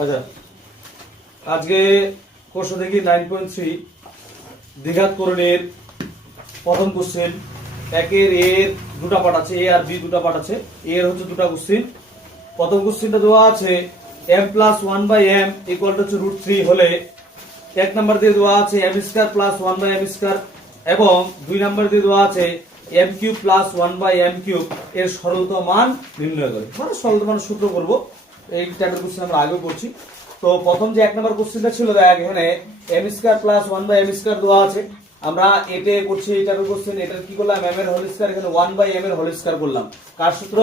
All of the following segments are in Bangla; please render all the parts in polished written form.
আচ্ছা, আজকে কোর্স দেখি 9.3 দ্বিঘাত করণের প্রথম কোশ্চেন। একের এর দুটা পার্ট আছে, এ আর বি দুটা পার্ট আছে। এর হচ্ছে দুটা কোশ্চেন। প্রথম কোশ্চেনটা দেওয়া আছে m plus 1/m equal to হচ্ছে √3 হলে এক নাম্বার দিয়ে দেওয়া আছে m square plus 1/m square এবং দুই নাম্বার দিয়ে দেওয়া আছে m cube plus 1/m cube এর সরলতম মান নির্ণয় করে, মানে সরলতম মান সূত্র করব। এই টাইপের কোশ্চেন আমরা আগেও করছি। তো প্রথম যে এক নাম্বার কোশ্চেনটা ছিল, দেখ এখানে m square plus 1/m square দেওয়া আছে। আমরা এতে করছি এই টাইপের কোশ্চেন। এটা কি করলাম, m এর হোল স্কয়ার, এখানে 1/m এর হোল স্কয়ার করলাম। কার সূত্র?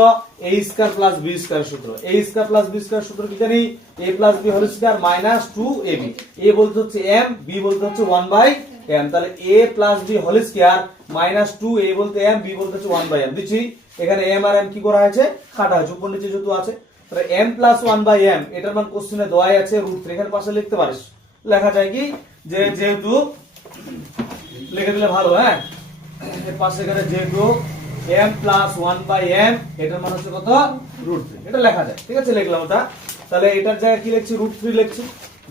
a square plus b square সূত্র। a square plus b square সূত্র কি জানি? a plus b whole square minus 2ab। a বলতে হচ্ছে m, b বলতে হচ্ছে 1/m। তাহলে a plus b whole square minus 2, a বলতে m, b বলতে হচ্ছে 1/m। দিচ্ছি এখানে m আর m কি করা হয়েছে? কাটা হয়েছে, উপর নিচে যেহেতু আছে। তাহলে m প্লাস 1/m এটার মান কোশ্চেনে দেওয়াই আছে √3। এখানে পাশে লিখতে পারিস, লেখা যায় কি যে যেহেতু লিখে দিলে ভালো। হ্যাঁ, এর পাশে এখানে যেহেতু m প্লাস 1/m এটার মান হচ্ছে কত? √3। এটা লেখা যায়, ঠিক আছে, লিখলাম ওটা। তাহলে এটার জায়গায় কি লিখছি? √3 লিখছি।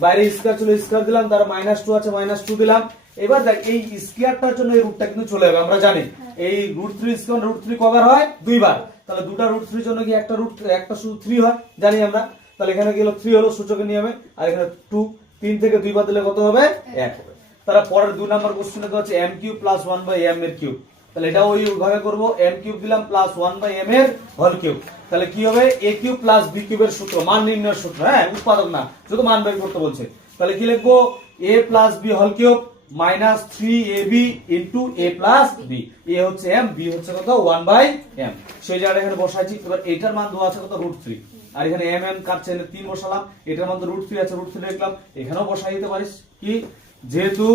বাইরে স্কয়ার ছিল, স্কয়ার দিলাম, তার -2 আছে, -2 দিলাম। এবার দেখ এই স্কয়ারটার জন্য এই রুটটা কিন্তু চলে যাবে। আমরা জানি এই √3 স্কয়ার √3 কবার হয়? দুইবার। তাহলে দুটো √3 জন্য কি একটা রুট, একটা শুধু 3 হয়, জানি আমরা। তাহলে এখানে গেল 3 হলো সূচকের নিয়মে, আর এখানে 2। 3 থেকে 2 বাদ দিলে কত হবে? 1 হবে। তাহলে পরের 2 নাম্বার কোশ্চেনে তো হচ্ছে m কিউব প্লাস 1/m এর কিউব। তাহলে এটা ওই ভাবে করব, m কিউব দিলাম প্লাস 1/m এর হোল কিউব। তাহলে কি হবে? a কিউব প্লাস b কিউবের সূত্র, মান নির্ণয়ের সূত্র। হ্যাঁ, উৎপাদক না, শুধু মান বের করতে বলছে। তাহলে কি লিখবো? a plus b whole cube minus 3ab into a plus b। a হচ্ছে m, b হচ্ছে কত? 1/m। সেই জায়গাটা এখানে বসাইছি। এবার এটার মান দেওয়া আছে কত? √3। আর এখানে m m কাটছে, 3 বসালাম। এটার মান তো √3 আছে, √3 লিখলাম। এখানেও বসাই দিতে পারিস কি, যেহেতু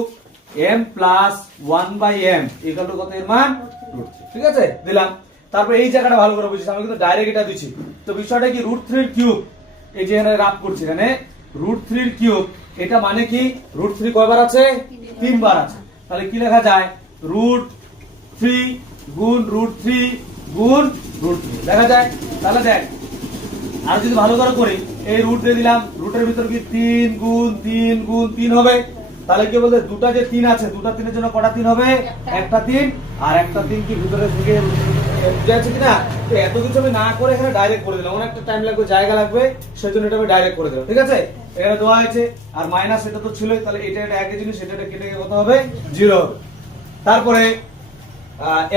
m plus 1/m equal to কত? এর মান √3। ঠিক আছে, দিলাম। তারপর এই জায়গাটা ভালো করে বুঝিস, আমি কিন্তু ডাইরেক্ট এটা দিছি। তো বিষয়টা কি, √3 এর কিউব, এই যে এখানে রাফ করছি, এখানে √3 এর কিউব, এটা মানে কি √3 কয়বার আছে? 3 বার আছে। তাহলে কি লেখা যায়? √3 গুণ √3 গুণ √3 লেখা যায়। তাহলে দেখ, আর যদি ভালো করে করি, এই রুট দিয়ে দিলাম, রুটের ভিতর কি 3 গুণ 3 গুণ 3 হবে। তাহলে কি বলতে, দুটা যে 3 আছে, দুটা 3 এর জন্য কটা 3 হবে? একটা 3, আর একটা 3 কি ভিতরে থেকে বুঝে আছে কিনা? তো এত কিছু আমি না করে এখানে ডাইরেক্ট করে দিলাম, অনেকটা টাইম লাগবে, জায়গা লাগবে, সেজন্য এটা আমি ডাইরেক্ট করে দিলাম। ঠিক আছে, এখানে দেওয়া আছে, আর মাইনাস এটা তো ছিলই। তাহলে এটা একই জিনিস, এটা কেটে গিয়ে কত হবে? 0 হবে। তারপরে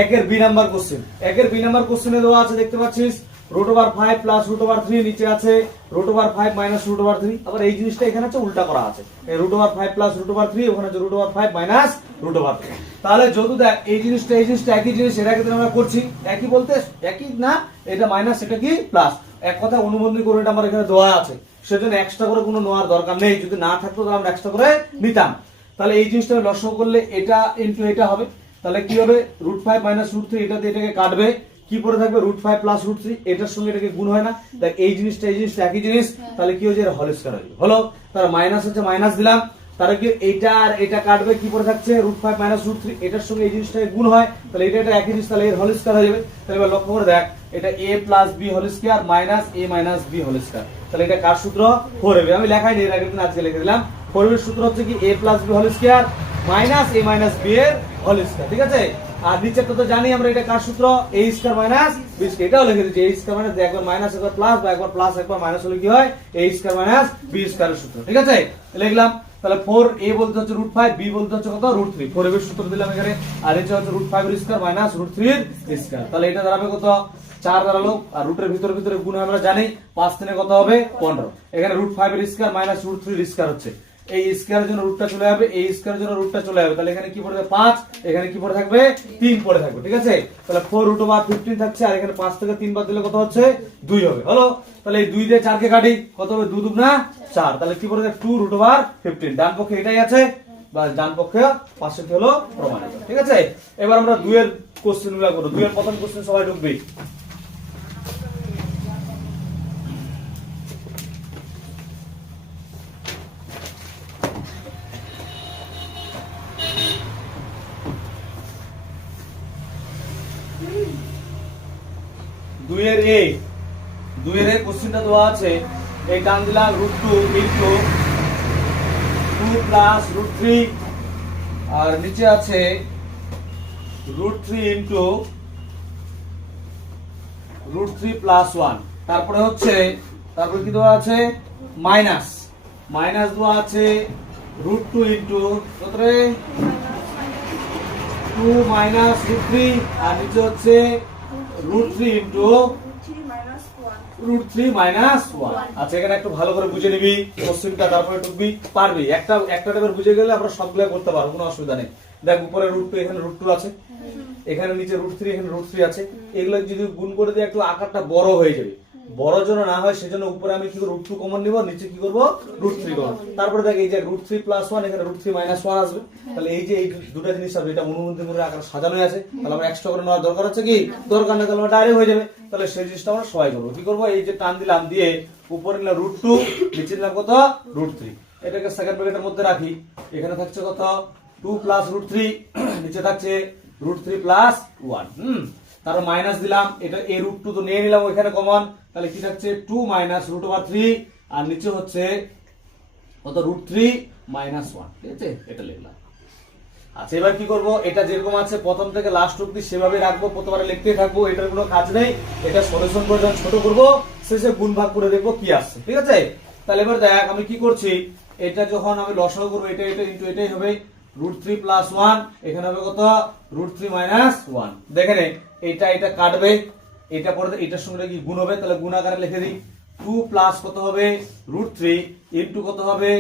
একের বি নাম্বার কোশ্চেন। একের বি নাম্বার কোশ্চেনে দেওয়া আছে, দেখতে পাচ্ছিস, √5 প্লাস √3, নিচে আছে √5 মাইনাস √3। আবার এই জিনিসটা এখানে আছে উল্টা করা আছে, এই √5 প্লাস √3, ওখানে আছে √5 মাইনাস √3। তাহলে যদি দেখ এই জিনিসটা একই জিনিস, এর আগে আমরা করছি, একই বলতে একই না, এটা মাইনাস এটা কি প্লাস। এক কথা অনুবন্ধী করে এটা আমার এখানে দেওয়া আছে, সেজন্য এক্সট্রা করে কোনো নেওয়ার দরকার নেই। যদি না থাকতো তাহলে আমরা এক্সট্রা করে নিতাম। তাহলে এই জিনিসটা লসাগু করলে এটা ইনটু এটা হবে। তাহলে কি হবে? √5 মাইনাস √3, এটাতে এটাকে কাটবে, কি পড়ে থাকবে? √5 প্লাস √3, এটার সঙ্গে এটাকে গুণ হয় না। দেখ এই জিনিসটা একই জিনিস, তাহলে কি হচ্ছে? হোল স্কয়ার হলো। তার মাইনাস হচ্ছে, মাইনাস দিলাম। তাহলে কি এইটা আর এটা কাটবে, কি পড়ে থাকছে? √5 মাইনাস √3, এটার সঙ্গে এই জিনিসটাকে গুণ হয়, তাহলে এটা একই জিনিস, তাহলে এর হোল স্কয়ার হয়ে যাবে। তাহলে এবার লক্ষ্য করে দেখ, এটা a plus b whole square minus a minus b whole square. তাহলে এটা কার সূত্র? 4ab। আমি লেখাই নি, এর আগের দিন আজকে লিখে দিলাম। 4ab এর সূত্র হচ্ছে কি, a plus b whole square minus a minus b এর হোল স্কয়ার। ঠিক আছে, আর নিচেরটা তো জানি আমরা, এটা কার সূত্র? a square minus b square. এটাও লিখে দিচ্ছি, a স্কয়ার মাইনাস, একবার মাইনাস একবার প্লাস, বা একবার প্লাস একবার মাইনাস হলে কি হয়? a স্কয়ার মাইনাস b স্কয়ারের সূত্র। ঠিক আছে, লিখলাম। তাহলে 4a বলতে হচ্ছে √5, b বলতে হচ্ছে কত? √3। 4ab এর সূত্র দিলাম এখানে, আর এটা হচ্ছে √5 এর স্কয়ার মাইনাস √3 এর স্কয়ার। তাহলে এটা দাঁড়াবে কত? 4 দাঁড়ালো, আর রুটের ভিতরে গুণ আমরা জানি, 5 3 কত হবে? 15। এখানে √5 এর স্কয়ার মাইনাস √3 এর স্কয়ার হচ্ছে, এই স্কয়ারের জন্য রুটটা চলে যাবে, এই স্কয়ারের জন্য রুটটা চলে যাবে। তাহলে এখানে কি পড়ে থাকবে? 5, এখানে কি পড়ে থাকবে? 3 পড়ে থাকবে। ঠিক আছে, তাহলে 4√15 থাকছে, আর এখানে 5 থেকে 3 বাদ দিলে কত হচ্ছে? 2 হবে। হলো, তাহলে এই 2 দিয়ে 4 কে কাটি, কত হবে? 2 2 4। তাহলে কি পড়ে থাকবে? 2√15। ডান পক্ষে এটাই আছে, বা ডান পক্ষে পাশে কি হলো? প্রমাণিত। ঠিক আছে, এবার আমরা 2 এর কোশ্চেনগুলো করব। 2 এর প্রথম কোশ্চেন সবাই ঢুকবে। দুইয়ের কোশ্চেনটা দেওয়া আছে, এই টান দিলাম √2 ইনটু 2 প্লাস √3 আর নিচে আছে √3 ইনটু √3 প্লাস 1 তারপরে হচ্ছে তারপরে কি দেওয়া আছে মাইনাস দেওয়া আছে √2 ইনটু কত রে 2 মাইনাস √3 আর নিচে হচ্ছে √3 ইনটু √3 মাইনাস 1 আচ্ছা এখানে একটু ভালো করে বুঝে নিবি কোশ্চেনটা তারপরে টুকবি পারবি একটা টাইপের বুঝে গেলে আমরা সবগুলা করতে পারবো কোনো অসুবিধা নেই দেখ উপরে √2 এখানে √2 আছে এখানে নিচে √3 এখানে √3 আছে এগুলো যদি গুণ করে দিই একটু আকারটা বড় হয়ে যাবে বড় যেন না হয় সেজন্য উপরে আমি কি করব √2 কমন নিব নিচে কি করব √3 কমন তারপরে দেখ এই যে √3 প্লাস 1 এখানে √3 মাইনাস 1 আসবে তাহলে এই যে এই দুটো জিনিস হবে এটা অনুবন্ধী করে আকার সাজানো আছে তাহলে আমরা এক্সট্রা করে নেওয়ার দরকার আছে কি দরকার না তাহলে ডাইরেক্ট হয়ে যাবে তাহলে সেই জিনিসটা আমরা সবাই করব কি করব এই যে টান দিলাম দিয়ে উপরে নিলাম √2 নিচে নিলাম কত √3 এটাকে সেকেন্ড ব্র্যাকেটের মধ্যে রাখি এখানে থাকছে কত 2 প্লাস √3 নিচে থাকছে √3 প্লাস 1 তারপর মাইনাস দিলাম এটা এই √2 তো নিয়ে নিলাম ওইখানে কমন তাহলে কি থাকছে 2 মাইনাস √3 আর নিচে হচ্ছে কত √3 মাইনাস 1 ঠিক আছে এটা লিখলাম আচ্ছা এবার কি করব এটা যেরকম আছে প্রথম থেকে লাস্ট অবধি সেভাবে রাখবো প্রতিবারে লিখতেই থাকবো এটার কোনো কাজ নেই এটা সলিউশন করে যখন ছোট করব শেষে গুণ ভাগ করে দেখবো কি আসছে ঠিক আছে তাহলে এবার দেখ আমি কি করছি এটা যখন আমি লসাগু করব এটা ইনটু এটাই হবে √3 প্লাস 1 এখানে হবে কত √3 মাইনাস 1 দেখেন এটা কাটবে এটা পরে এটার সঙ্গে কি গুণ হবে তাহলে গুণ আকারে লিখে দিই 2 প্লাস কত হবে √3 ইনটু কত হবে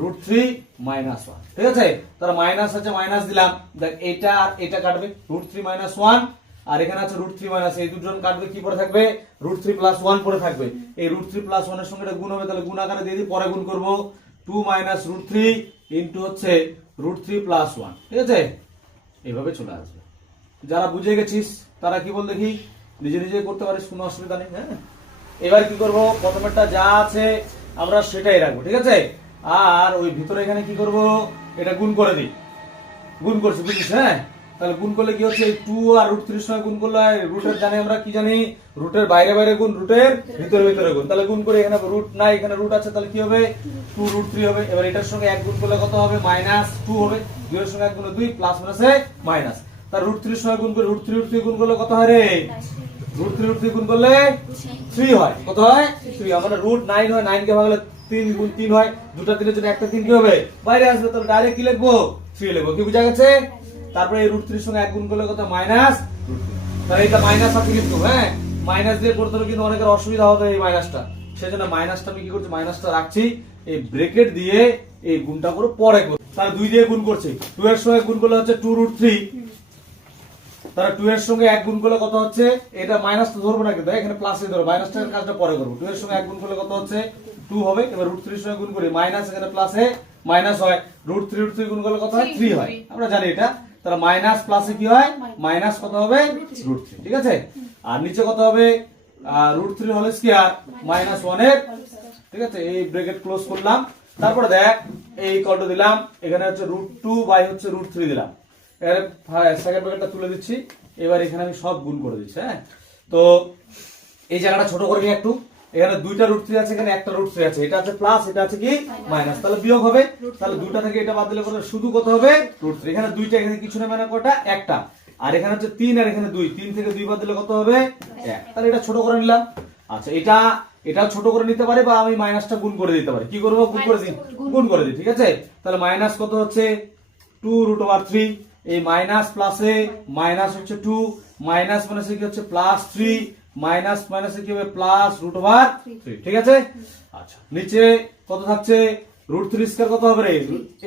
√3 মাইনাস 1 ঠিক আছে তাহলে মাইনাস আছে মাইনাস দিলাম দেখ এটা আর এটা কাটবে √3 মাইনাস 1 আর এখানে আছে √3 মাইনাস এই দুটোজন কাটবে কি পরে থাকবে √3 প্লাস 1 পরে থাকবে এই √3 প্লাস 1 এর সঙ্গে এটা গুণ হবে তাহলে গুণ আকারে দিয়ে দিই পরে গুণ করব 2 মাইনাস √3 ইনটু হচ্ছে √3 প্লাস 1 ঠিক আছে এইভাবে চলে আসবে যারা বুঝে গেছিস তারা কি বল দেখি নিজে নিজে করতে পারিস কোনো অসুবিধা নেই হ্যাঁ এবার কি করব প্রথমেরটা যা আছে আমরা সেটাই রাখবো ঠিক আছে আর ওই ভিতরে এখানে কি করব এটা গুণ করে দিই গুণ করছি বুঝিস হ্যাঁ তাহলে গুণ করলে কি হচ্ছে 2 আর √3 এর সঙ্গে গুণ করলে রুটের জানি আমরা কি জানি রুটের বাইরে বাইরে গুণ রুটের ভিতরে ভিতরে গুণ তাহলে গুণ করে এখানে রুট নাই এখানে রুট আছে তাহলে কি হবে 2 √3 হবে এবার এটার সঙ্গে এক গুণ করলে কত হবে -2 হবে 2 এর সঙ্গে এক গুণ 2 প্লাস মাইনাসে মাইনাস তার √3 এর সঙ্গে গুণ করে √3 গুণ করলে কত হয় রে √3 গুণ করলে 3 হয় কত হয় 3 আমাদের √9 হয় 9 কে ভাগলে 3 গুণ 3 হয় দুটো 3 এর জন্য একটা 3 কি হবে বাইরে আসবে তাহলে ডাইরেক্ট কি লিখবো 3 লিখবো কি বুঝা গেছে তারপরে এই √3 এর সঙ্গে এক গুণ করলে কত মাইনাস তাহলে এটা মাইনাস আছে কিন্তু হ্যাঁ মাইনাস দিয়ে করতে হলে কিন্তু অনেকের অসুবিধা হবে এই মাইনাসটা সেজন্য মাইনাসটা আমি কি করছি মাইনাসটা রাখছি এই ব্র্যাকেট দিয়ে এই গুণটা করে পরে করব তাহলে 2 দিয়ে গুণ করছি 2 এর সঙ্গে গুণ করলে হচ্ছে 2 √3 তাহলে 2 এর সঙ্গে এক গুণ করলে কত হচ্ছে এটা মাইনাস তো ধরবো না কিন্তু এখানে প্লাসই ধরবো মাইনাসটার কাজটা পরে করব 2 এর সঙ্গে এক গুণ করলে কত হচ্ছে 2 হবে এবার √3 এর সঙ্গে গুণ করি মাইনাস এখানে প্লাসে মাইনাস হয় √3 গুণ করলে কত হয় 3 হয় আমরা জানি এটা তাহলে মাইনাস প্লাসে কি হয় মাইনাস কত হবে √3 ঠিক আছে আর নিচে কত হবে √3 হোল স্কয়ার -1 এর ঠিক আছে এই ব্র্যাকেট ক্লোজ করলাম তারপরে দেখ এই ইকুয়াল টু দিলাম এখানে হচ্ছে √2 বাই হচ্ছে √3 দিলাম এর সেকেন্ড ব্র্যাকেটটা তুলে দিচ্ছি এবার এখানে আমি সব গুণ করে দিচ্ছি হ্যাঁ তো এই জায়গাটা ছোট করে নিই একটু এখানে দুইটা √3 আছে এখানে একটা √3 আছে এটা আছে প্লাস এটা আছে কি মাইনাস তাহলে বিয়োগ হবে তাহলে দুইটা থেকে এটা বাদ দিলে কত শুধু কত হবে √3 এখানে দুইটা এখানে কিছু না মানে কয়টা একটা আর এখানে হচ্ছে 3 আর এখানে 2 3 থেকে 2 বাদ দিলে কত হবে 1 তাহলে এটা ছোট করে নিলাম আচ্ছা এটাও ছোট করে নিতে পারি বা আমি মাইনাসটা গুণ করে দিতে পারি কি করব গুণ করে দিই ঠিক আছে তাহলে মাইনাস কত হচ্ছে 2√3 এই মাইনাস প্লাসে মাইনাস হচ্ছে 2 মাইনাস মাইনাসে কি হচ্ছে +3 মাইনাস মাইনাসে কি হবে +√3 ঠিক আছে আচ্ছা নিচে কত থাকছে √3 স্কয়ার কত হবে রে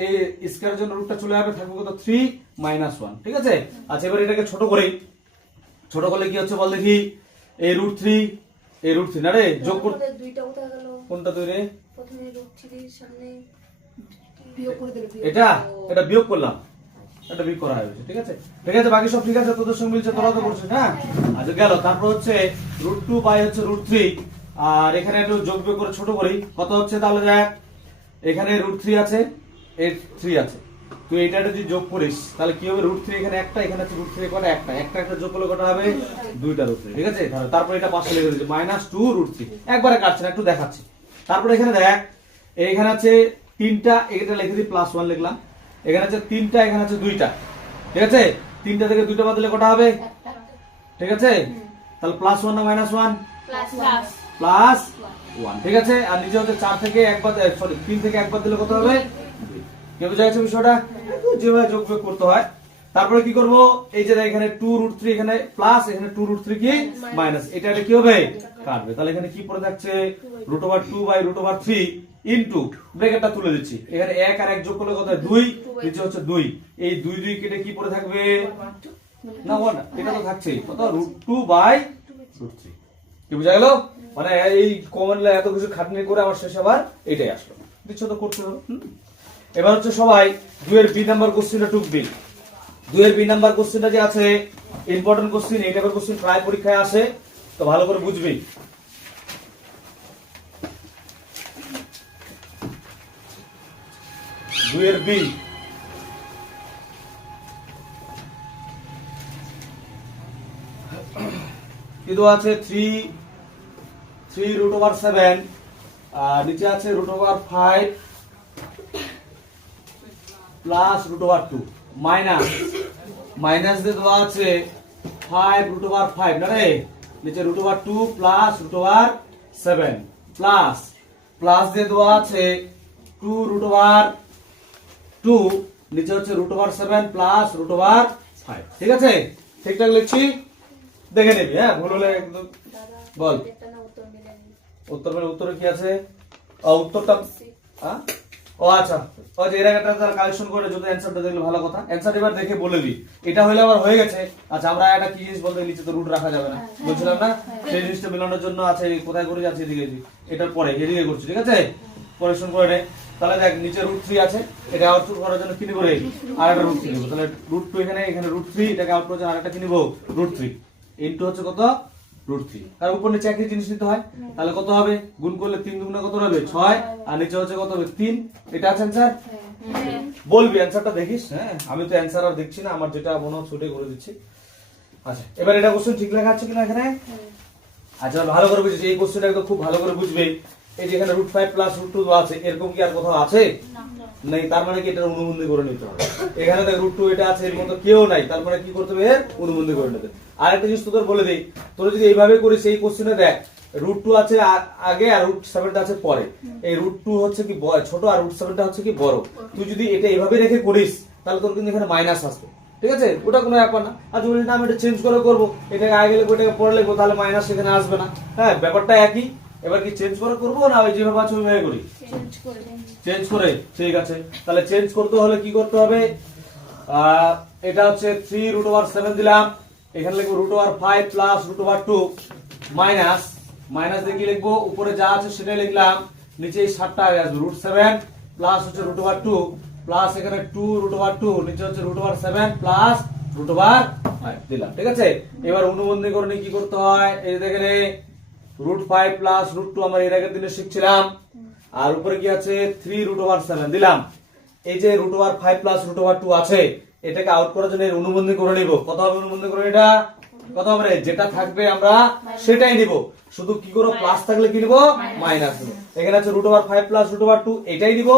এই স্কয়ারের জন্য রুটটা চলে যাবে থাকবে কত 3 -1 ঠিক আছে আচ্ছা এবার এটাকে ছোট করি ছোট করলে কি হচ্ছে বল দেখি এই √3 না রে যোগ করতে দুইটা কোথায় গেল কোনটা দুই রে প্রথমে √3 এর সামনে বিয়োগ করে দিলে এটা বিয়োগ করলাম এটা বিয়োগ করা হয়েছে ঠিক আছে বাকি সব ঠিক আছে তোদের সঙ্গে মিলছে তোরা তো করছিস হ্যাঁ আচ্ছা গেল তারপর হচ্ছে √2 বাই হচ্ছে √3 আর এখানে একটু যোগ বিয়োগ করে ছোট করি কত হচ্ছে তাহলে দেখ এখানে √3 আছে এই 3 আছে তুই এটা যদি যোগ করিস তাহলে কি হবে √3 এখানে একটা এখানে আছে √3 কটা একটা যোগ করলে কটা হবে দুইটা √3 ঠিক আছে তারপর এটা পাশে লিখে দিচ্ছি -2 √3 একবারে কাটছ না একটু দেখাচ্ছি তারপরে এখানে দেখ এখানে আছে 3টা, এটা লিখে দিই +1 লিখলাম, এখানে আছে 3টা, এখানে আছে 2টা, ঠিক আছে? 3টা থেকে 2টা বাদ দিলে কটা হবে? ঠিক আছে, তাহলে +1 না -1? +1, ঠিক আছে। আর নিচে হচ্ছে 4 থেকে 1 বাদ, সরি 3 থেকে 1 বাদ দিলে কত হবে? 2। কি বুঝা গেছে বিষয়টা? যেভাবে যোগ বিয়োগ করতে হয়। তারপরে কি করব, এই যে এখানে 2√3, এখানে প্লাস, এখানে 2√3 কি মাইনাস, এটা কি হবে? কাটবে। তাহলে এখানে কি পড়ে থাকছে? √2/√3 ইনটু, ব্র্যাকেটটা তুলে দিচ্ছি, এখানে 1 আর 1 যোগ করলে কত হয়? 2, নিচে হচ্ছে 2, এই 2 2 কেটে কি পড়ে থাকবে? না 1, এটা তো থাকছেই, কত? √2/√3। কি বুঝা গেল? মানে এই কমনলি এত কিছু খাটনি করে আমার শেষে আবার এটাই আসলো, কিছু তো করতে হবে। এবার হচ্ছে সবাই 2 এর বি নাম্বার কোশ্চেনটা টুকবি। 2 এর বি নাম্বার কোশ্চেনটা যে আছে ইম্পর্টেন্ট কোশ্চেন, এই টাইপের কোশ্চেন প্রায় পরীক্ষায় আসে, তো ভালো করে বুঝবি। 2 এর বি, কিন্তু আছে 3√7, আর নিচে আছে √5 প্লাস √2 মাইনাস দিয়ে দেওয়া আছে 5√5 না রে, নিচে √2 প্লাস √7 প্লাস দিয়ে দেওয়া আছে 2√2, নিচে হচ্ছে √7 প্লাস √5। ঠিক আছে, ঠিকঠাক লিখছি, দেখে নিবি। হ্যাঁ, ভুল হলে একদম বল। উত্তর মানে উত্তরে কি আছে? উত্তরটা ও আচ্ছা, ও যে এর একটা কালেকশন করে যদি অ্যানসারটা দেখলে ভালো কথা। অ্যানসার এবার দেখে বলে দি, এটা হইলে আবার হয়ে গেছে। আচ্ছা, আমরা একটা কি জিনিস বলতে, নিচে তো রুট রাখা যাবে না, বলছিলাম না? সেই জিনিসটা মিলানোর জন্য আছে, কোথায় করে যাচ্ছে? এদিকে, এটার পরে এদিকে করছি, ঠিক আছে? কালেকশন করে নে। তাহলে দেখ নিচে √3 আছে, এটা আউটপুট করার জন্য কি নিব রে? আরেকটা √3 নিব। তাহলে √2 এখানে √3, এটাকে আউটপুট করার জন্য আরেকটা কি নিব? √3 ইনটু হচ্ছে কত? √3। আর উপর নিচে একই জিনিস নিতে হয়, তাহলে কত হবে? গুণ করলে 3 দুগুণে কত হবে? 6, আর নিচে হচ্ছে কত হবে? 3। এটা আছে অ্যানসার? বলবি অ্যানসারটা দেখিস। হ্যাঁ, আমি তো অ্যানসার আর দেখছি না, আমার যেটা মনে হচ্ছে ওটাই করে দিচ্ছি। আচ্ছা, এবার এটা কোশ্চেন ঠিক লেখা আছে কিনা এখানে? আচ্ছা, ভালো করে বুঝিস, এই কোশ্চেনটা একদম খুব ভালো করে বুঝবে। এই যে এখানে √5 প্লাস √2 আছে, এরকম কি আর কোথাও আছে? নাই, তার মানে কি এটা অনুবন্ধী করে নিতে হবে। এখানে দেখ √2 এটা আছে, এর মতো কেউ নাই, তার মানে কি করতে হবে? এর অনুবন্ধী করে নিতে। আরেকটা জিনিস তোদের বলে দেই, তোরা যদি এইভাবে করিস, এই কোশ্চেনে দেখ √2 আছে আগে আর √7টা আছে পরে। এই √2 হচ্ছে কি ছোট, আর √7টা হচ্ছে কি বড়। তুই যদি এটা এইভাবে রেখে করিস, তাহলে তোর কিন্তু এখানে মাইনাস আসবে, ঠিক আছে? ওটা কোনো ব্যাপার না। আর তুমি যদি আমি এটা চেঞ্জ করে করবো, এটাকে আগে লিখবো, এটাকে পরে লিখবো, তাহলে মাইনাস এখানে আসবে না। হ্যাঁ, ব্যাপারটা একই। এবার কি চেঞ্জ করে করবো না ওই যেভাবে আছে ওইভাবে করি? চেঞ্জ করে, ঠিক আছে। তাহলে চেঞ্জ করতে হলে কি করতে হবে? এটা হচ্ছে 3√7 দিলাম, এখানে লিখবো √5 প্লাস √2 মাইনাস দিয়ে কি লিখবো? উপরে যা আছে সেটাই লিখলাম, নিচে এই 7টা আগে আসবে, √7 প্লাস হচ্ছে √2 প্লাস এখানে 2√2, নিচে হচ্ছে √7 প্লাস √5 দিলাম, ঠিক আছে? এবার অনুবন্ধী করণে কি করতে হয়? এই দেখেন √5 প্লাস √2 আমরা এর আগের দিনে শিখছিলাম, আর উপরে কি আছে? 3√7 দিলাম। এই যে √5 প্লাস √2 আছে, এটাকে আউট করার জন্য এর অনুবন্ধী করে নিব। কত হবে অনুবন্ধী করে? এটা কত হবে? যেটা থাকবে আমরা সেটাই নিব, শুধু কি করব? প্লাস থাকলে কি নিব? মাইনাস নিব। এখানে আছে √5 প্লাস √2, এটাই নিব,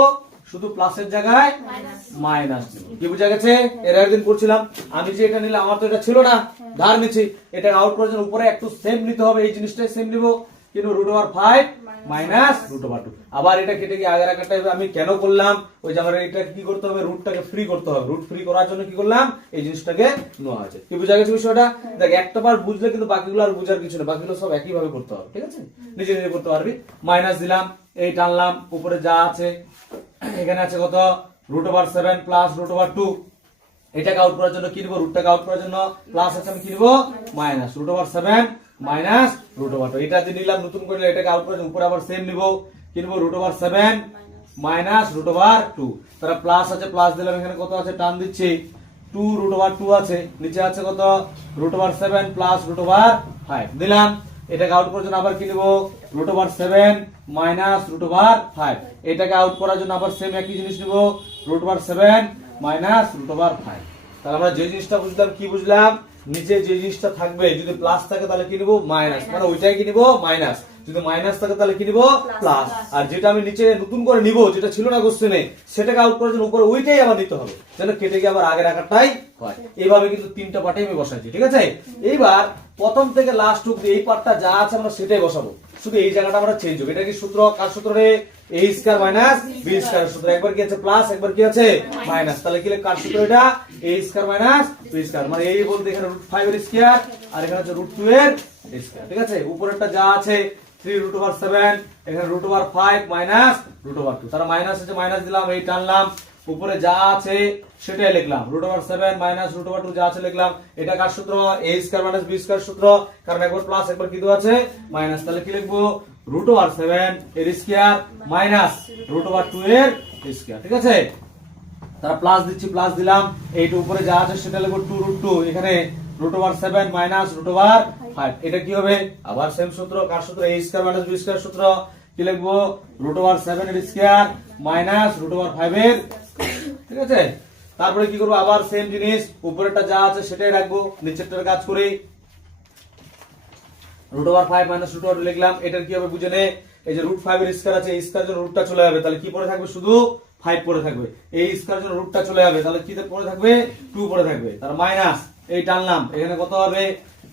শুধু প্লাসের জায়গায় মাইনাস নিব। কি বুঝা গেছে? এর একদিন পড়ছিলাম, আমি যে এটা নিলাম, আমার তো এটা ছিল না, ধার নিচ্ছি, এটা আউট করার জন্য উপরে একটু সেম নিতে হবে, এই জিনিসটাই সেম নিব, কিন্তু √5 মাইনাস √2। আবার এটা কেটে গিয়ে আগের একটা আমি কেন করলাম? ওই যে আমার এটা কি করতে হবে? রুটটাকে ফ্রি করতে হবে। রুট ফ্রি করার জন্য কি করলাম? এই জিনিসটাকে নেওয়া হয়েছে। কি বুঝা গেছে বিষয়টা? দেখ, একটা বার বুঝলে কিন্তু বাকিগুলো আর বুঝার কিছু না, বাকিগুলো সব একই ভাবে করতে হবে, ঠিক আছে? নিজে নিজে করতে পারবি। মাইনাস দিলাম, এই টানলাম, উপরে যা আছে এখানে আছে কত? √7 প্লাস √2, এটাকে আউট করার জন্য কি নিব? রুটটাকে আউট করার জন্য প্লাস আছে, আমি কি নিব? Minus √7 minus √2। এটা যে নিলাম নতুন করে, এটাকে আউট করার জন্য উপরে আবার সেম নিব, কি নিব? √7 মাইনাস √2। তাহলে প্লাস আছে, প্লাস দিলাম, এখানে কত আছে? টান দিচ্ছি, 2√2 আছে, নিচে আছে কত? √7 প্লাস √5 দিলাম। এটাকে আউট করার জন্য আবার কি নিব? √7 মাইনাস √5। এটাকে আউট করার জন্য আবার সেম একই জিনিস নিব, √7 মাইনাস √5। তাহলে আমরা যে জিনিসটা বুঝলাম, কি বুঝলাম? নিচে যে জিনিসটা থাকবে যদি প্লাস থাকে তাহলে কি নিব? মাইনাস, মানে ওইটাই কি নিব? মাইনাস। যদি মাইনাস থাকে তাহলে কি নিব প্লাস, আর যেটা আমি নিচে নতুন করে নিব যেটা ছিল না কোশ্চেনে সেটাকে আউট করার জন্য উপরে ওইটাই আবার দিতে হবে, যেন কেটে গিয়ে আবার আগের আকারটাই হয়। এইভাবে কিন্তু তিনটা পার্টে আমি বসাইছি, ঠিক আছে। এইবার প্রথম থেকে লাস্ট অব্দি এই পার্টটা যা আছে আমরা সেটাই বসাবো, শুধু এই জায়গাটা আমরা চেঞ্জ হবে। এটা কি সূত্র, কার সূত্র রে? a square minus b square সূত্র। একবার কি আছে প্লাস, একবার কি আছে মাইনাস, তাহলে কি কার সূত্র এটা? a square minus b square, মানে এই বলতে এখানে √5 এর স্কয়ার আর এখানে হচ্ছে √2 এর স্কয়ার, ঠিক আছে। উপরেরটা যা আছে 3√7, এখানে √5 মাইনাস √2, তারা মাইনাস আছে মাইনাস দিলাম, এই টানলাম, উপরে যা আছে সেটাই লিখলাম, √7 মাইনাস √2 যা আছে লিখলাম। এটা কার সূত্র? a square minus b square সূত্র, কারণ একবার প্লাস একবার কি দেওয়া আছে মাইনাস, তাহলে কি লিখবো? √7 এর স্কয়ার মাইনাস √2 এর স্কয়ার, ঠিক আছে। তারা প্লাস দিচ্ছি, প্লাস দিলাম, এইটা উপরে যা আছে সেটা লিখবো 2√2, এখানে √7 মাইনাস √5, এটা কি হবে? আবার সেম সূত্র, কার সূত্র? a square minus b square সূত্র, কি লিখবো? √7 এর স্কয়ার মাইনাস √5 এর, ঠিক আছে। তারপরে কি করবো? আবার সেম জিনিস, উপরেরটা যা আছে সেটাই রাখবো, নিচেরটার কাজ করি, √5 মাইনাস √2 লিখলাম। এটার কি হবে বুঝে নে, এই যে √5 এর স্কয়ার আছে, এই স্কয়ার জন্য রুটটা চলে যাবে, তাহলে কি পড়ে থাকবে? শুধু 5 পড়ে থাকবে। এই স্কয়ার জন্য রুটটা চলে যাবে, তাহলে কি পড়ে থাকবে? 2 পড়ে থাকবে, তার মাইনাস এই টানলাম, এখানে কত হবে?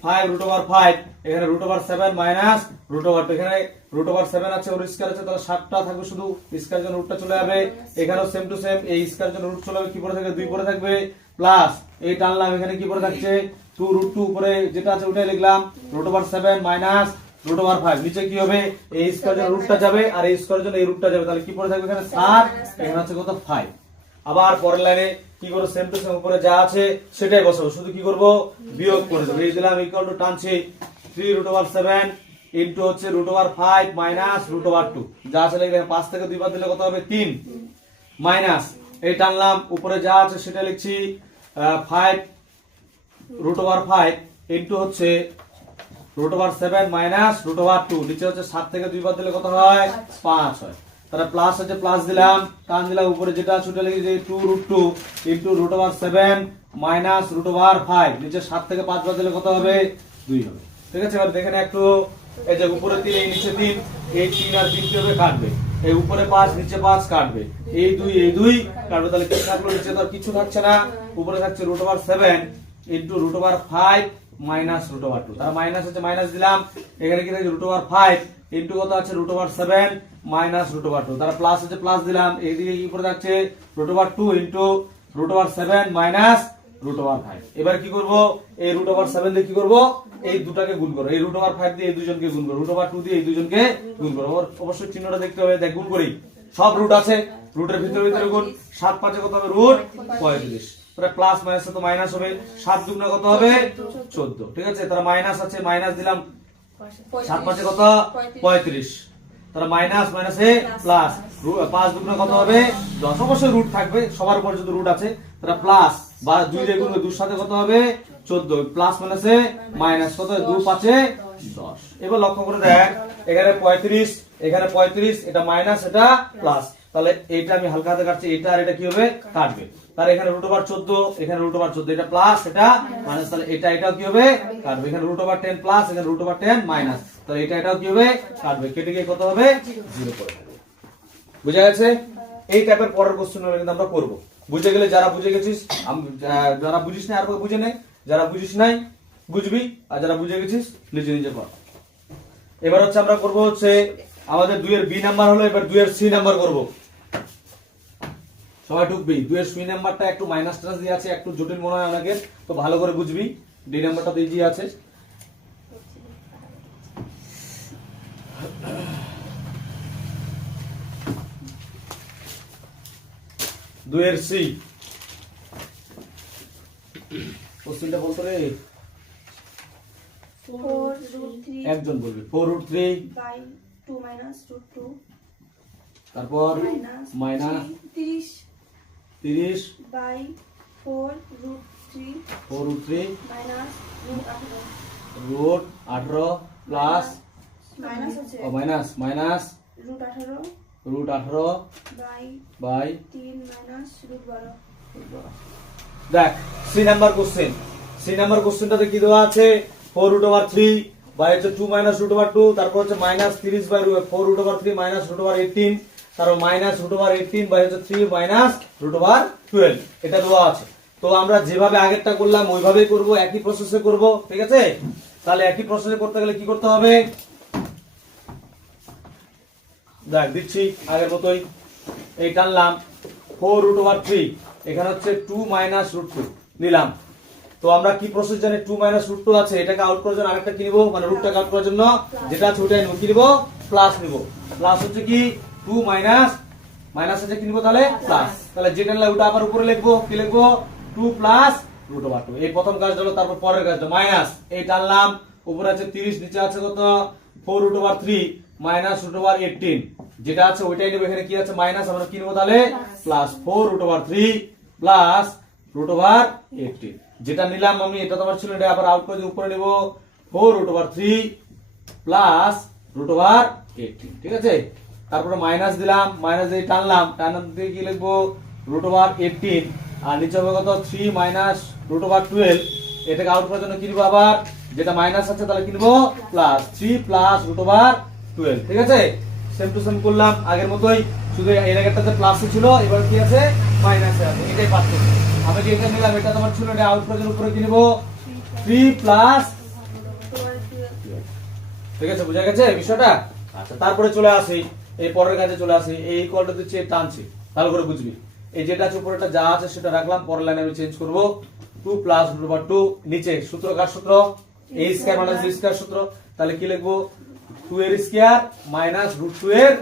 5√5, এখানে √7 মাইনাস √2, এখানে √7 আছে ওর স্কয়ার আছে, তাহলে 7টা থাকবে, শুধু স্কয়ার জন্য রুটটা চলে যাবে। এখানেও সেম টু সেম, এই স্কয়ার জন্য রুট চলে যাবে, কি পড়ে থাকবে? 2 পড়ে থাকবে, প্লাস এই টানলাম, এখানে কি পড়ে থাকছে? 2√2, উপরে যেটা আছে ওটাই লিখলাম, √7 মাইনাস √5, নিচে কি হবে? এই স্কয়ার জন্য রুটটা যাবে আর এই স্কয়ার জন্য এই রুটটা যাবে, তাহলে কি পড়ে থাকবে? এখানে 7, এখানে আছে কত? 5। আবার পরের লাইনে কি করব? সেম টু সেম, উপরে যা আছে সেটাই বসাবো, শুধু কি করব? বিয়োগ করে দেব। এই দিলাম ইকুয়াল টু, টানছি 3√7 ইনটু হচ্ছে √5 মাইনাস √2, যা আছে লিখলাম, 5 থেকে 2 বাদ দিলে কত হবে? 3, মাইনাস এই টানলাম, উপরে যা আছে সেটা লিখছি 5√5 ইনটু হচ্ছে √7 মাইনাস √2, নিচে হচ্ছে 7 থেকে 2 বাদ দিলে কত হয়? 5 হয়। তাহলে প্লাস আছে, প্লাস দিলাম, টান দিলাম, উপরে যেটা আছে ওটা লিখে 2√2 ইনটু √7 মাইনাস √5, নিচে 7 থেকে 5 বাদ দিলে কত হবে? 2 হবে, ঠিক আছে। এবার দেখেন একটু, এই যে উপরে 3 এই নিচে 3, এই 3 আর 3 কি হবে? কাটবে, এই উপরে 5 নিচে 5 কাটবে, এই 2 কাটবে, তাহলে কি থাকলো? নিচে তো আর কিছু থাকছে না, উপরে থাকছে √7 ইনটু √5 মাইনাস √2, তার মাইনাস আছে মাইনাস দিলাম, এখানে কি থাকে? √5 ইনটু কত আছে? √7 মাইনাস √2, তার প্লাস আছে প্লাস দিলাম, এইদিকে কি করে থাকছে? √2 ইনটু √7 মাইনাস √5। এবার কি করব? এই √7 দিয়ে কি করব? এই দুটাকে গুণ করো, এই √5 দিয়ে এই দুজনকে গুণ করো, √2 দিয়ে এই দুজনকে গুণ করো। অবশ্যই চিহ্নটা দেখতে হবে, দেখ গুণ করি, সব রুট আছে, রুটের ভিতরে ভিতরে গুণ, 7 5 কত হবে? √35, প্লাস মাইনাস তো মাইনাস হবে, 7 দুগুণে কত হবে? 14, ঠিক আছে। তারা মাইনাস আছে, মাইনাস দিলাম, 7 5 কত? 35, তারা মাইনাস মাইনাসে প্লাস, 5 দুগুণে কত হবে? 10, অবশ্যই রুট থাকবে, সবার উপর যদি রুট আছে, তারা প্লাস বা 2 দিয়ে গুণ, 2 সাথে কত হবে? 14, প্লাস মাইনাসে মাইনাস, কত? 2 5 10। এবার লক্ষ্য করে দেখ, এখানে 35, এখানে 35, এটা মাইনাস এটা প্লাস, তাহলে এইটা আমি হালকা হাতে কাটছি, এটা আর এটা কি হবে? কাটবে। তার এখানে √14, এখানে √14, এটা প্লাস এটা মাইনাস, তাহলে এটা এটাও কি হবে? কাটবে। এখানে √10 প্লাস, এখানে √10 মাইনাস, তাহলে এটা এটাও কি হবে? কাটবে, কেটে গিয়ে কত হবে? 0 পড়ে যাবে। বুঝা গেছে? এই টাইপের পরের কোশ্চেনগুলো কিন্তু আমরা করব। বুঝে গেলে, যারা বুঝে গেছিস, যারা বুঝিস না আর বুঝে নে, যারা বুঝিস নাই বুঝবি, আর যারা বুঝে গেছিস নিজে নিজে পড়। এবার হচ্ছে আমরা করব হচ্ছে আমাদের 2 এর বি নাম্বার হলো, এবার 2 এর সি নাম্বার করব। সবাই ঢুকবি। 2 এর সি নাম্বারটা একটু মাইনাস টাস দিয়ে আছে, একটু জটিল মনে হয় অনেকের, তো ভালো করে বুঝবি। ডি নাম্বারটা তো ইজি আছে। দুয়ের সি কোশ্চেনটা বলতো রে, একজন বলবি। 4√3 বাই 2 মাইনাস √2, তারপর minus 30 by 4√3 minus √18 plus minus আছে মাইনাস √18 বাই 3 মাইনাস √12। দেখ C number question, C number কোশ্চেনটাতে কি দেওয়া আছে? 4√3 বাই হচ্ছে 2 মাইনাস রুট ওভার 2, তারপর হচ্ছে minus 30 by 4 root over 3 minus root over 18, তারপর মাইনাস রুট ওভার 18 বাই হচ্ছে 3 মাইনাস রুট ওভার 12, এটা দেওয়া আছে। তো আমরা যেভাবে আগেরটা করলাম ওইভাবেই করব, একই প্রসেসে করব, ঠিক আছে? তাহলে একই প্রসেসে করতে গেলে কি করতে হবে, দেখ দিচ্ছি আগের মতোই। এই টানলাম 4 রুট ওভার 3, এখানে হচ্ছে 2 মাইনাস রুট 2 নিলাম। তো আমরা কি প্রসেস জানি, 2 মাইনাস রুট 2 আছে, এটাকে আউট করার জন্য আরেকটা কি নিব, মানে রুটটাকে আউট করার জন্য যেটা আছে ওটাই নিব, কি নিব, প্লাস নিব। প্লাস হচ্ছে কি 2 মাইনাস মাইনাস আছে কি নিব, তাহলে প্লাস। তাহলে যেটা নিলে ওটা আবার উপরে লিখবো, কি লিখবো, 2 প্লাস রুট ওভার 2। এই প্রথম কাজ হলো, তারপর পরের কাজটা মাইনাস, এই টানলাম, উপরে আছে 30, নিচে আছে কত 4 root over 3 minus root over 18, যেটা আছে ওইটাই নেব। এখানে কি আছে মাইনাস, আমরা কি নেব তাহলে plus 4 root over 3 plus root over 18, যেটা নিলাম আমি এটা তোমার ছিল, এটা আবার আউট করে দিয়ে উপরে নেব 4 root over 3 plus root over 18, ঠিক আছে? তারপরে মাইনাস দিলাম, মাইনাস দিয়ে টানলাম, টানার দিয়ে কি লিখবো রুট ওভার 18, আর নিচে হবে কত 3 মাইনাস রুট ওভার 12, এটাকে আউট করার জন্য কি নিব, আবার যেটা মাইনাস আছে তাহলে কি নিব প্লাস 3 প্লাস রুট ওভার 12, ঠিক আছে? সেম টু সেম করলাম আগের মতোই, শুধু এর আগেরটাতে প্লাস ছিল, এবার কি আছে মাইনাসে আছে, এটাই পার্থক্য। আমি যে এটা নিলাম এটা তোমার ছিল, এটা আউট করার জন্য উপরে কি নিব 3 প্লাস, ঠিক আছে? বুঝা গেছে বিষয়টা? আচ্ছা, তারপরে চলে আসি এই পরের কাজে চলে আসি। এই ইকুয়ালটা দিচ্ছি, টানছি, ভালো করে বুঝবি। এই যেটা আছে উপরেটা যা আছে সেটা রাখলাম, পরের লাইনে আমি চেঞ্জ করব 2 প্লাস রুট ওভার 2, নিচে সূত্র কার সূত্র, a square minus b square সূত্র, তাহলে কি লিখবো 2 এর স্কয়ার মাইনাস রুট 2 এর,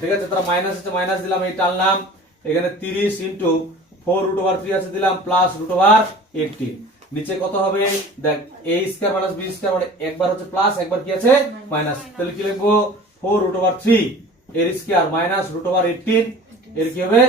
ঠিক আছে? তাহলে মাইনাস আছে, মাইনাস দিলাম, এই টানলাম, এখানে 30 ইনটু 4 রুট ওভার 3 আছে দিলাম প্লাস রুট ওভার 18, নিচে কত হবে দেখ a square minus b square, মানে একবার হচ্ছে প্লাস একবার কি আছে মাইনাস, তাহলে কি লিখবো 4 রুট ওভার 3 এর স্কয়ার মাইনাস রুট ওভার 18 এর কি হবে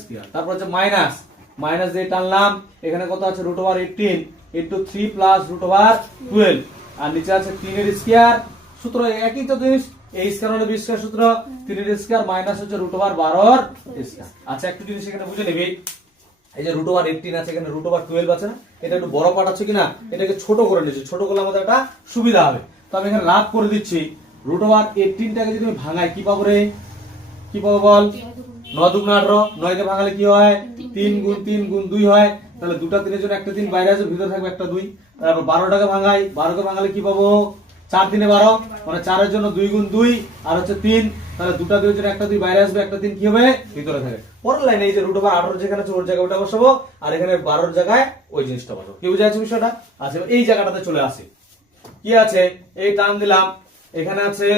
স্কয়ার, তারপর হচ্ছে মাইনাস, মাইনাস দিয়ে টানলাম, এখানে কত আছে root over 18 into 3 plus root over 12, আর নিচে আছে 3 এর স্কয়ার, সূত্র একই তো জিনিস, a স্কয়ার হলো b স্কয়ার সূত্র, 3 এর স্কয়ার মাইনাস হচ্ছে রুট ওভার 12 এর স্কয়ার। আচ্ছা, একটু জিনিস এখানে বুঝে নিবি, এই যে রুট ওভার 18 আছে, এখানে রুট ওভার 12 আছে না, এটা একটু বড় পার্ট আছে কিনা, এটাকে ছোট করে নিচ্ছি, ছোট করলে আমাদের একটা সুবিধা হবে। তো আমি এখানে রাফ করে দিচ্ছি, রুট ওভার 18টাকে যদি আমি ভাঙাই কি পাবো রে, কি পাবো বল, 9 দুগুণ 18, 9 কে ভাঙালে কি হয় 3 গুণ 3 গুণ 2 হয়, তাহলে দুটা 3 এর জন্য একটা 3 বাইরে আছে, ভিতরে থাকবে একটা 2। তারপর 12টাকে ভাঙাই, 12 কে ভাঙালে কি পাবো 4 3 12, মানে 4 এর জন্য 2 গুণ 2 আর হচ্ছে 3, তাহলে দুটা 2 এর জন্য একটা 2 বাইরে আসবে, একটা 3 কি হবে ভিতরে থাকবে। পরের লাইনে এই যে রুট ওভার 18 যেখানে আছে ওর জায়গায় ওটা বসাবো, আর এখানে 12 এর জায়গায় ওই জিনিসটা বসাবো। কি বুঝা যাচ্ছে বিষয়টা? আচ্ছা, এই জায়গাটাতে চলে আসি, কি আছে এই টান দিলাম, এখানে আছে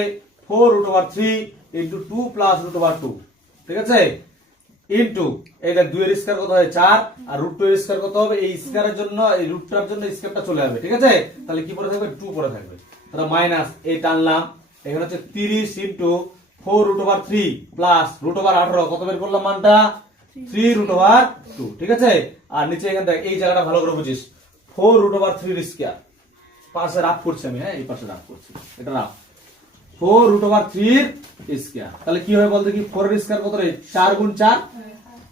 4 root over 3 into 2 plus root over 2, ঠিক আছে? ইনটু এই দেখ 2 এর স্কয়ার কত হয় 4, আর রুট 2 এর স্কয়ার কত হবে, এই স্কয়ারের জন্য এই রুটটার জন্য স্কয়ারটা চলে যাবে, ঠিক আছে? তাহলে কি পড়ে থাকবে 2 পড়ে থাকবে, তাহলে মাইনাস এই টানলাম, এখানে হচ্ছে 30 into 4 root over 3 plus root over 18, কত বের করলাম মানটা 3 রুট ওভার 2, ঠিক আছে? আর নিচে এখানে দেখ এই জায়গাটা ভালো করে বুঝিস, 4 রুট ওভার 3 এর স্কয়ার, পাশে রাফ করছি আমি, হ্যাঁ এই পাশে রাফ করছি, এটা রাফ 4 রুট ওভার 3 এর স্কয়ার, তাহলে কি হবে বলতে কি 4 এর স্কয়ার কত রে 4 গুণ 4,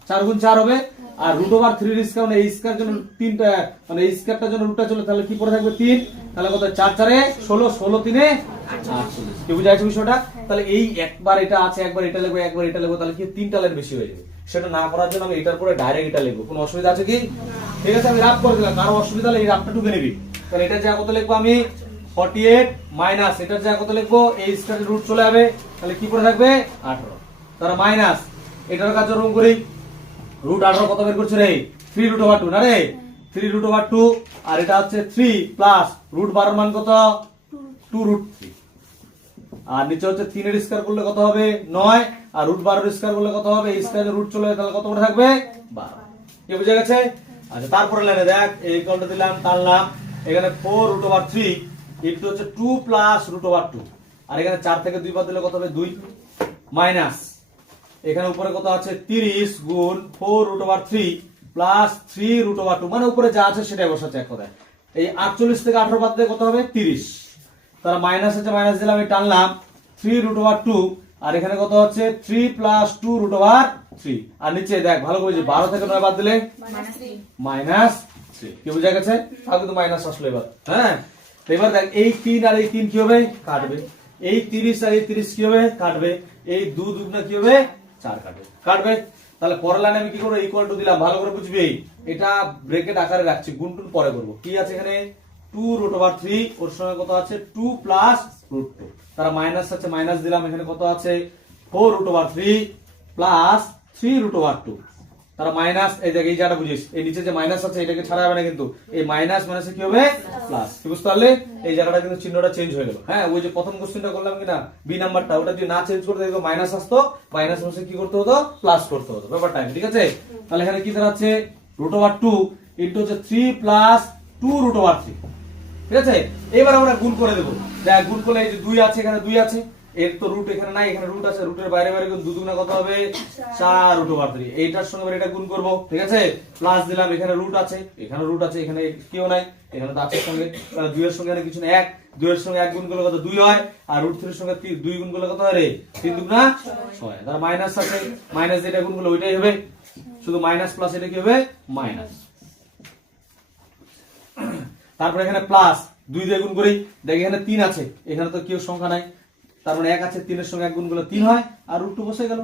4 গুণ 4 হবে, আর রুট ওভার 3 এর স্কয়ার মানে এই স্কয়ার জন্য 3টা, মানে এই স্কয়ারটার জন্য রুটটা চলে, তাহলে কি পড়ে থাকবে 3, তাহলে কত 4 4 এ 16, 16 3 এ 48, কি বুঝা যাচ্ছে বিষয়টা? তাহলে এই একবার এটা আছে, একবার এটা লিখবো, একবার এটা লিখবো, তাহলে কি 3টা লাইন বেশি হয়ে যাবে। সেটা না করার জন্য আমি এটার পরে ডাইরেক্ট এটা লিখবো, কোনো অসুবিধা আছে কি? ঠিক আছে, আমি রাফ করে দিলাম, কারো অসুবিধা হলে এই রাফটা টুকে নিবি। তাহলে এটা যা কত লিখবো আমি 48 মাইনাস এটার যা কত লিখবো, এই স্কয়ারের রুট চলে যাবে, তাহলে কি পড়ে থাকবে 18, তাহলে মাইনাস এটার কাজ ওরকম করি, রুট 18 কত বের করছে রে 3 রুট ওভার 2 না রে, 3 রুট ওভার 2, আর এটা হচ্ছে 3 প্লাস রুট 12 মান কত 2 রুট 3, আর নিচে হচ্ছে 3 এর স্কয়ার করলে কত হবে 9, আর রুট 12 এর স্কয়ার করলে কত হবে, এই স্কয়ারের রুট চলে, তাহলে কত করে থাকবে 12, কি বুঝা গেছে? আচ্ছা, তারপরে লাইনে দেখ এই ইকুয়ালটা দিলাম, টানলাম, এখানে 4 রুট ওভার 3 ইনটু হচ্ছে 2 প্লাস রুট ওভার 2, আর এখানে 4 থেকে 2 বাদ দিলে কত হবে 2, মাইনাস এখানে উপরে কত আছে 30 গুণ 4 root over 3 plus 3 root over 2, মানে উপরে যা আছে সেটাই বসাচ্ছে এক কথায়। এই 48 থেকে 18 বাদ দিলে কত হবে 30, তাহলে মাইনাস আছে, মাইনাস দিলাম, এই টানলাম 3 রুট ওভার 2, আর এখানে কত হচ্ছে 3 প্লাস 2 রুট ওভার 3, আর নিচে দেখ ভালো করে 12 থেকে 9 বাদ দিলে মাইনাস 3, কি বুঝা গেছে? তাহলে কিন্তু মাইনাস আসলো এবার, হ্যাঁ তো এবার দেখ এই 3 আর এই 3 কি হবে কাটবে, এই 30 আর এই 30 কি হবে কাটবে, এই 2 দুগুণা কি হবে 4 কাটবে। তাহলে পরের লাইনে আমি কি করব, ইকুয়াল টু দিলাম, ভালো করে বুঝবি, এটা ব্রেকেট আকারে রাখছি, গুণ টুন পরে করব। কি আছে এখানে 2√3, ওর সঙ্গে কত আছে 2 প্লাস √2, তারা মাইনাস আছে মাইনাস দিলাম, এখানে কত আছে 4√3 প্লাস 3√2, তারা মাইনাস, এই জায়গায় এই জায়গাটা বুঝিস, এই নিচে যে মাইনাস আছে এটাকে ছাড়া যাবে না, কিন্তু এই মাইনাস মাইনাসে কি হবে প্লাস, কি বুঝতে পারলে? এই জায়গাটা কিন্তু চিহ্নটা চেঞ্জ হয়ে গেল। হ্যাঁ, ওই যে প্রথম কোশ্চেনটা করলাম কিনা বি নাম্বারটা, ওটা যদি না চেঞ্জ করতে দিতো মাইনাস আসতো, মাইনাস মাসে কি করতে হতো প্লাস করতে হতো, ব্যাপারটা ঠিক আছে। তাহলে এখানে কি দাঁড়াচ্ছে √2 ইনটু হচ্ছে 3 প্লাস 2√3, ঠিক আছে। এবার আমরা গুণ করে দেবো, দেখ গুণ করলে এই যে 2 আছে, এখানে 2 আছে, এর তো রুট এখানে নাই, এখানে রুট আছে, রুটের বাইরে বাইরে গুণ 2 দুগুণা কত হবে 4√3, এইটার সঙ্গে এবার এটা গুণ করব, ঠিক আছে। প্লাস দিলাম, এখানে রুট আছে, এখানে রুট আছে, এখানে কেউ নাই, এখানে তো আছে সঙ্গে, তাহলে 2 এর সঙ্গে এখানে কিছু না, 1, 2 এর সঙ্গে 1 গুণ করলে কত 2 হয়, আর √3 এর সঙ্গে 2 গুণ করলে কত হয় রে 3 দুগুণা 6, তাহলে মাইনাস আছে, মাইনাস যেটা গুণ করলে ওইটাই হবে, শুধু মাইনাস প্লাস এটা কি হবে মাইনাস। তারপরে এখানে প্লাস 2 দিয়ে গুণ করি, দেখি এখানে 3 আছে, এখানে তো কেউ সংখ্যা নাই, তার মানে 1 আছে, 3 এর সঙ্গে 1 গুণ করলে 3 হয়, আর √2 বসে গেল,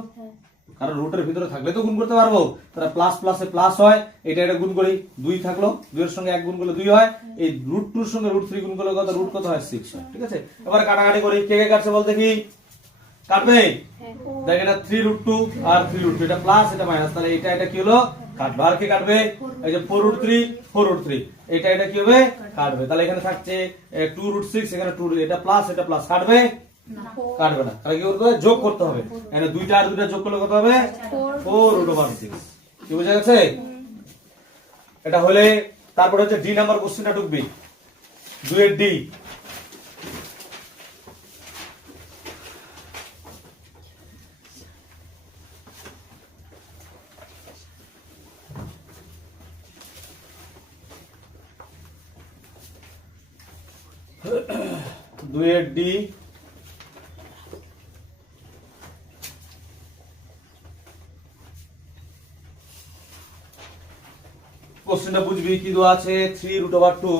কারণ রুটের ভিতরে থাকলে তো গুণ করতে পারবো, তাহলে প্লাস প্লাসে প্লাস হয়, এটা এটা গুণ করি, 2 থাকলো, 2 এর সঙ্গে 1 গুণ করলে 2 হয়, এই √2 এর সঙ্গে √3 গুণ করলে কত রুট কত হয় 6 হয়, ঠিক আছে। এবার কাটাকাটি করি, কে কে কাটছে বল দেখি, কাটবে, দেখ এটা 3√2 আর 3√2, এটা প্লাস এটা মাইনাস, তাহলে এটা এটা কি হলো কাটবে, আর কে কাটবে, এই যে 4√3 এটা এটা কি হবে কাটবে, তাহলে এখানে থাকছে 2√6, এখানে 2, এটা প্লাস এটা প্লাস, কাটবে কাটবে না, তাহলে কি করতে হবে যোগ করতে হবে, এখানে 2টা আর 2টা যোগ করলে কত হবে 4√6, কি বোঝা গেছে? এটা হলে তারপরে হচ্ছে ডি নাম্বার কোশ্চেনটা ঢুকবি, 2 এর ডি, কোশ্চেনটা বুঝবি কি দেওয়া আছে 3√2,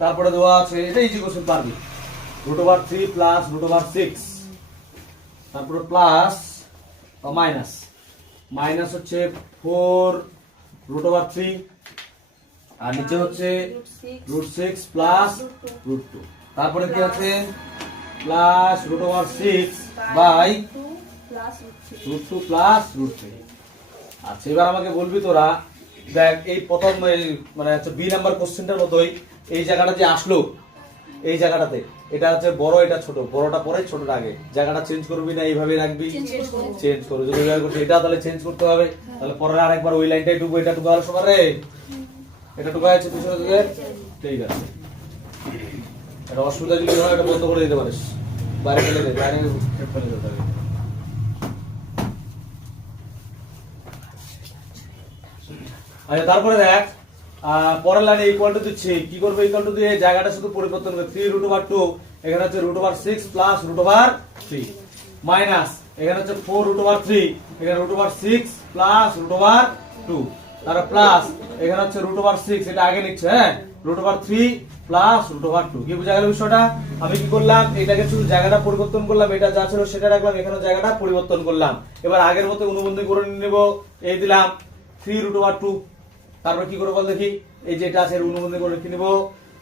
তারপরে দেওয়া আছে, এটা ইজি কোশ্চেন পারবি, √3 প্লাস √6, তারপরে প্লাস মাইনাস, মাইনাস হচ্ছে 4√3, আর নিচে হচ্ছে √6 প্লাস √2, তারপরে কি আছে প্লাস √6 বাই √2 প্লাস √3। আচ্ছা, এবার আমাকে বলবি তোরা, দেখ এই প্রথম মানে হচ্ছে বি নাম্বার কোশ্চেনটার মতোই এই জায়গাটা যে আসলো, এই জায়গাটাতে এটা হচ্ছে বড় এটা ছোট, বড়টা পরে ছোটটা আগে, জায়গাটা চেঞ্জ করবি না এইভাবে রাখবি, চেঞ্জ করবি, যদি এইভাবে করছিস এটা তাহলে চেঞ্জ করতে হবে, তাহলে পরে আরেকবার ওই লাইনটাই ঢুকবো, এটা ঢুকা হলো সবার রে, এটা ঢুকা আছে পিছনে দিকে, ঠিক আছে। এটা অসুবিধা যদি হয় এটা বন্ধ করে দিতে পারিস, বাইরে ফেলে দে, বাইরে ফেলে দিতে হবে। আচ্ছা, তারপরে দেখ পরের লাইনে ইকুয়াল টু দিচ্ছি, কি করবে ইকুয়াল টু দিয়ে জায়গাটা শুধু পরিবর্তন করবে, 3√2, এখানে হচ্ছে √6 প্লাস √3 মাইনাস, এখানে হচ্ছে 4√3, এখানে √6 প্লাস √2, তারপর প্লাস এখানে হচ্ছে √6, এটা আগে নিচ্ছে, হ্যাঁ, √3 প্লাস √2, কি বোঝা গেল বিষয়টা? আমি কি করলাম, এটাকে শুধু জায়গাটা পরিবর্তন করলাম, এটা যা ছিল সেটা রাখলাম, এখানে জায়গাটা পরিবর্তন করলাম, এবার আগের মতো অনুবন্ধী করে নেব, এই দিলাম 3√2, তারপর কি করে বল দেখি, এই যে এটা আছে অনুবন্ধী করে লিখে নিব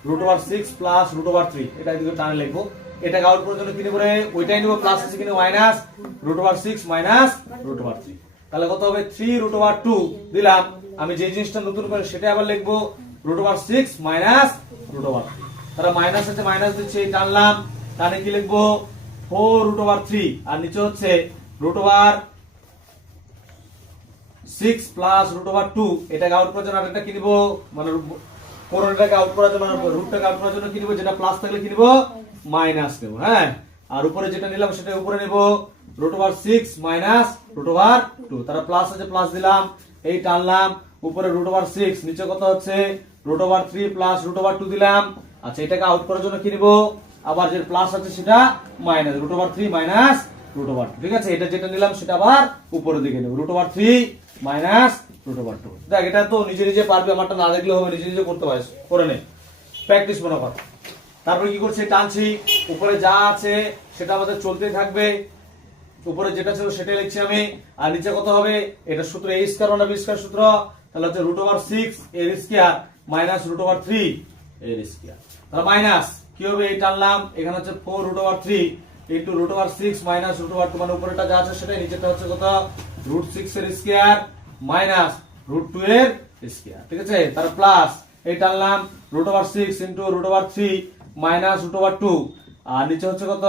√6 প্লাস √3, এটা এদিকে টানে লিখবো, এটাকে আউট করার জন্য কি নেব রে, ওইটাই নেব, প্লাস আছে কিনা মাইনাস √6 মাইনাস √3, তাহলে কত হবে 3√2 দিলাম, আমি যে জিনিসটা নতুন করে সেটা আবার লিখবো √6 মাইনাস √3, তাহলে মাইনাস আছে মাইনাস দিচ্ছে, টানলাম, টানে কি লিখবো 4√3, আর নিচে হচ্ছে √6 প্লাস √2, এটাকে আউট করার জন্য আরেকটা কি নিব, মানে কোনটাকে আউট করার জন্য রুটটাকে আউট করার জন্য কি নিব, যেটা প্লাস থাকলে কি নিব মাইনাস নেব, হ্যাঁ, আর উপরে যেটা নিলাম সেটা উপরে নেব √6 মাইনাস √2, তারা প্লাস আছে প্লাস দিলাম, এই টানলাম, উপরে √6, নিচে কত হচ্ছে √3 প্লাস √2 দিলাম। আচ্ছা, এটাকে আউট করার জন্য কি নিব, আবার যে প্লাস আছে সেটা মাইনাস √3 মাইনাস √2, ঠিক আছে, এটা যেটা নিলাম সেটা আবার উপরের দিকে নেব, √3 মাইনাস √2। দেখ এটা তো নিজে নিজে পারবে, আমারটা না দেখলে হবে, নিজে নিজে করতে পারিস, করে নে, প্র্যাকটিস মনে কর। তারপরে কি করছে, টানছি, উপরে যা আছে সেটা আমাদের চলতে থাকবে, উপরে যেটা ছিল সেটাই লিখছি আমি। আর নিচে কত হবে, এটা সূত্র a স্কয়ার না b স্কয়ার সূত্র, তাহলে হচ্ছে √6 এর স্কয়ার মাইনাস √3 এর স্কয়ার। তাহলে মাইনাস কি হবে, এই টানলাম, এখানে হচ্ছে 4√3 ইনটু √6 মাইনাস √2, মানে উপরেটা যা আছে সেটাই, নিচেটা হচ্ছে কত √6 এর স্কয়ার মাইনাস √2 এর স্কয়ার, ঠিক আছে। তার প্লাস এই টানলাম √6 ইনটু √3 মাইনাস √2, আর নিচে হচ্ছে কত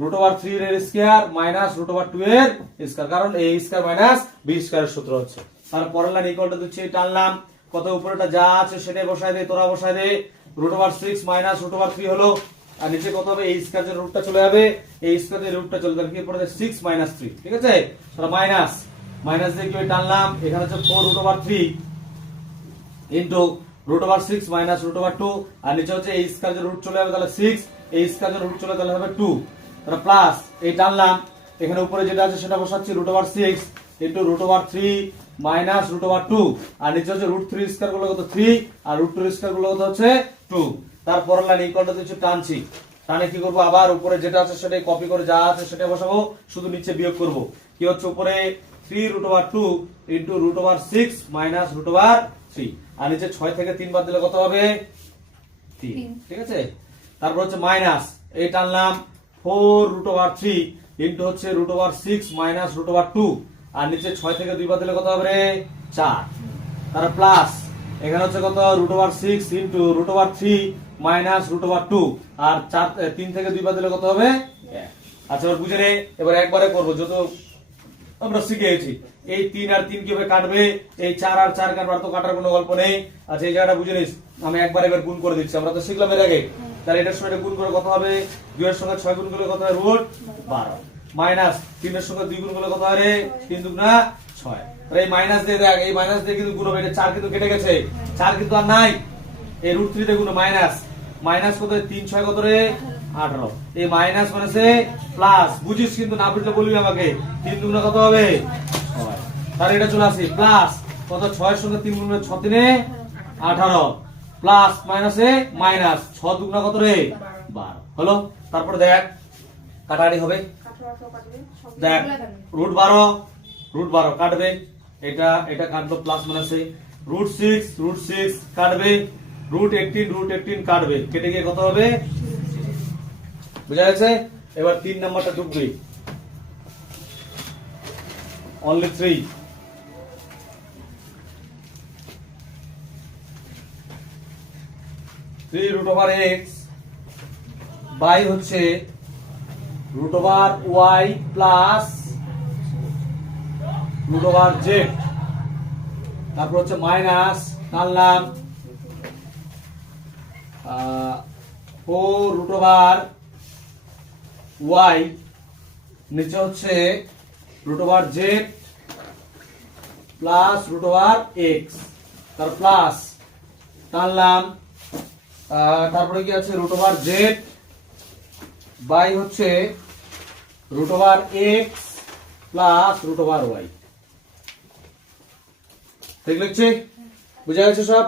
√3 এর স্কয়ার মাইনাস √2 এর স্কয়ার, কারণ a স্কয়ার মাইনাস b স্কয়ারের সূত্র হচ্ছে। তারপরের লাইন ইকুয়াল টু দিচ্ছি, টানলাম, কত উপরেটা যা আছে সেটাই বসায় দে, তোরা বসায় দে, √6 মাইনাস √3 হলো, আর নিচে কত হবে, এই স্কয়ার এর রুটটা চলে যাবে, এই স্কয়ার এর রুটটা চলে যাবে, কি পড়ে 6 মাইনাস 3, ঠিক আছে। তাহলে মাইনাস মাইনাস দিয়ে কি টানলাম, এখানে হচ্ছে 4√3 ইনটু √6 মাইনাস √2, আর নিচে হচ্ছে এই স্কয়ার এর রুট চলে যাবে, তাহলে 6, এই স্কয়ার এর রুট চলে তাহলে হবে 2, তাহলে প্লাস এই টানলাম, এখানে উপরে যেটা আছে সেটা বসাচ্ছি √6 ইনটু √3 মাইনাস √2, আর নিচে হচ্ছে √3 স্কয়ার গুলো কত 3, আর √2 স্কয়ার গুলো কত হচ্ছে 2। তারপর লাইন ইকুয়ালটা দিচ্ছি, টানছি, টানে কি করব, আবার উপরে যেটা আছে সেটাই কপি করে যা আছে সেটা বসাবো, শুধু নিচে বিয়োগ করব, কি হচ্ছে উপরে 3√2 ইনটু √6 মাইনাস √3, আর নিচে 6 থেকে 3 বাদ দিলে কত হবে 3, ঠিক আছে। তারপর হচ্ছে মাইনাস এই টানলাম 4√3 ইনটু হচ্ছে √6 মাইনাস √2, আর নিচে 6 থেকে 2 বাদ দিলে কত হবে রে 4, তার প্লাস এখানে হচ্ছে কত √6 ইনটু √3 মাইনাস √2, আর 3 থেকে 2 বাদ দিলে কত হবে 1। আচ্ছা এবার বুঝে নে, এবার একবারে করব, যত আমরা শিখে গেছি এই 3 আর 3 কিভাবে কাটবে, এই 4 আর 4 কাটবার তো কাটার কোনো গল্প নেই। আচ্ছা এই জায়গাটা বুঝে নিস, আমি একবার এবার গুণ করে দিচ্ছি, আমরা তো শিখলাম এর আগে। তাহলে এটার সঙ্গে গুণ করে কত হবে, 2 এর সঙ্গে 6 গুণ করলে কত হয় √12, মাইনাস 3 এর সঙ্গে 2 গুণ করলে কত হয় রে 3 দুগুণা 6, তাহলে এই মাইনাস দিয়ে দেখ, এই মাইনাস দিয়ে কিন্তু গুণ হবে, এটা 4 কিন্তু কেটে গেছে, 4 কিন্তু আর নাই, এই √3 দিয়ে গুণ, মাইনাস মাইনাস কত 3 6 কত রে 18, এই মাইনাস মাইনাসে প্লাস, বুঝিস কিন্তু, না বুঝলে বলবি আমাকে, 3 দুগুণা কত হবে 6, তাহলে এটা চলে আসি প্লাস কত 6 এর সঙ্গে 3 গুণ করলে 6 3 18, প্লাস মাইনাসে মাইনাস, 6 দুগুণা কত রে 12 হলো। তারপরে দেখ কাটাকাটি হবে, 18 কাটবে সব দেখ √12 কাটবে, এটা কাটলো প্লাস মাইনাসে, √6 কাটবে, √18 কাটবে, কেটে গিয়ে কত হবে, বুঝা গেছে। এবার 3 নাম্বারটা ঢুকবে, অনলি 3, √x বাই হচ্ছে √y প্লাস √z, তারপর হচ্ছে মাইনাস টানলাম 4√y, নিচে হচ্ছে √z প্লাস √x, তার প্লাস টানলাম, তারপরে কি আছে √z বাই হচ্ছে √x প্লাস √y, ঠিক লিখছি, বুঝা গেছে সব,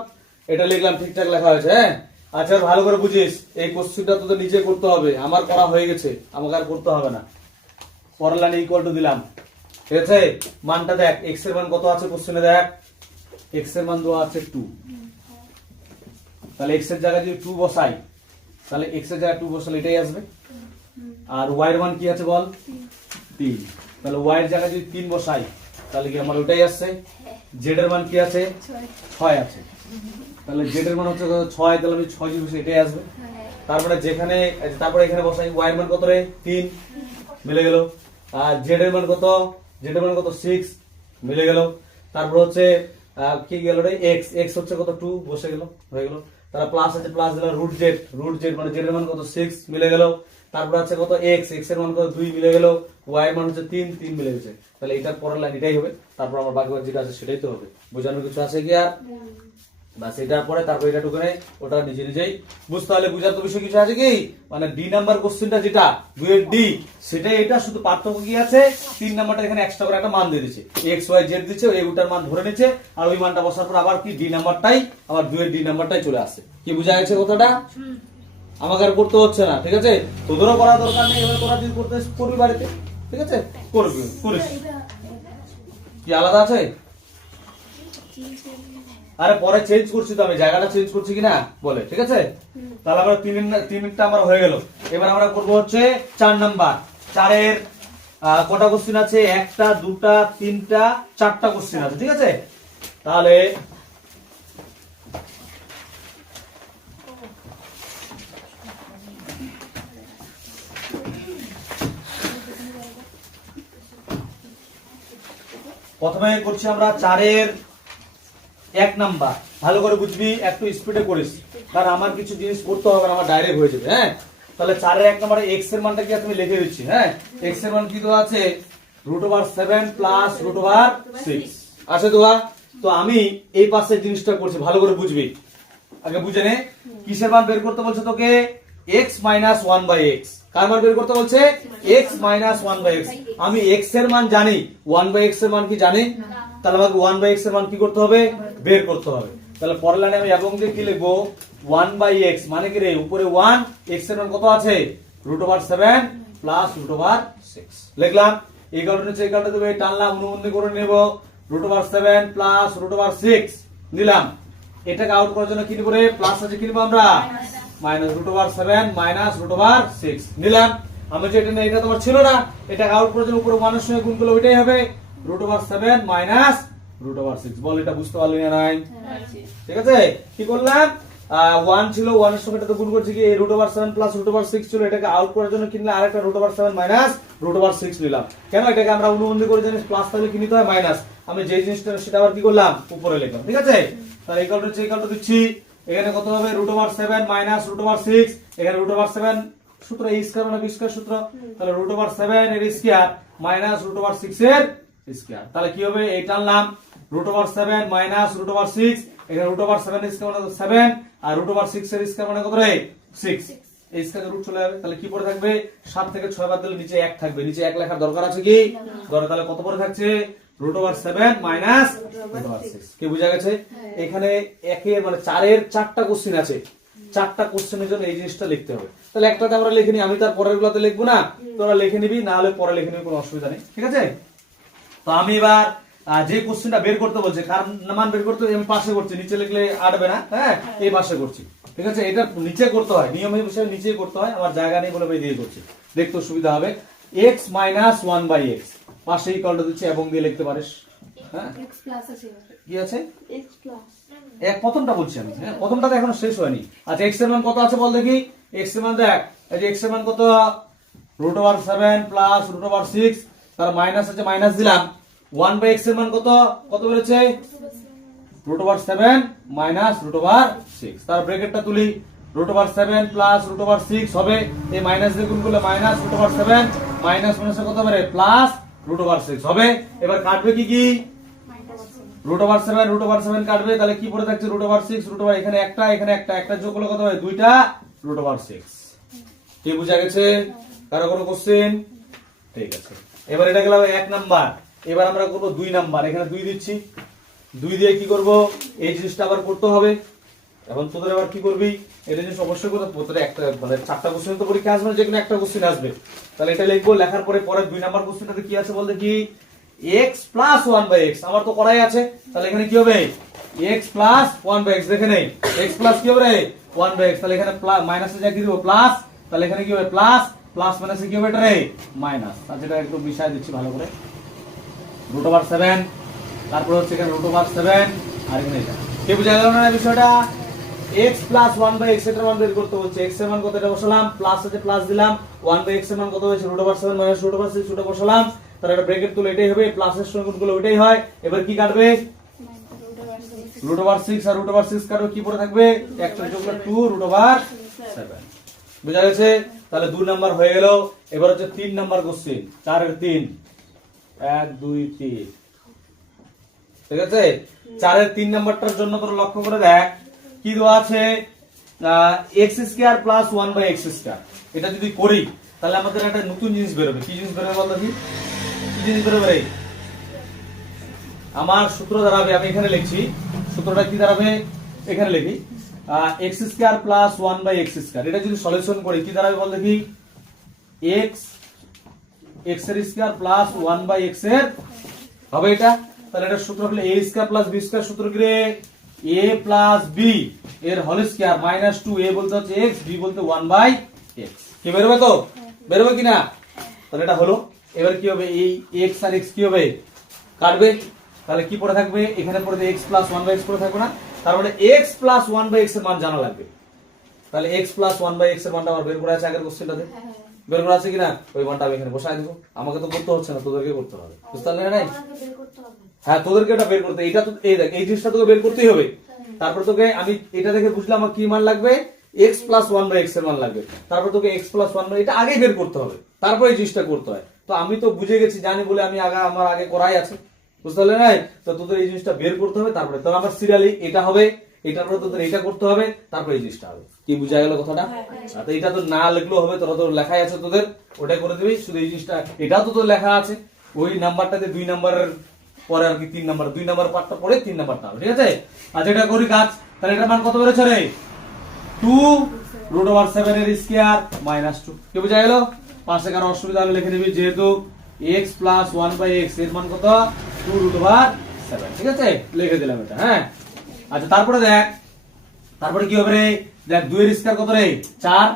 এটা লিখলাম, ঠিকঠাক লেখা হয়েছে, হ্যাঁ। আচ্ছা ভালো করে বুঝিস, এই কোশ্চেনটা তোদের নিজে করতে হবে, আমার করা হয়ে গেছে, আমাকে আর করতে হবে না। পরের লাইনে ইকুয়াল টু দিলাম, ঠিক আছে। মানটা দেখ, x এর মান কত আছে কোশ্চেনে, দেখ x এর মান দেওয়া আছে 2, তাহলে x এর জায়গায় যদি 2 বসাই, তাহলে x এর জায়গায় 2 বসালে এটাই আসবে, আর y এর মান কি আছে বল 3, তাহলে y এর জায়গায় যদি 3 বসাই তাহলে কি আমার ওটাই আসছে। z এর মান কি আছে 6 আছে, তাহলে z এর মান হচ্ছে 6, তাহলে আমি 6 যদি বসাই এটাই আসবে। তারপরে যেখানে, তারপরে এখানে বসাই y এর মান কত রে 3, মিলে গেল, আর z এর মান কত, z এর মান কত 6, মিলে গেল। তারপর হচ্ছে কি গেল রে x হচ্ছে কত 2, বসে গেল, হয়ে গেল। তারা প্লাস আছে, প্লাস দিলাম √z মানে z এর মান কত 6, মিলে গেল। তারপর আছে কত x এর মান কত 2, মিলে গেল, y এর মান হচ্ছে 3 মিলে গেছে, তাহলে এটার পরের লাইন এটাই হবে। তারপর আমার বাকি যেটা আছে সেটাই তো হবে, বোঝানোর কিছু আছে কি আর, বাস এটার পরে তারপর এটা টুকুনে ওটা নিজে নিজেই বুঝতে হলে, বুঝার তো বিষয় কিছু আছে কি, মানে ডি নাম্বার কোশ্চেনটা যেটা 2 এর ডি, সেটাই এটা, শুধু পার্থক্য কি আছে, 3 নাম্বারটা এখানে এক্সট্রা করে একটা মান দিয়ে দিচ্ছে, x y z দিচ্ছে, এই ওটার মান ধরে নিচ্ছে, আর ওই মানটা বসার পর আবার কি ডি নাম্বারটাই, আবার 2 এর ডি নাম্বারটাই চলে আসছে। কি বুঝা গেছে কথাটা? আমাকে আর করতে হচ্ছে না, ঠিক আছে? তোদেরও করা দরকার নেই, এবার তোরা যদি করতে করবি বাড়িতে, ঠিক আছে? করবি, করিস। কি আলাদা আছে? আরে পরে চেঞ্জ করছি তো, আমি জায়গাটা চেঞ্জ করছি কিনা বলে, ঠিক আছে? তাহলে আমরা তিন মিনিটটা আমার হয়ে গেল। এবার আমরা করবো হচ্ছে 4 নাম্বার। 4-এর কটা কোশ্চেন আছে? 1টা 2টা 3টা 4টা কোশ্চেন আছে, ঠিক আছে? তাহলে প্রথমে করছি আমরা 4-এর 1 নাম্বার। ভালো করে বুঝবি, একটু স্পিডে করিস, কারণ আমার কিছু জিনিস করতে হবে, আমার ডাইরেক্ট হয়ে যাবে। হ্যাঁ, তাহলে 4-এর 1 নাম্বারে x এর মানটা কি আমি লিখে দিচ্ছি। হ্যাঁ, x এর মান কি দেওয়া আছে? √7 প্লাস √6 আছে দেওয়া। তো আমি এই পাশের জিনিসটা করছি, ভালো করে বুঝবি। আগে বুঝে নে, কিসের মান বের করতে বলছে তোকে? x minus 1/x। কার মান বের করতে বলছে? x minus 1/x। আমি x এর মান জানি, 1/x এর মান কি জানি? তাহলে আমাকে 1/x এর মান কি করতে হবে? বের করতে হবে। তাহলে পরের লাইনে আমি এবং দিয়ে কি লিখবো? 1/x মানে কি রে? উপরে 1, x এর মান কত আছে? √7 প্লাস √6 লিখলাম। এই কারণে এই কারণে তুমি টানলাম, অনুবন্ধী করে নেব। √7 প্লাস √6 নিলাম। এটাকে আউট করার জন্য কি নিব রে? প্লাস আছে, কি নিব আমরা? মাইনাস √7 মাইনাস √6 নিলাম। আমি যে এটা এটা তোমার ছিল না, এটা আউট করার জন্য উপরে 1 এর সঙ্গে গুণ করলে ওইটাই হবে √7 মাইনাস √6। বল এটা বুঝতে পারলি না? নাই, ঠিক আছে? কি করলাম? 1 ছিল, 1 এর সঙ্গে এটা তো গুণ করছি কি? √7 প্লাস √6 ছিল, এটাকে আউট করার জন্য কিনলে আরেকটা √7 মাইনাস √6 নিলাম। কেন? এটাকে আমরা অনুবন্ধী করে জানি প্লাস থাকলে কি নিতে হয়? মাইনাস। আমি যে জিনিসটা সেটা আবার কি করলাম? উপরে লিখলাম, ঠিক আছে? তাহলে এই কারণে এই কারণে দিচ্ছি। এখানে কত হবে? √7 মাইনাস √6। এখানে √7 সূত্র a স্কয়ার মানে b স্কয়ার সূত্র, তাহলে √7 এর স্কয়ার মাইনাস √6 এর স্কয়ার। তাহলে কি হবে? এই টানলাম √7 মাইনাস √6। এখানে √7 এর স্কয়ার মানে 7 আর √6 এর স্কয়ার মানে কত রে? 6। এই স্কয়ার রুট চলে যাবে। তাহলে কি পড়ে থাকবে? 7 থেকে 6 বাদ দিলে নিচে 1 থাকবে। নিচে 1 লেখার দরকার আছে কি? দরকার। তাহলে কত পড়ে থাকছে? √7 মাইনাস √6। কি বুঝা গেছে? এখানে একের মানে 4-এর 4টা কোশ্চেন আছে। 4টা কোশ্চেনের জন্য এই জিনিসটা লিখতে হবে। তাহলে একটাতে আমরা লিখে নিই, আমি তার পরের গুলোতে লিখবো না, তোরা লিখে নিবি, না হলে পরে লিখে নিবি, কোনো অসুবিধা নেই, ঠিক আছে? তো আমি এবার যে কোশ্চেনটা বের করতে বলছে, কার মান বের করতে, আমি পাশে করছি, নিচে লিখলে আটবে না। হ্যাঁ, এই পাশে করছি, ঠিক আছে? এটা নিচে করতে হয়, নিয়ম হিসেবে নিচে করতে হয়, আমার জায়গা নেই বলে আমি দিয়ে করছি, দেখতে সুবিধা হবে। x মাইনাস 1/x পাশে ইকুয়ালটা দিচ্ছি এবং দিয়ে লিখতে পারিস। হ্যাঁ, কি আছে? এক প্রথমটা বলছি আমি। হ্যাঁ, প্রথমটা তো এখনো শেষ হয়নি। আচ্ছা, x এর মান কত আছে বল দেখি? x এর মান দেখ, এই যে x এর মান কত? √7 প্লাস √6, তার মাইনাস আছে, মাইনাস দিলাম। 1/x এর মান কত? কত বেরোচ্ছে? √7 মাইনাস √6। তার ব্র্যাকেটটা তুলি, √7 প্লাস √6 হবে, এই মাইনাস দিয়ে গুণ করলে মাইনাস √7 মাইনাস মাইনাসে কত হবে? প্লাস √6 হবে। এবার কাটবে কি কি? √7 কাটবে, তাহলে কি পড়ে থাকছে? √6 এখানে একটা, এখানে একটা, একটা যোগ করলে কত হবে? 2টা √6। কি বুঝা গেছে? কারো কোনো কোশ্চেন? ঠিক আছে। এবার এটা গেল 1 নাম্বার। এবার আমরা করব 2 নাম্বার। এখানে 2 দিচ্ছি, 2 দিয়ে কি করব? এই জিনিসটা আবার করতে হবে। এখন তোদের আবার কি করবি? এটা জিনিস অবশ্যই করতে তোদের একটা মানে 4টা কোশ্চেন তো পরীক্ষা আসবে না, যে কোনো একটা কোশ্চেন আসবে। তাহলে এটা লিখবো, লেখার পরে পরে 2 নাম্বার কোশ্চেনটাতে কি আছে বল দেখি? x প্লাস 1/x আমার তো করাই আছে। তাহলে এখানে কি হবে? x plus 1/x। দেখে নেই, x প্লাস কি হবে রে? 1/x। তাহলে এখানে মাইনাসে যা কি দিব? প্লাস। তাহলে এখানে কি হবে? প্লাস প্লাস মাইনাসে কি হবে? এটা রে মাইনাস। আচ্ছা, এটা একটু বিষয় দিচ্ছি ভালো করে। √7, তারপর হচ্ছে এখানে √7 আর এখানে এটা। কি বুঝা গেল না বিষয়টা? x প্লাস 1/x এর মান বের করতে বলছে। x এর মান কত? এটা বসালাম, প্লাস আছে প্লাস দিলাম। 1/x এর মান কত হয়েছে? √7 মাইনাস √6 ওটা বসালাম। তার একটা ব্র্যাকেট তুলে এটাই হবে, প্লাসের সঙ্গে গুণগুলো ওইটাই হয়। এবার কি কাটবে? √6 আর √6 কাটবে, কি পড়ে থাকবে? একটা যোগ করলে 2√7। বুঝা গেছে? তাহলে 2 নাম্বার হয়ে গেল। এবার হচ্ছে 3 নাম্বার কোশ্চেন, 4 এর 3। 1 2 3, ঠিক আছে? 4 এর 3 নাম্বারটার জন্য তোরা লক্ষ্য করে দেখ কি দেওয়া আছে? x² plus 1/x²। এটা যদি করি তাহলে আমাদের একটা নতুন জিনিস বেরোবে। কি জিনিস বেরোবে বল দেখি? কি জিনিস বেরোবে? আমার সূত্র দাঁড়াবে, আমি এখানে লিখছি, সূত্রটা কি দাঁড়াবে? এখানে লিখি, x square plus 1 by x square, এটা যদি সলিউশন করি কি দাঁড়াবে বল দেখি, এক্স এক্স এর স্কয়ার প্লাস 1 বাই এক্স এর হবে এটা। তাহলে এটা সূত্র হলো a square plus b square, সূত্র কি রে, a প্লাস b এর হোল স্কয়ার মাইনাস 2a বলতে হচ্ছে x, b বলতে 1 বাই x। কি বেরোবে তো, বেরোবে কিনা? তাহলে এটা হলো। এবার কি হবে, এই x আর x কি হবে, কাটবে। তাহলে কি পড়ে থাকবে, এখানে পড়ে x প্লাস 1 বাই x পড়ে থাকবে না, তার মানে x প্লাস 1 বাই x এর মান জানা লাগবে। তাহলে x প্লাস 1 বাই x এর মানটা আমার বের করা আছে আগের কোশ্চেনটাতে, বের করা আছে কিনা, ওই মানটা আমি এখানে বসাই দেবো। আমাকে তো করতে হচ্ছে না, তোদেরকে করতে হবে, বুঝতে পারলে না? হ্যাঁ, তোদেরকে এটা বের করতে, এটা তো এই দেখ এই জিনিসটা তোকে বের করতেই হবে। তারপর তোকে আমি এটা দেখে বুঝলাম আমার কি মান লাগবে, x প্লাস 1 বাই x এর মান লাগবে। তারপর তোকে x প্লাস 1 বাই এটা আগেই বের করতে হবে, তারপর এই জিনিসটা করতে হয়। তো আমি তো বুঝে গেছি, জানি বলে আমি আমার আগে করাই আছে, বুঝতে পারলে না? তো তোদের এই জিনিসটা বের করতে হবে, তারপরে তো আমার সিরিয়ালি এটা হবে, এটার পরে তোদের এটা করতে হবে, তারপর এই জিনিসটা হবে। কি বুঝা গেল কথাটা? তো এটা তো না লিখলেও হবে, তোরা তো লেখাই আছে তোদের, ওটাই করে দিবি। শুধু এই জিনিসটা এটাও তো তোর লেখা আছে, ওই নাম্বারটাতে 2 নাম্বারের পরে আর কি 3 নাম্বার, 2 নাম্বার পার্টটা পরে 3 নাম্বারটা হবে, ঠিক আছে? আচ্ছা, এটা করি কাজ। তাহলে এটার মান কত বেরোচ্ছে রে, 2√7 এর স্কয়ার মাইনাস 2। কি বুঝা গেল? পাশে কারো অসুবিধা হলে লিখে দিবি, যেহেতু x প্লাস 1 বাই x এর মান কত, 2√7, ঠিক আছে? লিখে দিলাম এটা, হ্যাঁ। আচ্ছা, তারপরে দেখ, তারপরে কি হবে রে, দেখ 2 এর স্কয়ার কত রে, 4,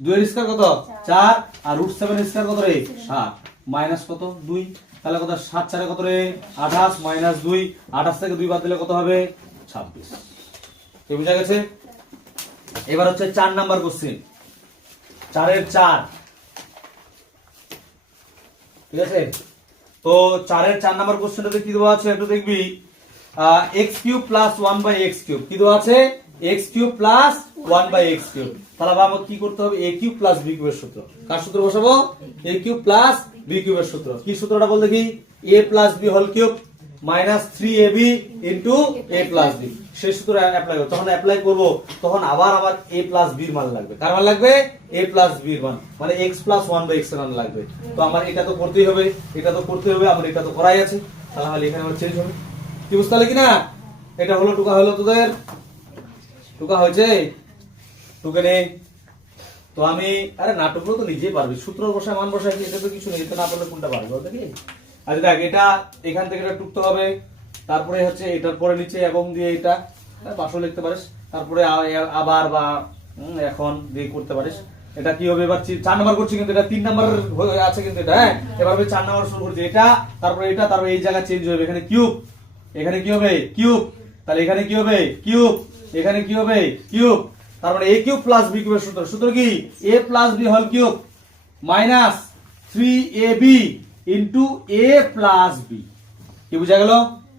2 এর স্কয়ার কত 4, আর √7 এর স্কয়ার কত রে, 7, মাইনাস কত 2। তাহলে কত, 7 4 কত রে, 28, মাইনাস 2, 28 থেকে 2 বাদ দিলে কত হবে, 26। কি বুঝা গেছে? এবার হচ্ছে 4 নাম্বার কোশ্চেন, 4 এর 4, ঠিক আছে? তো 4 এর 4 নাম্বার কোশ্চেনটাতে কি দেওয়া আছে একটু দেখবি, x³ প্লাস 1 বাই x³ কি দেওয়া আছে, x³ প্লাস 1 বাই x³। তাহলে বাবা কি করতে হবে, a³ প্লাস b³ এর সূত্র। কার সূত্র বসাবো, a³ প্লাস b³ এর সূত্র। কি সূত্রটা বল দেখি, a plus b whole cube minus 3ab into a plus b। সেই সূত্র অ্যাপ্লাই করব, যখন অ্যাপ্লাই করব তখন আবার a প্লাস b এর মান লাগবে। কার মান লাগবে, a প্লাস b এর মান, মানে x প্লাস 1 বাই x এর মান লাগবে। তো আমার এটা তো করতেই হবে, এটা তো করতে হবে, আমার এটা তো করাই আছে, তাহলে এখানে আমার চেঞ্জ হবে। কি বুঝতে পারলে কিনা? এটা হলো টুকা, হলো তোদের টুকা হয়েছে, টুকে নেই। তো আমি আরে নাটকগুলো তো নিজেই পারবি, সূত্র বসায় মান বসায়, এটা তো কিছু নেই, এটা না পারলে কোনটা পারবি বল দেখি। আচ্ছা দেখ, এটা এখান থেকে এটা টুকতে হবে, তারপরে হচ্ছে এটার পরে নিচে এবং দিয়ে এটা পাশে লিখতে পারিস, তারপরে আবার বা এখন দিয়ে করতে পারিস। এটা কি হবে, এবার 4 নাম্বার করছি, কিন্তু এটা 3 নাম্বার আছে কিন্তু এটা, হ্যাঁ। এবার 4 নাম্বার শুরু করছি, এটা তারপরে এটা, তারপরে এই জায়গা চেঞ্জ হবে, এখানে কিউব, এখানে কি হবে কিউব, তাহলে এখানে কি হবে কিউব, এখানে কি হবে কিউব। তারপরে a³ প্লাস b³ এর সূত্র, সূত্র কি, a plus b whole cube minus 3ab into a plus b। কি বুঝা গেল?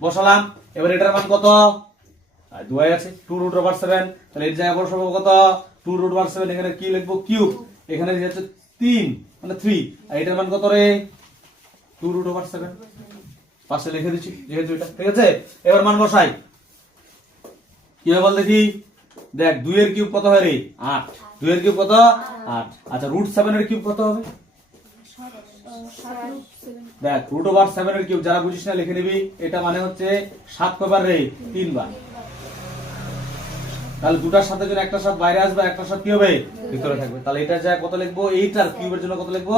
বসালাম। এবার এটার মান কত, 2 আছে, 2√7, তাহলে এর জায়গায় বসাবো কত, 2√7, এখানে কি লিখবো কিউব, এখানে হচ্ছে 3 মানে 3, আর এটার মান কত রে, 2√7, পাশে লিখে দিচ্ছি যেহেতু এটা, ঠিক আছে? এবার মান বসাই, কি হবে বল দেখি। দেখ 2 এর কিউব কত হয় রে, 8, 2 এর কিউব কত, 8। আচ্ছা, √7 এর কিউব কত হবে, দেখ √7 এর কিউব, যারা বুঝিস না লিখে নিবি, এটা মানে হচ্ছে 7 কবার রে, 3 বার। তাহলে দুটার সাথে যদি একটা সাথে বাইরে আসবে, একটা সাথে কি হবে, ভিতরে থাকবে। তাহলে এটার জায়গায় কত লিখবো, 8 আর কিউবের জন্য কত লিখবো,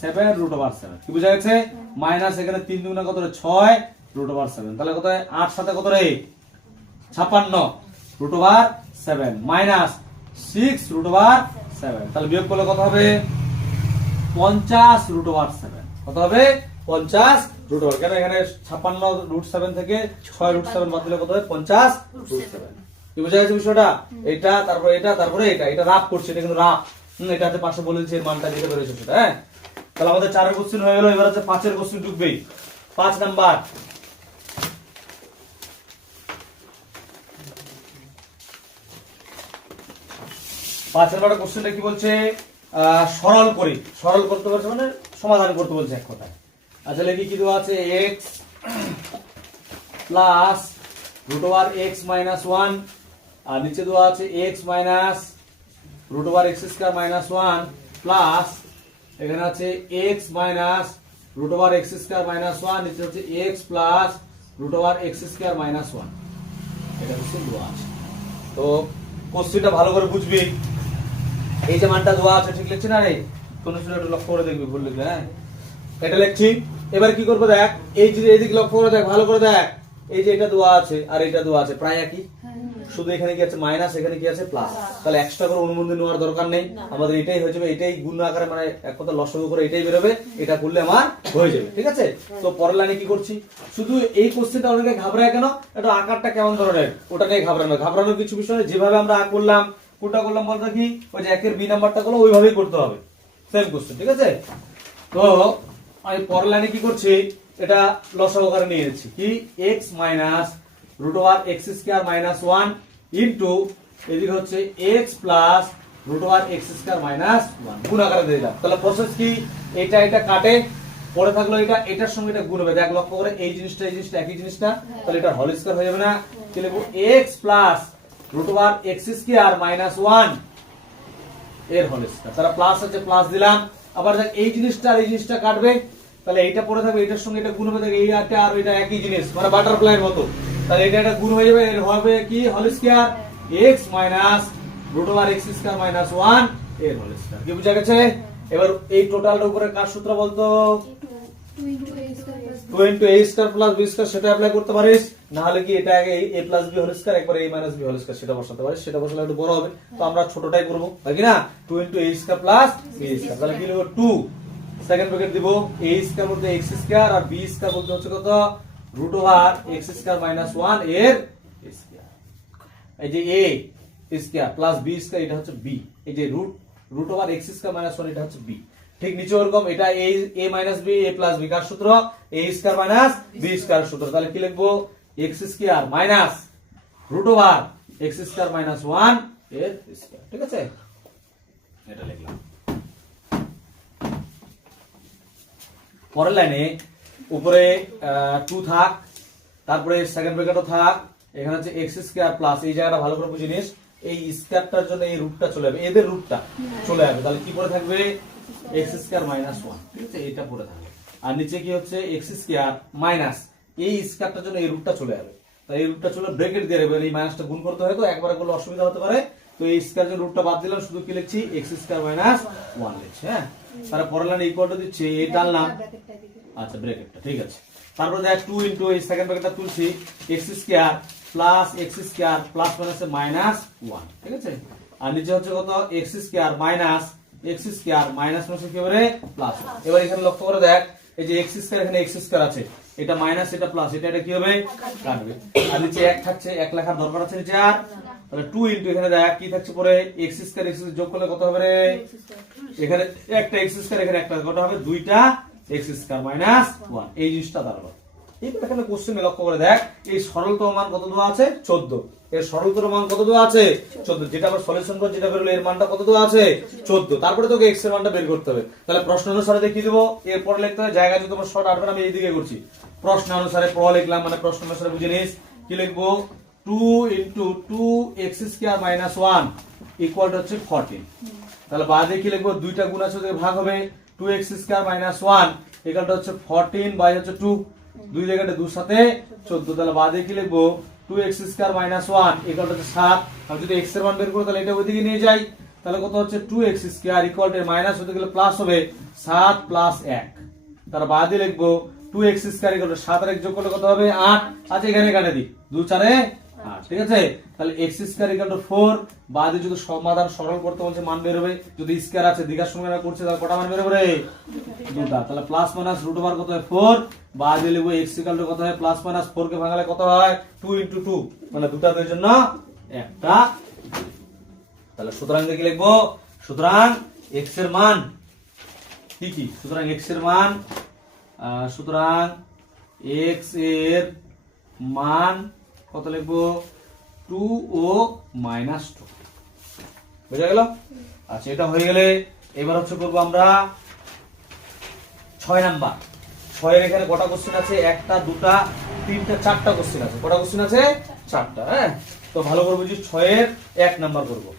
7√7। কি বুঝা গেছে? মাইনাস এখানে 3 দুগুণে কত রে, 6√7। তাহলে কত হয়, 8 সাথে কত রে, 56√7 মাইনাস 6√7। তাহলে বিয়োগ করলে কত হবে, 50√7। কত হবে, 50√7। কেন এখানে 56√7 থেকে 6√7 বাদ দিলে কত হবে, 50√7। কি বুঝা গেছে বিষয়টা? এটা তারপরে এটা তারপরে এটা, এটা রাফ করছে, এটা কিন্তু রাফ, এটা হাতে পাশে বলে দিচ্ছি এর মানটা যেটা বেরোচ্ছে সেটা, হ্যাঁ। তাহলে আমাদের 4 এর কোশ্চেন হয়ে গেল। এবার হচ্ছে 5 এর কোশ্চেন ঢুকবেই, 5 নাম্বার। পাঁচ নাম্বার কোশ্চেনটা কি বলছে, সরল করি, সরল করতে বলছে মানে সমাধান করতে বলছে এক কথায়। আচ্ছা লিখি, কি দেওয়া আছে, x প্লাস √x মাইনাস 1, আর নিচে দেওয়া আছে x minus √x² minus 1 plus এখানে আছে x মাইনাস √x² মাইনাস 1, নিচে হচ্ছে x প্লাস √x² মাইনাস 1। এটা কোশ্চেন দেওয়া আছে। তো কোশ্চেনটা ভালো করে বুঝবি। এই যে মানটা দেওয়া আছে ঠিক লিখছি না রে, কোন একটু লক্ষ্য করে দেখবি, ভুল লিখবে। হ্যাঁ, এটা লিখছি। এবার কি করবো দেখ, এই যে এইদিকে লক্ষ্য করে দেখ, ভালো করে দেখ। এই যে এটা দেওয়া আছে আর এটা দেওয়া আছে প্রায় একই, শুধু এখানে কি আছে মাইনাস, এখানে কি আছে প্লাস। তাহলে এক্সট্রা করে অনুমোদন নেওয়ার দরকার নেই, আমাদের এটাই হয়ে যাবে। এটাই গুণ আকারে মানে এক কথা লসাগু করে এটাই বেরোবে, এটা করলে আমার হয়ে যাবে। ঠিক আছে, তো পরের লাইনে কি করছি, শুধু এই কোশ্চেনটা অনেকে ঘাবড়ায় কেন, এটা আকারটা কেমন ধরনের ওটা নিয়ে ঘাবড়ানোর কিছু বিষয় নেই। যেভাবে আমরা করলাম, কোনটা করলাম বলতে কি, ওই যে একের বি নাম্বারটা করলো ওইভাবেই করতে হবে, সেম কোশ্চেন। ঠিক আছে, তো আমি পরের লাইনে কি করছি, এটা লসাগু আকারে নিয়ে যাচ্ছি কি, x minus root over x square minus 1 into এদিকে হচ্ছে x plus root over x square minus 1 গুণ আকারে দিয়ে দিলাম। তাহলে প্রসেস কি, এটা এটা কাটে, পড়ে থাকলো এটা, এটার সঙ্গে এটা গুণ হবে। দেখ লক্ষ্য করে, এই জিনিসটা একই জিনিসটা, তাহলে এটা হোল স্কয়ার হয়ে যাবে না, কি লিখবো x plus root over x square minus 1 এর হোল স্কয়ার। তাহলে প্লাস আছে, প্লাস দিলাম। আবার দেখ এই জিনিসটা আর এই জিনিসটা কাটবে, তাহলে এইটা পড়ে থাকবে, এটার সঙ্গে এটা গুণ হবে। দেখ এইটা আর এটা একই জিনিস, মানে বাটারফ্লাইয়ের মতো। তাহলে এটা গুণ হয়ে যাবে, এর হবে কি whole square x minus root over x square minus 1 এর হোল স্কয়ার। কি বুঝা গেছে? এবার এই টোটালটার উপরে কার সূত্র বলতো, 2 into a square plus b square, সেটা অ্যাপ্লাই করতে পারিস। না হলে কি এটা আগে a plus b whole square, একবার a minus b whole square সেটা বসাতে পারিস। সেটা বসালে একটু বড় হবে, তো আমরা ছোটটাই করব, তাই কি না। 2 into a square plus b square, তাহলে কি লিখব 2, সেকেন্ড ব্র্যাকেট দিব, a স্কয়ার বলতে x স্কয়ার আর b স্কয়ার বলতে হচ্ছে কত, root over x square minus 1 এর স্কয়ার। এই যে a square plus b square, এটা হচ্ছে b। এই যে root over x square minus 1, এটা হচ্ছে b। ঠিক নিচে ওরকম, এটা a minus b, a plus b কার সূত্র, a square minus b square সূত্র। তাহলে কি লিখবো, x square minus root over x square minus 1 এর স্কয়ার। ঠিক আছে, এটা লিখলাম। পরের লাইনে উপরে 2 থাক, তারপরে সেকেন্ড ব্র্যাকেটও থাক, এখানে হচ্ছে x স্কয়ার প্লাস, এই জায়গাটা ভালো করে বুঝে নিস, এই স্কয়ারটার জন্য এই রুটটা চলে যাবে, এদের রুটটা চলে যাবে। তাহলে কি পড়ে থাকবে, x স্কয়ার মাইনাস 1। ঠিক আছে, এটা পড়ে থাকবে। আর নিচে কি হচ্ছে, x স্কয়ার মাইনাস, এই স্কয়ারটার জন্য এই রুটটা চলে যাবে। তাই এই রুটটা চলে ব্র্যাকেট দিয়ে দেবে, এই মাইনাসটা গুণ করতে হয়, তো একবারে করলে অসুবিধা হতে পারে। তো এই স্কয়ার জন্য রুটটা বাদ দিলাম, শুধু কি লিখছি, x স্কয়ার মাইনাস 1 লিখছি। হ্যাঁ, তারপর পরের লাইনে ইকুয়াল টু দিচ্ছি, এই টানলাম, আচ্ছা ব্র্যাকেটটা ঠিক আছে। তারপর দেখ 2 ইনটু এই সেকেন্ড ব্র্যাকেটটা তুলছি, x square plus x square plus মাইনাসে মাইনাস 1। ঠিক আছে, আর নিচে হচ্ছে কত, x square minus x square minus minus কি হবে প্লাস। এবার এখানে লক্ষ্য করে দেখ, এই যে x স্কয়ার, এখানে x স্কয়ার আছে, এটা মাইনাস এটা প্লাস, এটা কি হবে কাটবে। আর নিচে 1 থাকছে, 1 লেখার দরকার আছে নিচে আর, তাহলে 2 ইনটু এখানে দেখ কি থাকছে পরে, x স্কয়ার x যোগ করলে কত হবে রে, এখানে একটা x স্কয়ার, এখানে একটা, কত হবে দুইটা x স্কয়ার মাইনাস 1, এই জিনিসটা দাঁড়াবে। এইবার এখানে কোশ্চেনে লক্ষ্য করে দেখ, এই সরলতম মান কত দেওয়া আছে 14, এর সরলতম মান কত দেওয়া আছে 14, যেটা আমরা সলিউশন করে যেটা বের হলো এর মানটা কত দেওয়া আছে 14। তারপরে তোকে x এর মানটা বের করতে হবে। তাহলে প্রশ্ন অনুসারে দেখিয়ে দেব, এরপর লিখতে হবে জায়গা যদি তোমার শর্ট আটবে, আমি এইদিকে করছি, প্রশ্ন অনুসারে লিখলাম, মানে প্রশ্ন অনুসারে বুঝে নিস। কি লিখবো, 2 into 2x square minus 1 equal to হচ্ছে 14। তাহলে বাদে কি লিখবো, দুইটা গুণ আছে ওদের ভাগ হবে, 2x square minus 1 equal to হচ্ছে 14 বাই হচ্ছে 2, দুই জায়গাটা 2 সাথে 14। তাহলে বাদে কি লিখবো, 2x square minus 1 equal to 7। আমি যদি x এর মান বের করি তাহলে এটা ওইদিকে নিয়ে যাই, তাহলে কত হচ্ছে 2x square equal to minus হতে গেলে প্লাস হবে 7 প্লাস 1। তার বাদে লিখবো 2x স্কয়ার ইকুয়াল টু 7 আর 1 যোগ করলে কত হবে 8। আচ্ছা এখানে কাটে দিই, 2 4 8। ঠিক আছে, তাহলে x স্কয়ার ইকুয়াল টু 4, বাদে যদি সমাধান সরল করতে বলছে মান বের হবে, যদি স্কয়ার আছে দ্বিঘাত সমীকরণ করছে তাহলে কটা মান বের হবে রে, দুটো। তাহলে প্লাস মাইনাস রুট ওভার কত হয় 4, বাদে লিখবো x ইকুয়াল টু কত হয় প্লাস মাইনাস 4 কে ভাঙালে কত হয় 2 ইনটু 2, মানে দুটার জন্য একটা। তাহলে সুতরাং কি লিখবো, সুতরাং x এর মান কি কি, সুতরাং x এর মান, সুতরাং x এর মান কত লিখবো 2 ও মাইনাস 2, বুঝা গেল। আচ্ছা এটা হয়ে গেলে এবার হচ্ছে করবো আমরা 6 নাম্বার। 6 এর এখানে কটা কোশ্চেন আছে, একটা দুটা তিনটা চারটা কোশ্চেন আছে, কটা কোশ্চেন আছে চারটা। হ্যাঁ, তো ভালো করে বুঝিস, 6 এর 1 নাম্বার করবো।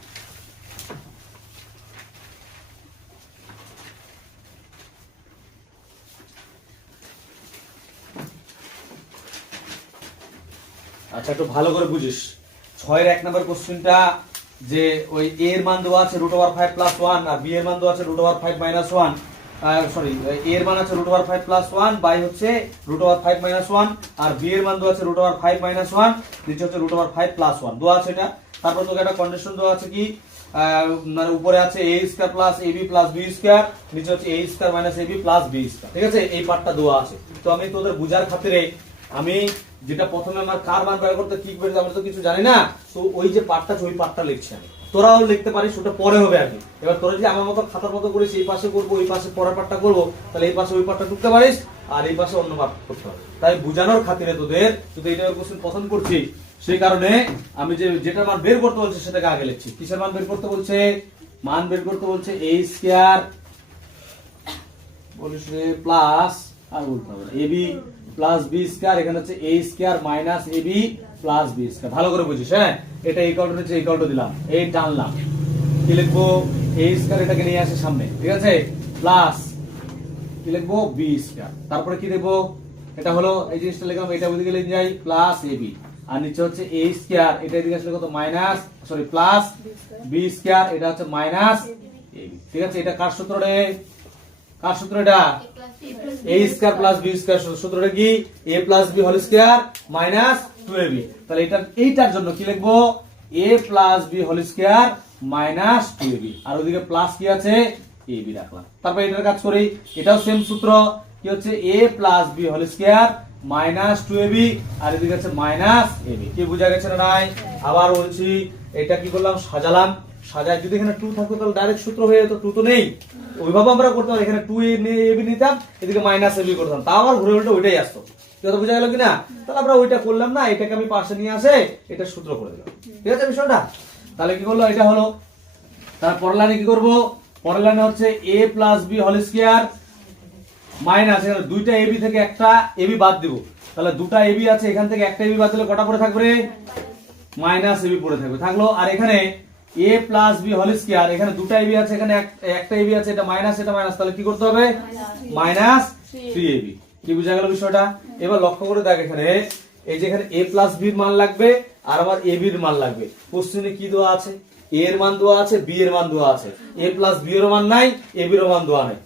আচ্ছা একটু ভালো করে বুঝিস, 6 এর 1 নাম্বার কোশ্চেনটা যে ওই a এর মান দেওয়া আছে √5 প্লাস 1 আর b এর মান দেওয়া আছে √5 মাইনাস 1, সরি a এর মান আছে √5 প্লাস 1 বাই হচ্ছে √5 মাইনাস 1 আর b এর মান দেওয়া আছে √5 মাইনাস 1, নিচে হচ্ছে √5 প্লাস 1 দেওয়া আছে এটা। তারপর তোকে একটা কন্ডিশন দেওয়া আছে কি, মানে উপরে আছে a square plus ab plus b square, নিচে হচ্ছে a square minus ab plus b square. ঠিক আছে, এই পার্টটা দেওয়া আছে। তো আমি তোদের বুঝার খাতিরে আমি যেটা প্রথমে আমার কার মান বের করতে কি বের, আমরা তো কিছু জানি না, তো ওই যে পার্টটা আছে ওই পার্টটা লিখছি আমি। তোরাও লিখতে পারিস, ওটা পরে হবে আর কি। এবার তোরা যদি আমার মতো খাতার মতো করিস, এই পাশে করবো ওই পাশে পরের পার্টটা করবো, তাহলে এই পাশে ওই পার্টটা টুকতে পারিস আর এই পাশে অন্য পার্ট করতে হবে। তাই বুঝানোর খাতিরে তোদের যদি এটা কোশ্চেন পছন্দ করছি, সেই কারণে আমি যেটা মান বের করতে বলছি সেটাকে আগে লিখছি। কিসের মান বের করতে বলছে? মান বের করতে বলছে a স্কয়ার বলিস রে প্লাস, আর বলতে হবে না, ab প্লাস b স্কয়ার, এখানে হচ্ছে a square minus ab plus b square. ভালো করে বুঝিস, হ্যাঁ, এটা ইকুয়াল টু হচ্ছে ইকুয়াল টু দিলাম, এই টানলাম, কি লিখবো a স্কয়ার, এটাকে নিয়ে আসে সামনে, ঠিক আছে, প্লাস কি লিখবো b স্কয়ার, তারপরে কি দেবো, এটা হলো এই জিনিসটা লিখলাম, এটা ওইদিকে লিখে যাই প্লাস ab, আর নিচে হচ্ছে a স্কয়ার, এটা এদিকে আসলে কত minus, sorry plus b square, এটা হচ্ছে মাইনাস ab। ঠিক আছে, এটা কার সূত্র রে? কার সূত্র এটা? a square plus b square. সূত্রটা কি? a plus b whole square minus 2ab। তাহলে এটা এইটার জন্য কি লিখবো? a plus b whole square minus 2ab, আর ওদিকে প্লাস কি আছে? ab রাখলাম। তারপর এটার কাজ করি, এটাও সেম সূত্র, কি হচ্ছে a plus b whole square minus 2ab, আর এদিকে আছে মাইনাস ab। কি বোঝা গেছে না নাই? আবার বলছি, এটা কি করলাম, সাজালাম, সাজায় যদি এখানে 2 থাকতো তাহলে ডাইরেক্ট সূত্র হয়ে যেত, 2 তো নেই, ওইভাবে আমরা করতাম, এখানে 2ab নিতাম, এদিকে মাইনাস ab করতাম, তা আবার ঘুরে উল্টে ওইটাই আসতো। কথা বোঝা গেল কিনা? তাহলে আমরা ওইটা করলাম না, এটাকে আমি পাশে নিয়ে আসে এটা সূত্র করে দিলাম। ঠিক আছে বিষয়টা? তাহলে কি করলো, এটা হলো। তার পরের লাইনে কি করব? পরের লাইনে হচ্ছে a plus b whole square minus, এখানে দুইটা ab থেকে একটা ab বাদ দিব, তাহলে দুটা ab আছে, এখান থেকে একটা ab বাদ দিলে কটা পড়ে থাকবে? মাইনাস ab পড়ে থাকবে, থাকলো। আর এখানে a plus b whole square, এখানে দুটা ab আছে, এখানে একটা ab আছে, এটা মাইনাস এটা মাইনাস, তাহলে কি করতে হবে? Minus 3ab। কি বুঝা গেল বিষয়টা? এবার লক্ষ্য করে দেখ, এখানে এই যে এখানে a প্লাস b এর মান লাগবে আর আমার ab এর মান লাগবে। কোশ্চেনে কি দেওয়া আছে? a এর মান দেওয়া আছে, b এর মান দেওয়া আছে, a প্লাস b এর মান নাই, ab এর মান দেওয়া নাই।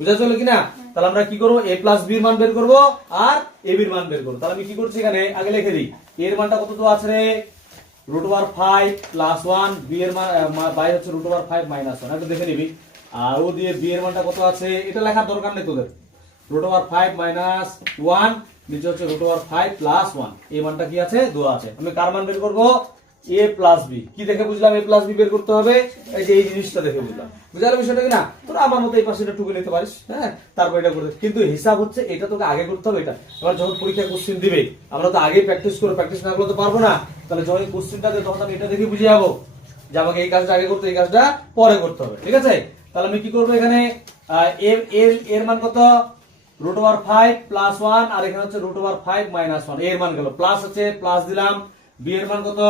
বুঝা চলো কিনা? তাহলে আমরা কি করবো, a প্লাস b এর মান বের করবো আর ab এর মান বের করবো। তাহলে আমি কি করছি, এখানে আগে লিখে দিই, a এর মানটা কত দেওয়া আছে রে? √5 প্লাস 1, b এর মান বাই হচ্ছে √5 মাইনাস 1, একটু দেখে নিবি। আর ও দিয়ে b এর মানটা কত আছে, এটা লেখার দরকার নেই তোদের, √5 মাইনাস 1, নিচে হচ্ছে √5 প্লাস 1, এই মানটা কি আছে? দেওয়া আছে। আমি কার মান বের করবো? a plus b। কি দেখে বুঝলাম a প্লাস b বের করতে হবে? এই যে এই জিনিসটা দেখে বুঝলাম। বুঝার বিষয়টা কিনা? তোরা আমার মতো এই পাশে এটা টুকে নিতে পারিস, হ্যাঁ, তারপর এটা করতে, কিন্তু হিসাব হচ্ছে এটা তোকে আগে করতে হবে। এটা এবার যখন পরীক্ষায় কোশ্চেন দিবে, আমরা তো আগে প্র্যাকটিস করব, প্র্যাকটিস না করলে তো পারবো না। তাহলে যখন এই কোশ্চেনটা দেয় তখন আমি এটা দেখে বুঝে যাবো যে আমাকে এই কাজটা আগে করতে, এই কাজটা পরে করতে হবে। ঠিক আছে? তাহলে আমি কি করবো, এখানে এর মান কত? √5 প্লাস 1, আর এখানে হচ্ছে √5 মাইনাস 1, এর মান গেল, প্লাস আছে প্লাস দিলাম, b এর মান কত?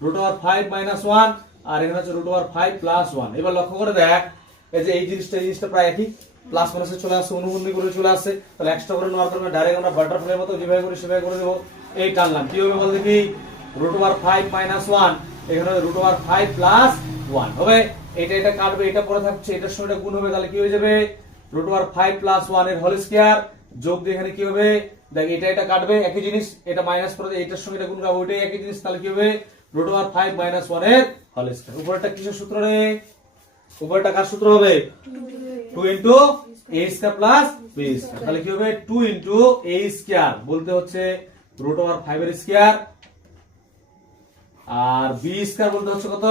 √5 মাইনাস 1, আর এখানে হচ্ছে √5 প্লাস 1। এবার লক্ষ্য করে দেখ, এই যে এই জিনিসটা প্রায় একই, প্লাস মাইনাসে চলে আসছে, অনুবন্ধী করে চলে আসছে, তাহলে এক্সট্রা করে নেওয়ার কারণে ডাইরেক্ট আমরা বাটারফ্লাইয়ের মতো যেভাবে করে সেভাবে করে দেবো। এই টানলাম, কি হবে বল দেখি? √5 মাইনাস 1, এখানে √5 প্লাস 1 হবে। এটা কাটবে, এটা পরে থাকছে, এটার সঙ্গে গুণ হবে, তাহলে কি হয়ে যাবে? √5 প্লাস 1 এর হোল স্কয়ার যোগ দিয়ে এখানে কি হবে? দেখ, এটা কাটবে, একই জিনিস, এটা মাইনাস করে এটার সঙ্গে এটা গুণ করব, ওইটাই একই জিনিস, তাহলে কি হবে? √5 মাইনাস 1 এর হোল স্কয়ার। উপরেরটা কিসের সূত্র রে? উপরেরটা কার সূত্র হবে? 2 into a square plus b square. তাহলে কি হবে? 2 ইনটু a স্কয়ার বলতে হচ্ছে √5 এর স্কয়ার, আর b স্কয়ার বলতে হচ্ছে কত?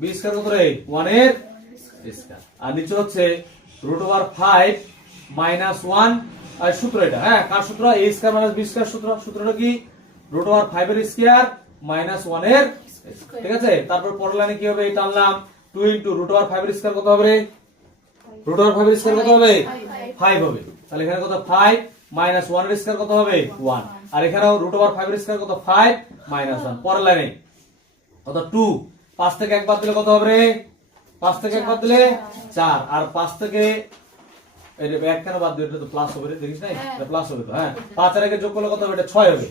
b স্কয়ার কত রে? 1 এর স্কয়ার। আর নিচে হচ্ছে √5 মাইনাস 1, আর সূত্র এটা, হ্যাঁ, কার সূত্র? a square minus b square সূত্র। সূত্রটা কি? √5 এর স্কয়ার মাইনাস 1 এর স্কয়ার। ঠিক আছে? তারপর পরের লাইনে কি হবে? এটা আনলাম, 2 ইনটু √5 এর স্কয়ার কত হবে রে? √5 এর স্কয়ার কত হবে? 5 হবে। তাহলে এখানে কত? 5 মাইনাস 1 এর স্কয়ার কত হবে? 1। আর এখানেও √5 এর স্কয়ার কত? 5 মাইনাস 1। পরের লাইনে কত? 2, 5 থেকে 1 বাদ দিলে কত হবে রে? 5 থেকে 1 বাদ দিলে 4, আর 5 থেকে এটা 1 কেন বাদ দিলে? এটা তো প্লাস হবে রে, দেখিস নাই? এটা প্লাস হবে তো, হ্যাঁ, 5 আর 1 যোগ করলে কত হবে? এটা 6 হবে।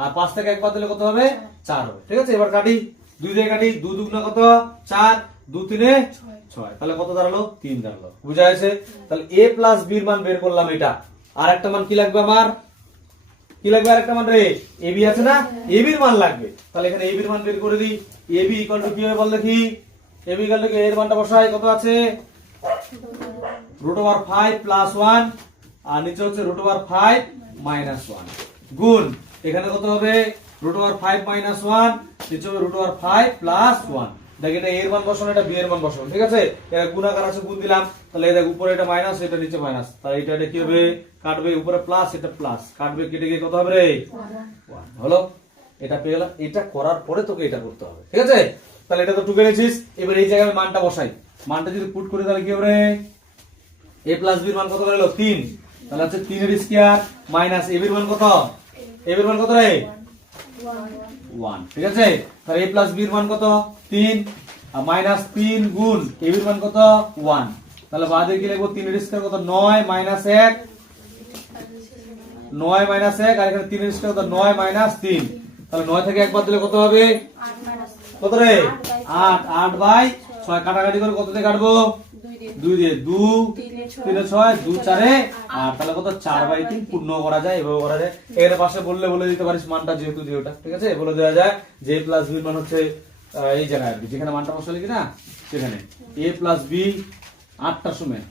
আর 5 থেকে 1 বাদ দিলে কত হবে? 4 হবে। ঠিক আছে? এবার কাটি, 2 দিয়ে কাটি, 2 দুগুণে কত 4, 2 3 6, তাহলে কত দাঁড়ালো 3 দাঁড়ালো। বুঝা গেছে? তাহলে a প্লাস b এর মান বের করলাম এটা। আর একটা মান কি লাগবে আমার? কি লাগবে আরেকটা মান রে? ab আছে না, ab এর মান লাগবে। তাহলে এখানে ab এর মান বের করে দিই। ab ইকুয়াল টু কি হবে বল দেখি? ab ইকুয়াল টু এর মানটা বসাই, কত আছে √5 প্লাস 1 আর নিচে হচ্ছে √5 মাইনাস 1 গুণ এখানে কত হবে √5 মাইনাস 1 নিচে হবে √5 প্লাস 1। দেখ এটা এর মান বসানো, এটা বি এর মান বসানো, ঠিক আছে? এটা গুণাকার আছে, গুণ দিলাম। তাহলে এই দেখ উপরে এটা মাইনাস, এটা নিচে মাইনাস, তাহলে এটা কি হবে কাটবে, উপরে প্লাস এটা প্লাস কাটবে, কেটে গিয়ে কত হবে রে 1 হলো। এটা পেয়ে গেলাম। এটা করার পরে তোকে এটা করতে হবে, ঠিক আছে? তাহলে এটা তো টুকে নিয়েছিস। এবার এই জায়গায় আমি মানটা বসাই। মানটা যদি পুট করি তাহলে কি হবে রে? a প্লাস b এর মান কত হলো 3, তাহলে হচ্ছে 3 এর স্কয়ার মাইনাস a এর মান কত? a এর মান কত রে 1, ঠিক আছে? তাহলে a প্লাস b এর মান কত 3 আর মাইনাস 3 গুণ a এর মান কত 1, তাহলে বাদে কি লিখব 3 এর স্কয়ার কত 9 মাইনাস 1, 9 মাইনাস 1 আর এখানে 3 এর স্কয়ার কত 9 মাইনাস 3, তাহলে 9 থেকে একবার দিলে কত হবে কত রে 8, 8 বাই 6 কাটাকাটি করে কত দিয়ে কাটবো 2 দিয়ে, 2 3 6 2 4 8, তাহলে কত 4 বাই 3 পূর্ণ করা যায়, এভাবে করা যায়। এর পাশে বললে বলে দিতে পারিস মানটা, যেহেতু যেটা, ঠিক আছে? বলে দেওয়া যায় যে a প্লাস b এর মান হচ্ছে এই জায়গায় যেখানে মানটা বসালে কি না সেখানে a প্লাস b 8টার সময়,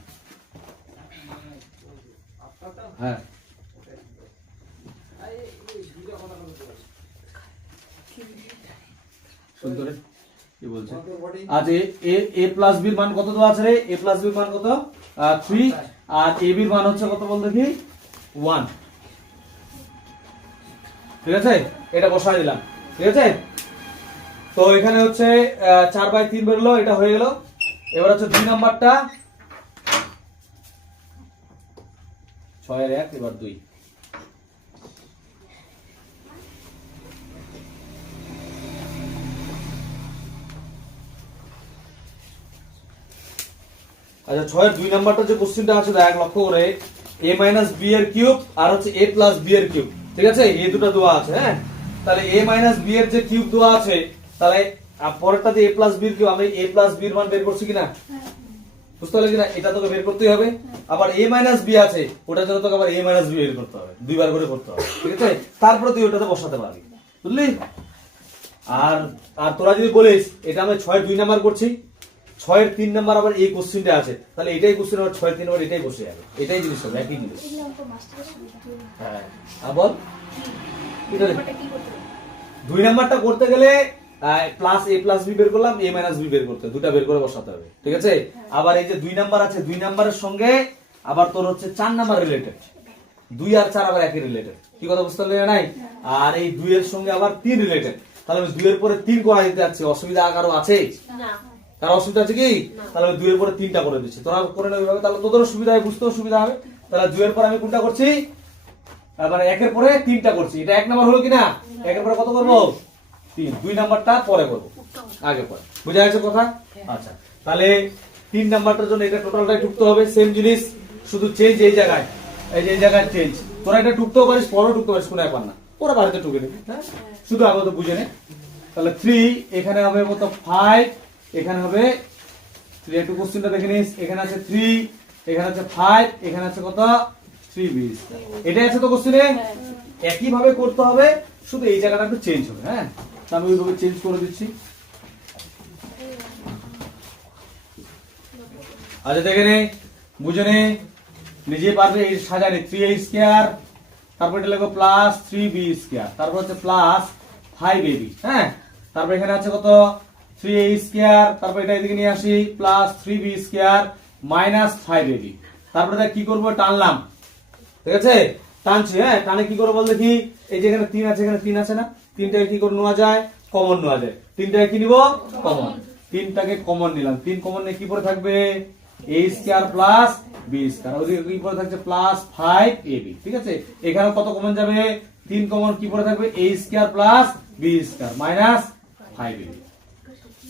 হ্যাঁ শুনতো রে কি বলছে? আজ a প্লাস b এর মান কত দেওয়া আছে রে? a প্লাস b এর মান কত 3 আর a b এর মান হচ্ছে কত বল দেখি 1, ঠিক আছে? এটা বসাই দিলাম, ঠিক আছে? তো এখানে হচ্ছে 4 বাই 3 বেরলো, এটা হয়ে গেল। এবার হচ্ছে 2 নাম্বারটা 6 এর 1 এবার 2, আচ্ছা 6 এর 2 নাম্বারটা যে কোশ্চেনটা আছে দেখ লক্ষ্য করে, a মাইনাস b এর কিউব আর হচ্ছে a প্লাস b এর কিউব, ঠিক আছে? এই দুটো দেওয়া আছে, হ্যাঁ? তাহলে a মাইনাস b এর যে কিউব দেওয়া আছে, তাহলে পরেরটাতে a প্লাস b এর কিউব, আমরা a প্লাস b এর মান বের করছি কিনা, বুঝতে পারলে কিনা? এটা তোকে বের করতেই হবে। আবার a মাইনাস b আছে, ওটার জন্য তোকে আবার a মাইনাস b বের করতে হবে, দুইবার করে করতে হবে, ঠিক আছে? তারপরে তুই ওটাতে বসাতে পারবি, বুঝলি? আর আর তোরা যদি বলিস এটা আমি 6 এর 2 নাম্বার করছি, 6 এর 3 নাম্বার আবার এই কোশ্চেনটা আছে, তাহলে এটাই কোশ্চেন আবার 6 এর 3 নাম্বার এটাই বসে যাবে, এটাই জিনিস হবে, একই জিনিস। হ্যাঁ আর বল এটা 2 নাম্বারটা করতে গেলে প্লাস a প্লাস b বের করলাম, a মাইনাস b বের করতে, দুটো বের করে বসাতে হবে, ঠিক আছে? আবার এই যে 2 নাম্বার আছে, 2 নাম্বারের সঙ্গে আবার তোর হচ্ছে 4 নাম্বার রিলেটেড, 2 আর 4 আবার একই রিলেটেড, কি কথা বুঝতে পারলি নাই? আর এই 2 এর সঙ্গে আবার 3 রিলেটেড, তাহলে আমি 2 এর পরে 3 করা দিতে যাচ্ছি, অসুবিধা কারো আছে? না। কারো অসুবিধা আছে কি? তাহলে আমি 2 এর পরে 3টা করে দিচ্ছি, তোরা করে নেবে এইভাবে, তাহলে তোদেরও সুবিধা হবে, বুঝতেও সুবিধা হবে। তাহলে 2 এর পরে আমি কোনটা করছি, মানে 1 এর পরে 3টা করছি, এটা 1 নাম্বার হলো কিনা? 1 এর পরে কত করব 3, 2 নাম্বারটা পরে করব, আগে পরে, বুঝা গেছে কথা? আচ্ছা তাহলে 3 নাম্বারটার জন্য এটা টোটালটাই টুকতে হবে, সেম জিনিস, শুধু চেঞ্জ এই জায়গায়, এই যে এই জায়গায় চেঞ্জ। তোরা এটা টুকতেও পারিস, পরেও টুকতে পারিস, কোনো ব্যাপার না, ওরা বাড়িতে টুকে নিবি, হ্যাঁ? শুধু আগে তো বুঝে নে। তাহলে 3 এখানে হবে কত 5, এখানে হবে 3, একটু কোশ্চেনটা দেখে নিস, এখানে আছে 3, এখানে আছে 5, এখানে আছে কত 3b, এটাই আছে তো কোশ্চেনে। একই ভাবে করতে হবে, শুধু এই জায়গাটা একটু চেঞ্জ হবে, হ্যাঁ? তো আমি ওইভাবে চেঞ্জ করে দিচ্ছি। আচ্ছা দেখে নে, বুঝে নে, নিজে পারবে, এই সাজানে 3a স্কয়ার, তারপর এটা লিখো প্লাস 3b স্কয়ার, তারপর হচ্ছে প্লাস 5ab, হ্যাঁ? তারপর এখানে আছে কত 3a স্কয়ার, তারপর এটা এদিকে নিয়ে আসি plus 3b square minus 5ab, তারপরে দেখ কি করব, টানলাম, ঠিক আছে? টানছি, হ্যাঁ? টানে কি করব বল দেখি, এই যে এখানে 3 আছে, এখানে 3 আছে না, 3টাকে কি করে নেওয়া যায়, কমন নেওয়া যায়। 3টাকে কি নিব, কমন, 3টাকে কমন নিলাম, 3 কমন নিয়ে কি পড়ে থাকবে a square plus b square, ওদিকে কি পড়ে থাকছে প্লাস 5ab, ঠিক আছে? এখানে কত কমন যাবে, 3 কমন, কি পড়ে থাকবে a square plus b square minus 5ab,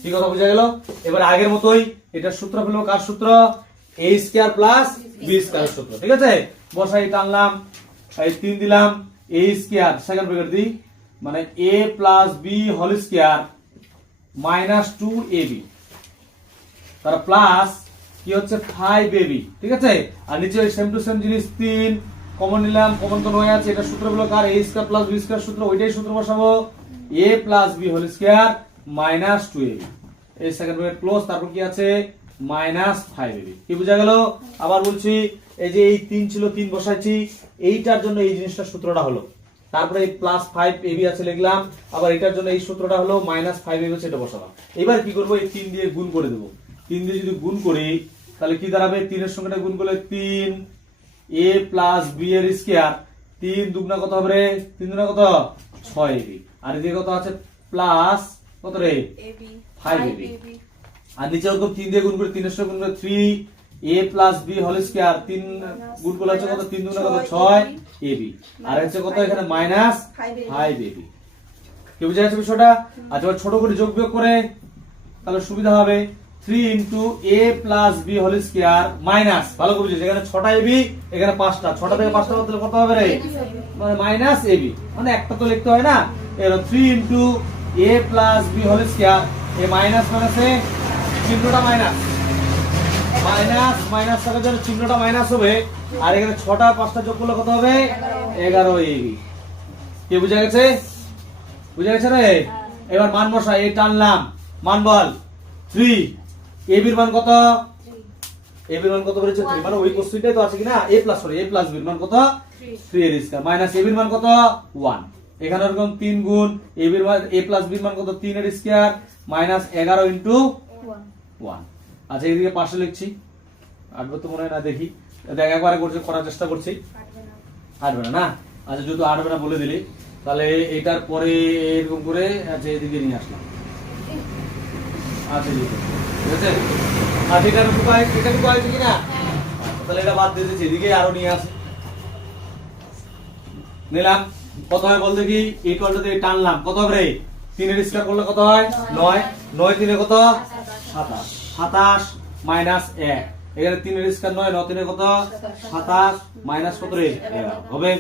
কি কথা বোঝা গেল? এবার আগের মতোই এটা সূত্র ফেলবো, কার সূত্র, a square plus b square সূত্র, ঠিক আছে? বসাই, টানলাম, এই 3 দিলাম, a স্কয়ার সেকেন্ড ব্র্যাকেট দিই, মানে a plus b whole square -2ab, তার প্লাস কি হচ্ছে 5ab, ঠিক আছে। আর নিচে ওই সেম টু সেম জিনিস 3 কমন নিলাম, কমন তো 9 আছে, এটা সূত্র হলো কার, a square plus b square সূত্র, ওইটাই সূত্র বসাবো, a plus b whole square -2ab, এই সেকেন্ড ব্র্যাকেট ক্লোজ, তারপর কি আছে -5ab। কি বোঝা গেল? আবার বলছি, এই যে এই 3 ছিল, 3 বসাইছি, এইটার জন্য এই জিনিসটা সূত্রটা হলো, তারপরে এই +5ab আছে লিখলাম, আবার এটার জন্য এই সূত্রটা হলো -5ab, সেটা বসালাম। এবার কি করব, এই 3 দিয়ে গুণ করে দেব। 3 দিয়ে যদি গুণ করি তাহলে কি দাঁড়াবে, 3 এর সঙ্গে গুণ করলে 3 a প্লাস b এর স্কয়ার, 3 দুগুণা কত হবে রে, 3 দুগুণা কত 6ab, আর এদিকে কত আছে প্লাস কত রে AB 5ab, আর নিচে কত 3 দিয়ে গুণ করে 3 এর সঙ্গে গুণ করে 3 a plus b whole square, 3 গুণ করলে হচ্ছে কত, 3 দুগুণা কত 6ab, আর হচ্ছে কত এখানে -5ab। কি বুঝা যাচ্ছে বিষয়টা? আচ্ছা এবার ছোট করে যোগ বিয়োগ করে তাহলে সুবিধা হবে, 3 into a plus b whole square minus, ভালো করে বুঝিস, এখানে 6টা ab, এখানে 5টা, 6টা থেকে 5টা বাদ দিলে কত হবে রে, মানে -ab, মানে একটা তো লিখতে হয় না। এর 3 into a plus b whole square, এই মাইনাস মাইনাসে চিহ্নটা মাইনাস, মাইনাস মাইনাস থাকার জন্য চিহ্নটা মাইনাস হবে, আর এখানে 6টা আর 5টা যোগ করলে কত হবে 11ab। কি বুঝা গেছে? বুঝা গেছে রে? এবার মান বসা, এই টানলাম, মান বল 3, ab এর মান কত, ab এর মান কত বলেছে 3, মানে ওই কোশ্চেনটাই তো আছে কিনা, a প্লাস b এর মান কত 3 এর স্কয়ার মাইনাস ab এর মান কত 1, এখানে এরকম 3 গুণ ab এর মান, a প্লাস b এর মান কত 3 এর স্কয়ার মাইনাস 11 ইনটু 1। আচ্ছা এদিকে পাশে লিখছি, আটবে তো মনে হয় না, দেখি দেখ একবারে করার চেষ্টা করছি, আটবে না না। আচ্ছা যেহেতু আটবে না বলে দিলি, তাহলে এটার পরে এরকম করে আচ্ছা এদিকে নিয়ে আসলাম, আচ্ছা ঠিক আছে। আচ্ছা এটা উপায়, এটা কি উপায় কি না, তাহলে এটা বাদ দিয়ে দিচ্ছি, এদিকে আরো নিয়ে আসি, নিলাম কত হয় বল দেখি, ইকুয়াল টু দিয়ে টানলাম কত হবে রে, 3 এর স্কয়ার করলে কত হয় 9, 9 3 এ কত 27, 27 মাইনাস 1, এখানে 3 এর স্কয়ার 9, 9 3 এ কত 27 মাইনাস কত রে 11 হবে,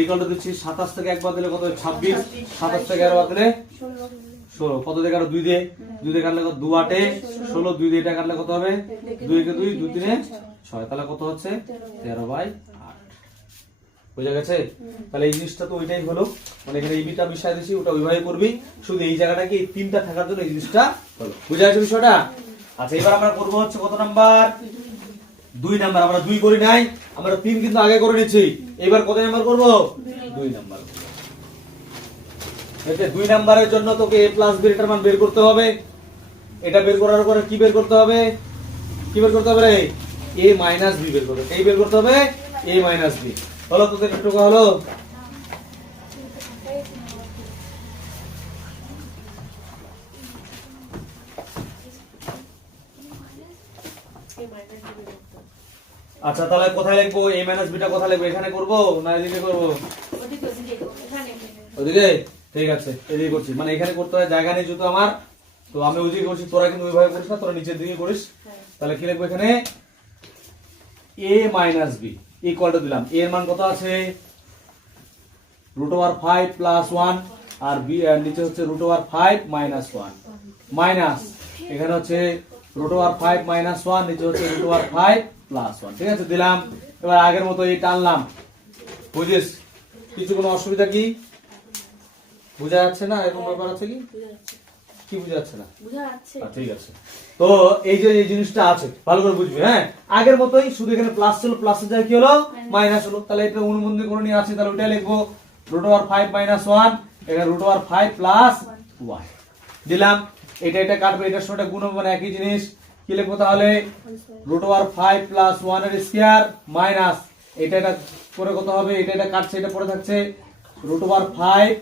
ইকুয়াল টু দিচ্ছি 27 থেকে 1 বাদ দিলে কত 26, 27 থেকে 11 বাদ দিলে 16, কত দিয়ে কাটো 2 দিয়ে, 2 দিয়ে কাটলে কত 2 8 16, 2 দিয়ে এটা কাটলে কত হবে 2 কে 2, 2 3 6, তাহলে কত হচ্ছে 13/8। বুঝা গেছে? তাহলে এই জিনিসটা তো ওইটাই হলো, মানে এখানে এই বিটা বিষয় দিছি, ওটা ওইভাবে করবি, শুধু এই জায়গাটা কি 3টা থাকার জন্য এই জিনিসটা হলো। বুঝা গেছে বিষয়টা? আচ্ছা এবার আমরা করব হচ্ছে কত নাম্বার, 2 নাম্বার। আমরা 2 করি নাই, আমরা 3 কিন্তু আগে করে নিয়েছি, এবার কত নাম্বার করব 2 নাম্বার। এতে 2 নাম্বারের জন্য তোকে a প্লাস b এর মান বের করতে হবে, এটা বের করার পরে কি বের করতে হবে, কি বের করতে হবে রে, a মাইনাস b বের করতে, এই বের করতে হবে a মাইনাস b। হলো তোদের একটু হলো, আচ্ছা তাহলে কোথায় লিখবো, a মাইনাস b টা কোথায় লিখবো, এখানে করব না এদিকে করব, ওদিকে, ঠিক আছে এদিকে করছি, মানে এখানে করতে হয় জায়গা নেই যেহেতু আমার, তো আমি ওদিকে করছি, তোরা কিন্তু ওইভাবে করিস না, তোরা নিচের দিকে করিস। তাহলে কি লিখবো এখানে, a minus b equal to দিলাম, a এর মান কত আছে √5 প্লাস 1, আর b এর নিচে হচ্ছে √5 মাইনাস 1, মাইনাস এখানে হচ্ছে √5 মাইনাস 1, নিচে হচ্ছে √5 প্লাস 1, ঠিক আছে দিলাম। এবার আগের মতো এই টানলাম, বুঝিস কিছু কোনো অসুবিধা কি বুঝা যাচ্ছে না, এরকম ব্যাপার আছে কি, কি বুঝা যাচ্ছে না, ঠিক আছে। তো এই যে এই জিনিসটা আছে ভালো করে বুঝবি, হ্যাঁ আগের মতোই, শুধু এখানে প্লাস ছিল, প্লাসের জায়গায় কি হলো মাইনাস হলো, তাহলে এটা অনুবন্ধী করে নিয়ে আসি, তাহলে ওইটা লিখবো √5 মাইনাস 1, এখানে √5 প্লাস 1 দিলাম, এটা এটা কাটবে, এটার সঙ্গে গুণ হবে, মানে একই জিনিস, কি লিখবো তাহলে √5 প্লাস 1 এর স্কয়ার মাইনাস এটা এটা করে কত হবে, এটা এটা কাটছে, এটা পড়ে থাকছে √5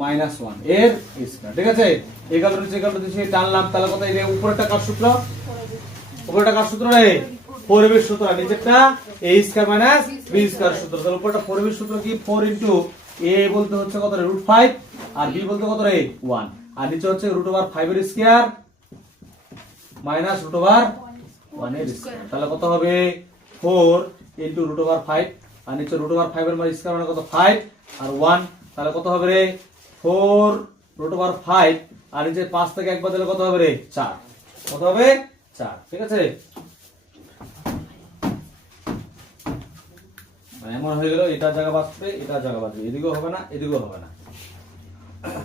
মাইনাস 1 এর স্কয়ার, ঠিক আছে। এগুলো দিচ্ছি টানলাম, তাহলে কত, এই উপরেরটা কার সূত্র, উপরেরটা কার সূত্র রে 4ab এর সূত্র, আর নিচেরটা a square minus b square সূত্র, তাহলে উপরেরটা 4ab এর সূত্র কি 4 ইনটু a বলতে হচ্ছে কত রে √5, আর b বলতে কত রে 1, আর নিচে হচ্ছে √5 এর স্কয়ার মাইনাস √1 এর স্কয়ার, তাহলে কত হবে 4 ইনটু √5, আর নিচে √5 এর মান স্কয়ার মানে কত 5 আর 1, তাহলে কত হবে রে 4 রুট ওভার 5 আর নিচে 5 থেকে একবার দিলে কত হবে রে 4 কত হবে 4 ঠিক আছে মানে এমন হয়ে গেল এটা জায়গা বাঁচবে এটা জায়গা বাঁচবে এদিকেও হবে না এদিকেও হবে না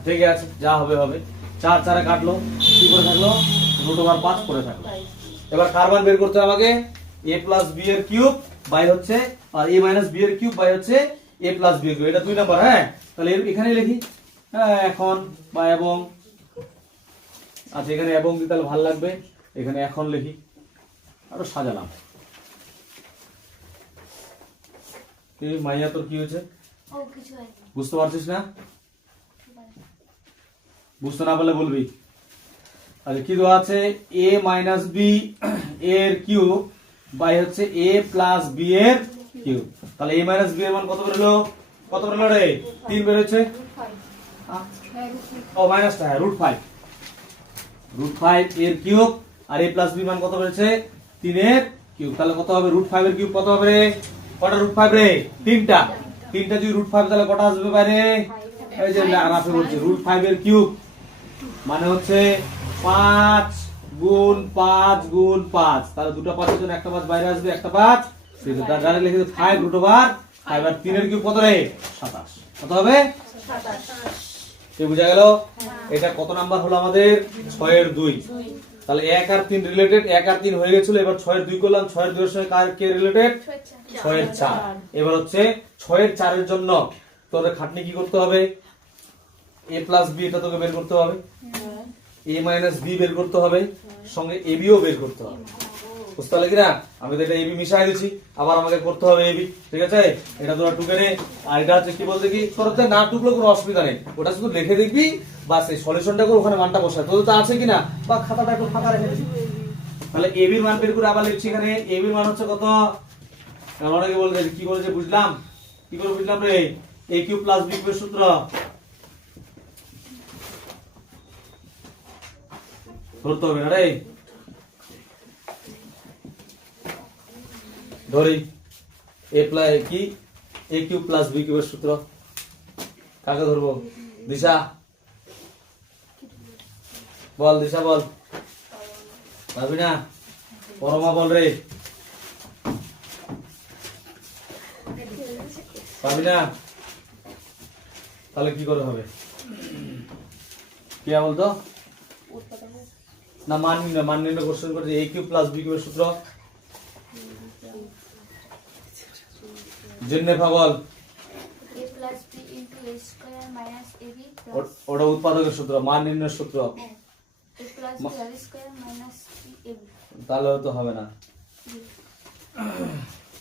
ঠিক আছে যা হবে হবে 4 4 এ কাটলো কি করে থাকলো রুট ওভার 5 করে থাকলো এবার কার মান বের করতে হবে আমাকে a প্লাস b এর কিউব বাই হচ্ছে আর a মাইনাস b এর কিউব বাই হচ্ছে a প্লাস b এর কিউব এটা 2 নাম্বার হ্যাঁ তাহলে এখানে লিখি হ্যাঁ এখন বা এবং আচ্ছা এখানে এবং দিতে তাহলে ভালো লাগবে এখানে এখন লিখি আরো সাজালাম কি মাইয়া তোর কি হয়েছে ও কিছু হয়নি বুঝতে পারছিস না বুঝতে না পারলে বলবি আচ্ছা কি দেওয়া আছে a মাইনাস b এর কিউব বাই হচ্ছে a প্লাস b এর কিউব তাহলে a মাইনাস b এর মান কত বেরোলো রে 3 বের হচ্ছে ও মাইনাসটা হ্যাঁ √5 এর কিউব আর a প্লাস b মান কত বেরোচ্ছে 3 এর কিউব তাহলে কত হবে √5 এর কিউব কত হবে রে কটা √5 রে তিনটা যদি √5 তাহলে কটা আসবে বাইরে এই যে রাফে বলছে √5 এর কিউব মানে হচ্ছে 5 গুণ 5 গুণ 5 তাহলে দুটো 5 এর জন্য একটা 5 বাইরে আসবে একটা 5 সেটা ডাইরেক্ট লিখে দিই 5 √5 আর 3 এর কিউব কত রে 27 কত হবে 27 কি বুঝা গেল এটা কত নাম্বার হলো আমাদের 6 এর 2 তাহলে 1 আর 3 রিলেটেড 1 আর 3 হয়ে গেছিল এবার 6 এর 2 করলাম 6 এর 2 এর সঙ্গে কার কে রিলেটেড 6 এর 4 এবার হচ্ছে 6 এর 4 এর জন্য তোদের খাটনি কি করতে হবে a প্লাস b এটা তোকে বের করতে হবে a মাইনাস b বের করতে হবে সঙ্গে ab ও বের করতে হবে বুঝতে পারলে কিনা আমি তো এটা ab মিশাই দিয়েছি আবার আমাকে করতে হবে ab ঠিক আছে এটা তোরা টুকে নে আর এটা হচ্ছে কি বলতে কি করতে না টুকলো কোনো অসুবিধা নেই ওটা শুধু লিখে দেখবি বাস এই সলিউশনটা করে ওখানে মানটা বসায় তোদের তো আছে কিনা বা খাতাটা একটু ফাঁকা রেখে দিবি তাহলে ab এর মান বের করে আবার লিখছি এখানে ab এর মান হচ্ছে কত অনেকে বলবে কি বলেছে বুঝলাম কি করে বুঝলাম রে a কিউব প্লাস b কিউবের সূত্র ধরতে হবে না রে ধরি a প্লাস কি a কিউব প্লাস b কিউবের সূত্র কাকে ধরবো দিশা বল দিশা বল পারবি না পরমা বল রে পারবি না তাহলে কি করে হবে কি বলতো না মান নির্ণয় কোশ্চেন করে a কিউব প্লাস b কিউবের সূত্র Geneva ball a plus b into a square minus ab plus ওটা উৎপাদকের সূত্র মান নির্ণয়ের সূত্র a plus b whole square minus 3ab তাহলে তো হবে না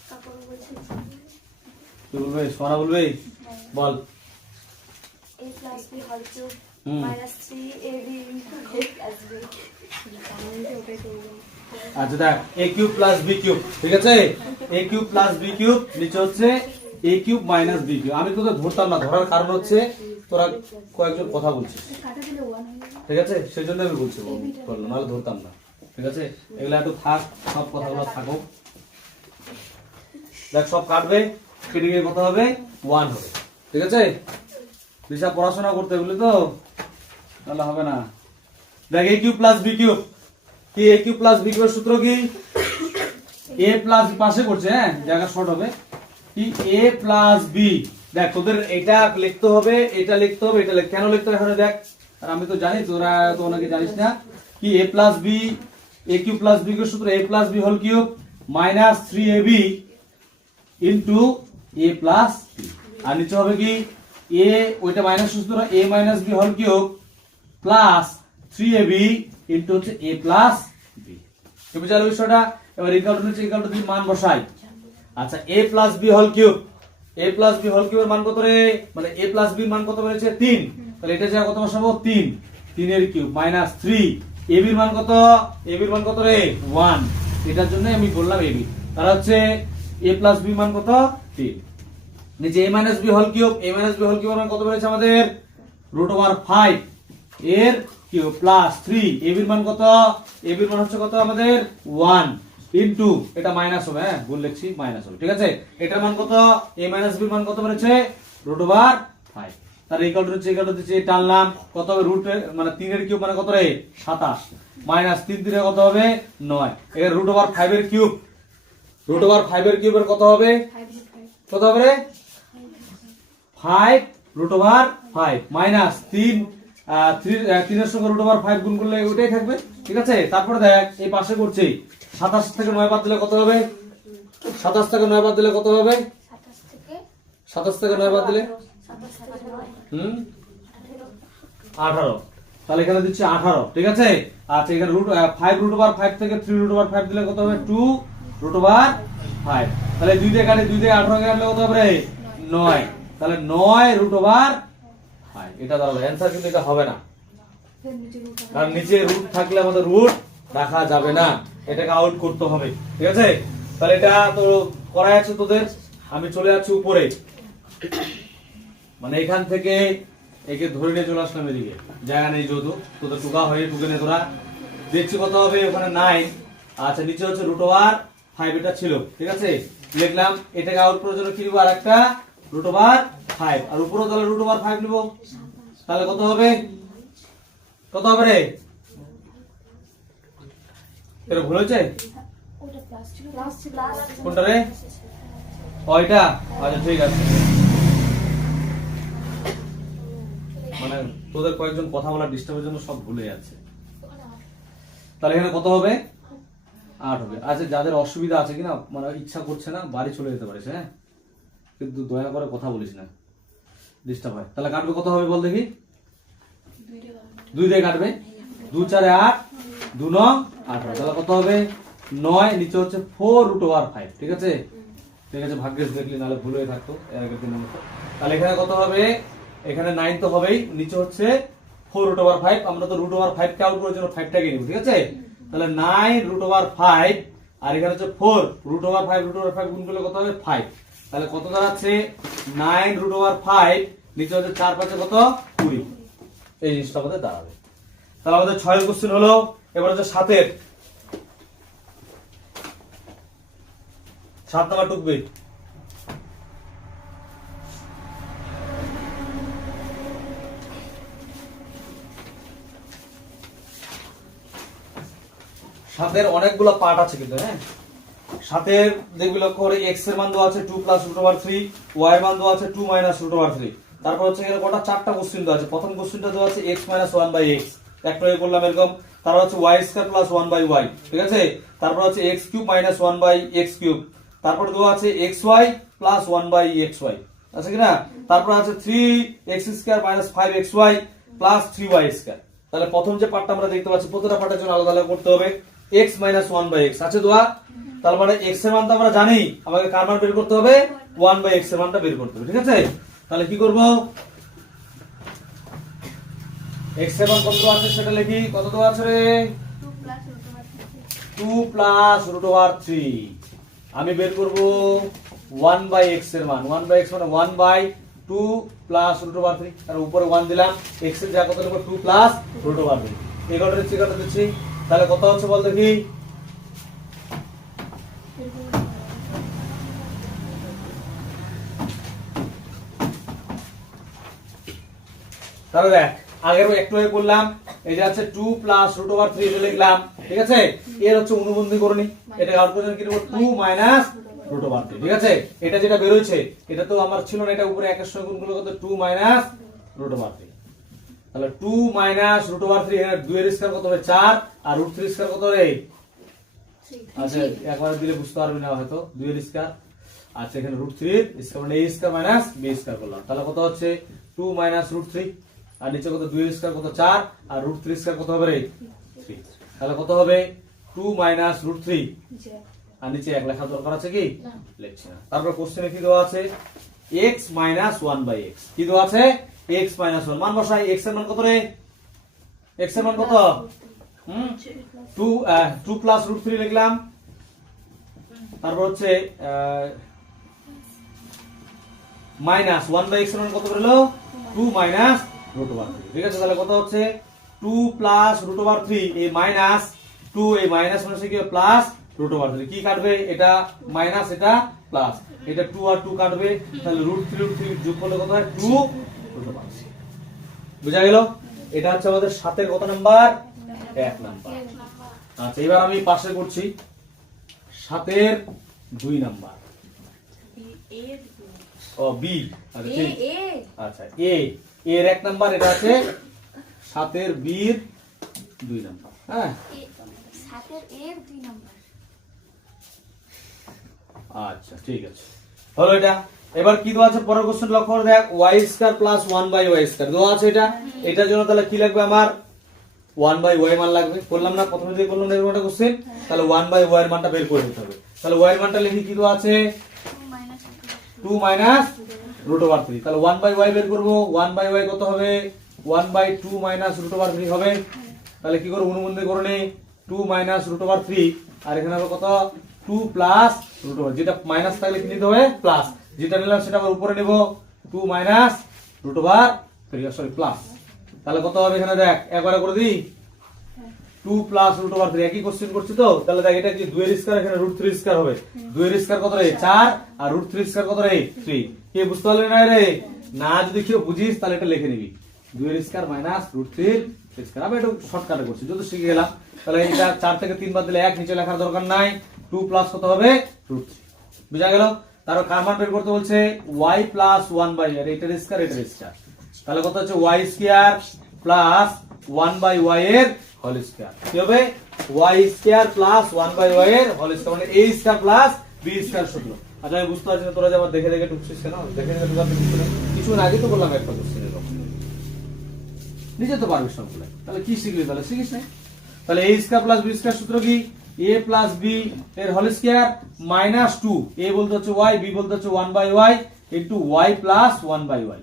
কাপড় বলছে কি বলবে সোনা বলবে বল a plus b whole cube hmm. minus 3ab into a plus b আচ্ছা দেখ a cube plus b cube ঠিক আছে a cube plus b cube নিচে হচ্ছে a cube minus b cube আমি তোদের ধরতাম না ধরার কারণ হচ্ছে তোরা কয়েকজন কথা বলছিস কাটা দিলে 1 হয়ে যাবে ঠিক আছে সেই জন্য আমি বলছি করলাম নাহলে ধরতাম না ঠিক আছে এগুলা একটু থাক সব কথাগুলো থাকো দেখ সব কাটবে কেটে গিয়ে কত হবে 1 হবে ঠিক আছে দিশা পড়াশোনা করতে বলি তো তাহলে হবে না দেখ a cube plus b cube কি a কিউব প্লাস b কিউবের সূত্র কি a প্লাস পাশে করছে হ্যাঁ জায়গা শর্ট হবে কি a প্লাস b দেখ তোদের এটা লিখতে হবে এটা লিখতে হবে এটা কেন লিখতে হবে এখানে দেখ আর আমি তো জানি তোরা তো অনেকে জানিস না কি a plus b a cube plus b কিউবের সূত্র a plus b whole cube minus 3ab into a plus b আর নিচে হবে কি a ওইটা মাইনাস সূত্র a minus b whole cube plus 3ab into হচ্ছে a প্লাস b কি বুঝালো বিষয়টা এবার ইকুয়াল টু নিচে ইকুয়াল টু দিয়ে মান বসাই আচ্ছা a plus b whole cube a plus b whole কিউবের মান কত রে মানে a প্লাস b এর মান কত বেরিয়েছে 3 তাহলে এটা যা কত বসাবো 3 এর কিউব মাইনাস 3 ab এর মান কত ab এর মান কত রে 1 এটার জন্য আমি বললাম ab তাহলে হচ্ছে a প্লাস b মান কত 3 নিচে a minus b whole cube a minus b whole কিউবের মান কত বেরিয়েছে আমাদের √5 এর কিউব প্লাস 3 ab এর মান কত ab এর মান হচ্ছে কত আমাদের 1 ইনটু এটা মাইনাস হবে হ্যাঁ ভুল লিখছি মাইনাস হবে ঠিক আছে এটার মান কত a মাইনাস b এর মান কত বেরিয়েছে √5 তাহলে ইকুয়াল টু হচ্ছে টানলাম কত হবে রুট মানে 3 এর কিউব মানে কত রে 27 মাইনাস 3 3 কত হবে 9 এর রুট ওভার 5 এর কিউব রুট ওভার 5 এর কিউবের কত হবে কত হবে রে 5 রুট ওভার 5 মাইনাস 3 3 এর সঙ্গে রুট ওভার 5 গুণ করলে ওইটাই থাকবে ঠিক আছে। তারপরে দেখ এই পাশে করছি 27 থেকে 9 বাদ দিলে কত হবে 27 থেকে 9 বাদ দিলে কত হবে 27 থেকে 9 বাদ দিলে 18 তাহলে এখানে দিচ্ছি 18 ঠিক আছে। আচ্ছা এখানে রুট 5 রুট ওভার 5 থেকে 3 রুট ওভার 5 দিলে কত হবে 2 রুট ওভার 5 তাহলে 2 দিয়ে কাটে 2 দিয়ে 18 কাটলে কত হবে রে 9 তাহলে 9 রুট ওভার 5 এটা দাঁড়াবে অ্যানসার কিন্তু এটা হবে না কারণ নিচে রুট থাকলে আমাদের রুট রাখা যাবে না এটাকে আউট করতে হবে ঠিক আছে। তাহলে এটা তো করাই আছে তোদের আমি চলে যাচ্ছি উপরে মানে এখান থেকে একে ধরে নিয়ে চলে আসলাম এদিকে জায়গা নেই যেহেতু তোদের টুকা হয়ে টুকে নে তোরা দেখছি কত হবে ওখানে 9 আচ্ছা নিচে হচ্ছে রুট ওভার 5 এটা ছিল ঠিক আছে লিখলাম এটাকে আউট করার জন্য কি নিব আরেকটা রুট ওভার 5 আর উপরে তাহলে রুট ওভার 5 নিব তাহলে কত হবে রে এর ভুল হয়েছে কোনটা রে ওইটা আচ্ছা ঠিক আছে মানে তোদের কয়েকজন কথা বলা ডিস্টার্বের জন্য সব ভুলে যাচ্ছে তাহলে এখানে কত হবে 8 হবে। আচ্ছা যাদের অসুবিধা আছে কিনা মানে ইচ্ছা করছে না বাড়ি চলে যেতে পারিস হ্যাঁ কিন্তু দয়া করে কথা বলিস না ডিস্টার্ব হয়। তাহলে কাটবে কত হবে বল দেখি 2 দিয়ে কাটবে 2 4 8 2 9 18 তাহলে কত হবে 9 নিচে হচ্ছে 4 রুট ওভার 5 ঠিক আছে ঠিক আছে ভাগ্যেস দেখলি নালে ভুল হয়ে থাকতো এর আগের দিনের মতো। তাহলে এখানে কত হবে এখানে 9 তো হবেই নিচে হচ্ছে 4 রুট ওভার 5 আমরা তো রুট ওভার 5 কে আউট করার জন্য 5 টাকে নিব ঠিক আছে। তাহলে 9 রুট ওভার 5 আর এখানে হচ্ছে 4 রুট ওভার 5 গুণ করলে কত হবে 5 তাহলে কত দাঁড়াচ্ছে 9 রুট ওভার 5 নিচে হচ্ছে 4 5 কত 20 এই জিনিসটা আমাদের দাঁড়াবে। তাহলে আমাদের 6 এর কোশ্চেন হলো এবার হচ্ছে 7 এর 7 নাম্বার টুকবে সাতের অনেকগুলো পার্ট আছে কিন্তু হ্যাঁ সাতের দেখবি লক্ষ্য করে x এর মান দেওয়া আছে 2 প্লাস রুট ওভার 3 y এর মান দেওয়া আছে 2 মাইনাস রুট ওভার 3 তারপর হচ্ছে এখানে কটা চারটা কোশ্চেন দেওয়া আছে প্রথম কোশ্চেনটা দেওয়া আছে x মাইনাস 1 বাই x একটা হয়ে করলাম এরকম তারপর হচ্ছে y square plus 1 by y ঠিক আছে তারপর হচ্ছে x cube minus 1 by x cube তারপর দেওয়া আছে xy প্লাস 1 বাই xy আছে কি না তারপর আছে 3x square minus 5xy plus 3y square. তাহলে প্রথম যে পার্টটা আমরা দেখতে পাচ্ছি প্রতিটা পার্টের জন্য আলাদা আলাদা করতে হবে x মাইনাস 1 বাই x আছে দোয়া তার মানে x এর মান তো আমরা জানি আমাকে কার মান বের করতে হবে 1 বাই x এর মানটা বের করতে হবে ঠিক আছে। তাহলে কি করব x এর মান কত আছে সেটা লিখি কত দেওয়া আছে রে 2 প্লাস রুট ওভার 3 আমি বের করব 1 বাই x এর মান 1 বাই x মানে 1 বাই 2 প্লাস রুট ওভার 3 আর উপরে 1 দিলাম x এর জায়গা কত লিখব 2 প্লাস রুট ওভার 3 এগারোটা দিচ্ছি এগারোটা দিচ্ছি তাহলে কত হচ্ছে বল দেখি তাহলে দেখ আগের একটু হয়ে করলাম এই যে আছে 2 প্লাস রুট ওভার 3 এটা লিখলাম ঠিক আছে এর হচ্ছে অনুবন্ধী করনি এটা আউট করে কি লিখব 2 মাইনাস রুট ওভার 3 ঠিক আছে এটা যেটা বের হয়েছে এটা তো আমার ছিল না এটা উপরে একের সঙ্গে গুণ করলে কত 2 মাইনাস রুট ওভার 3 তাহলে 2 মাইনাস রুট ওভার 3 এর 2 এর স্কয়ার কত হবে 4 আর রুট 3 স্কয়ার কত হবে আচ্ছা একবার দিলে বুঝতে পারবে না হয়তো 2 এর স্কয়ার আচ্ছা এখানে রুট 3 এর স্কয়ার মানে a square minus b square করলাম তাহলে কত হচ্ছে 2 মাইনাস রুট 3 আর নিচে কত 2 এর স্কয়ার কত 4 আর রুট 3 স্কয়ার কত হবে রে 3 তাহলে কত হবে 2 মাইনাস রুট 3 আর নিচে এক লেখা দরকার আছে কি না লিখছি না। তারপর কোশ্চেনে কি দেওয়া আছে x মাইনাস 1 বাই x কি দেওয়া আছে x মাইনাস 1 মান বসাই x এর মান কত রে x এর মান কত 2 প্লাস রুট 3 লিখলাম তারপর হচ্ছে মাইনাস 1 বাই x এর মান কত হলো 2 মাইনাস রুট ওভার 3 ঠিক আছে তাহলে কত হচ্ছে 2 প্লাস রুট ওভার 3 এই মাইনাস 2 এই মাইনাস মানে কি প্লাস রুট ওভার 3 কি কাটবে এটা মাইনাস এটা প্লাস এটা 2 আর 2 কাটবে তাহলে রুট 3 যোগ করলে কত হয় 2 বুঝা গেল? এটা হচ্ছে আমাদের 7 এর কত নাম্বার? 1 নাম্বার। আচ্ছা এবার আমি পাশে করছি 7 এর 2 নাম্বার। ও বি, আচ্ছা ঠিক। আচ্ছা এ এর 1 নাম্বার, এটা আছে 7 এর বি এর 2 নাম্বার। হ্যাঁ 7 এর এর 2 নাম্বার। আচ্ছা ঠিক আছে, হলো এটা। এবার কি দেওয়া আছে পরের কোশ্চেন লক্ষ্য করে দেখ, y square plus 1/y square দেওয়া আছে এটা। এটার জন্য তাহলে কি লাগবে আমার? 1/y মান লাগবে। করলাম না প্রথমে যে বললাম না এরকম একটা কোশ্চেন, তাহলে 1/y এর মানটা বের করে নিতে হবে। তাহলে y এর মানটা লিখি, কি দেওয়া আছে? 2 মাইনাস √3। তাহলে 1/y বের করব, 1/y কত হবে? 1/2 মাইনাস √3 হবে। তাহলে কি করব, অনুবন্ধে করে নেই 2 মাইনাস √3, আর এখানে হবে কত? 2 প্লাস √3। যেটা মাইনাস থাকলে কি নিতে হবে? প্লাস। যেটা নিলাম সেটা আবার উপরে নেব, 2 মাইনাস √3, সরি প্লাস। তাহলে কত হবে এখানে দেখ, একবারে করে দিই, 2 প্লাস √3। একই কোশ্চেন করছি তো, তাহলে দেখ এটা কি 2 এর স্কয়ার, এখানে √3 স্কয়ার হবে। 2 এর স্কয়ার কত রে? 4, আর √3 স্কয়ার কত রে? 3। কে বুঝতে পারলি না রে? না যদি কেউ বুঝিস তাহলে এটা লিখে নিবি, 2 এর স্কয়ার মাইনাস √3 স্কয়ার। আমি একটু শর্টকাটে করছি, যদি শিখে গেলাম। তাহলে এটা 4 থেকে 3 বাদ দিলে 1, নিচে লেখার দরকার নাই। 2 প্লাস কত হবে? √3। বুঝা গেল? তারপর কার মান বের করতে বলছে? y প্লাস 1/y, এটার স্কয়ার এটার স্কয়ার। তাহলে কত হচ্ছে? y স্কয়ার প্লাস 1/y এর হোল স্কয়ার। কি হবে? y স্কয়ার প্লাস 1/y এর হোল স্কয়ার, মানে a square plus b square সূত্র। আচ্ছা আমি বুঝতে পারছি না, তোরা যে আমার দেখে দেখে টুকছিস কেন? দেখে দেখে টুকাতে কিছু না, কিছু না আগে তো বললাম একটা কোশ্চেন এর নিজে তো পারবি সবগুলো। তাহলে কি শিখলি? তাহলে শিখিস না। তাহলে a square plus b square সূত্র কি? a প্লাস b এর হোল স্কয়ার মাইনাস 2, a বলতে হচ্ছে y, b বলতে হচ্ছে 1/y into y plus 1/y।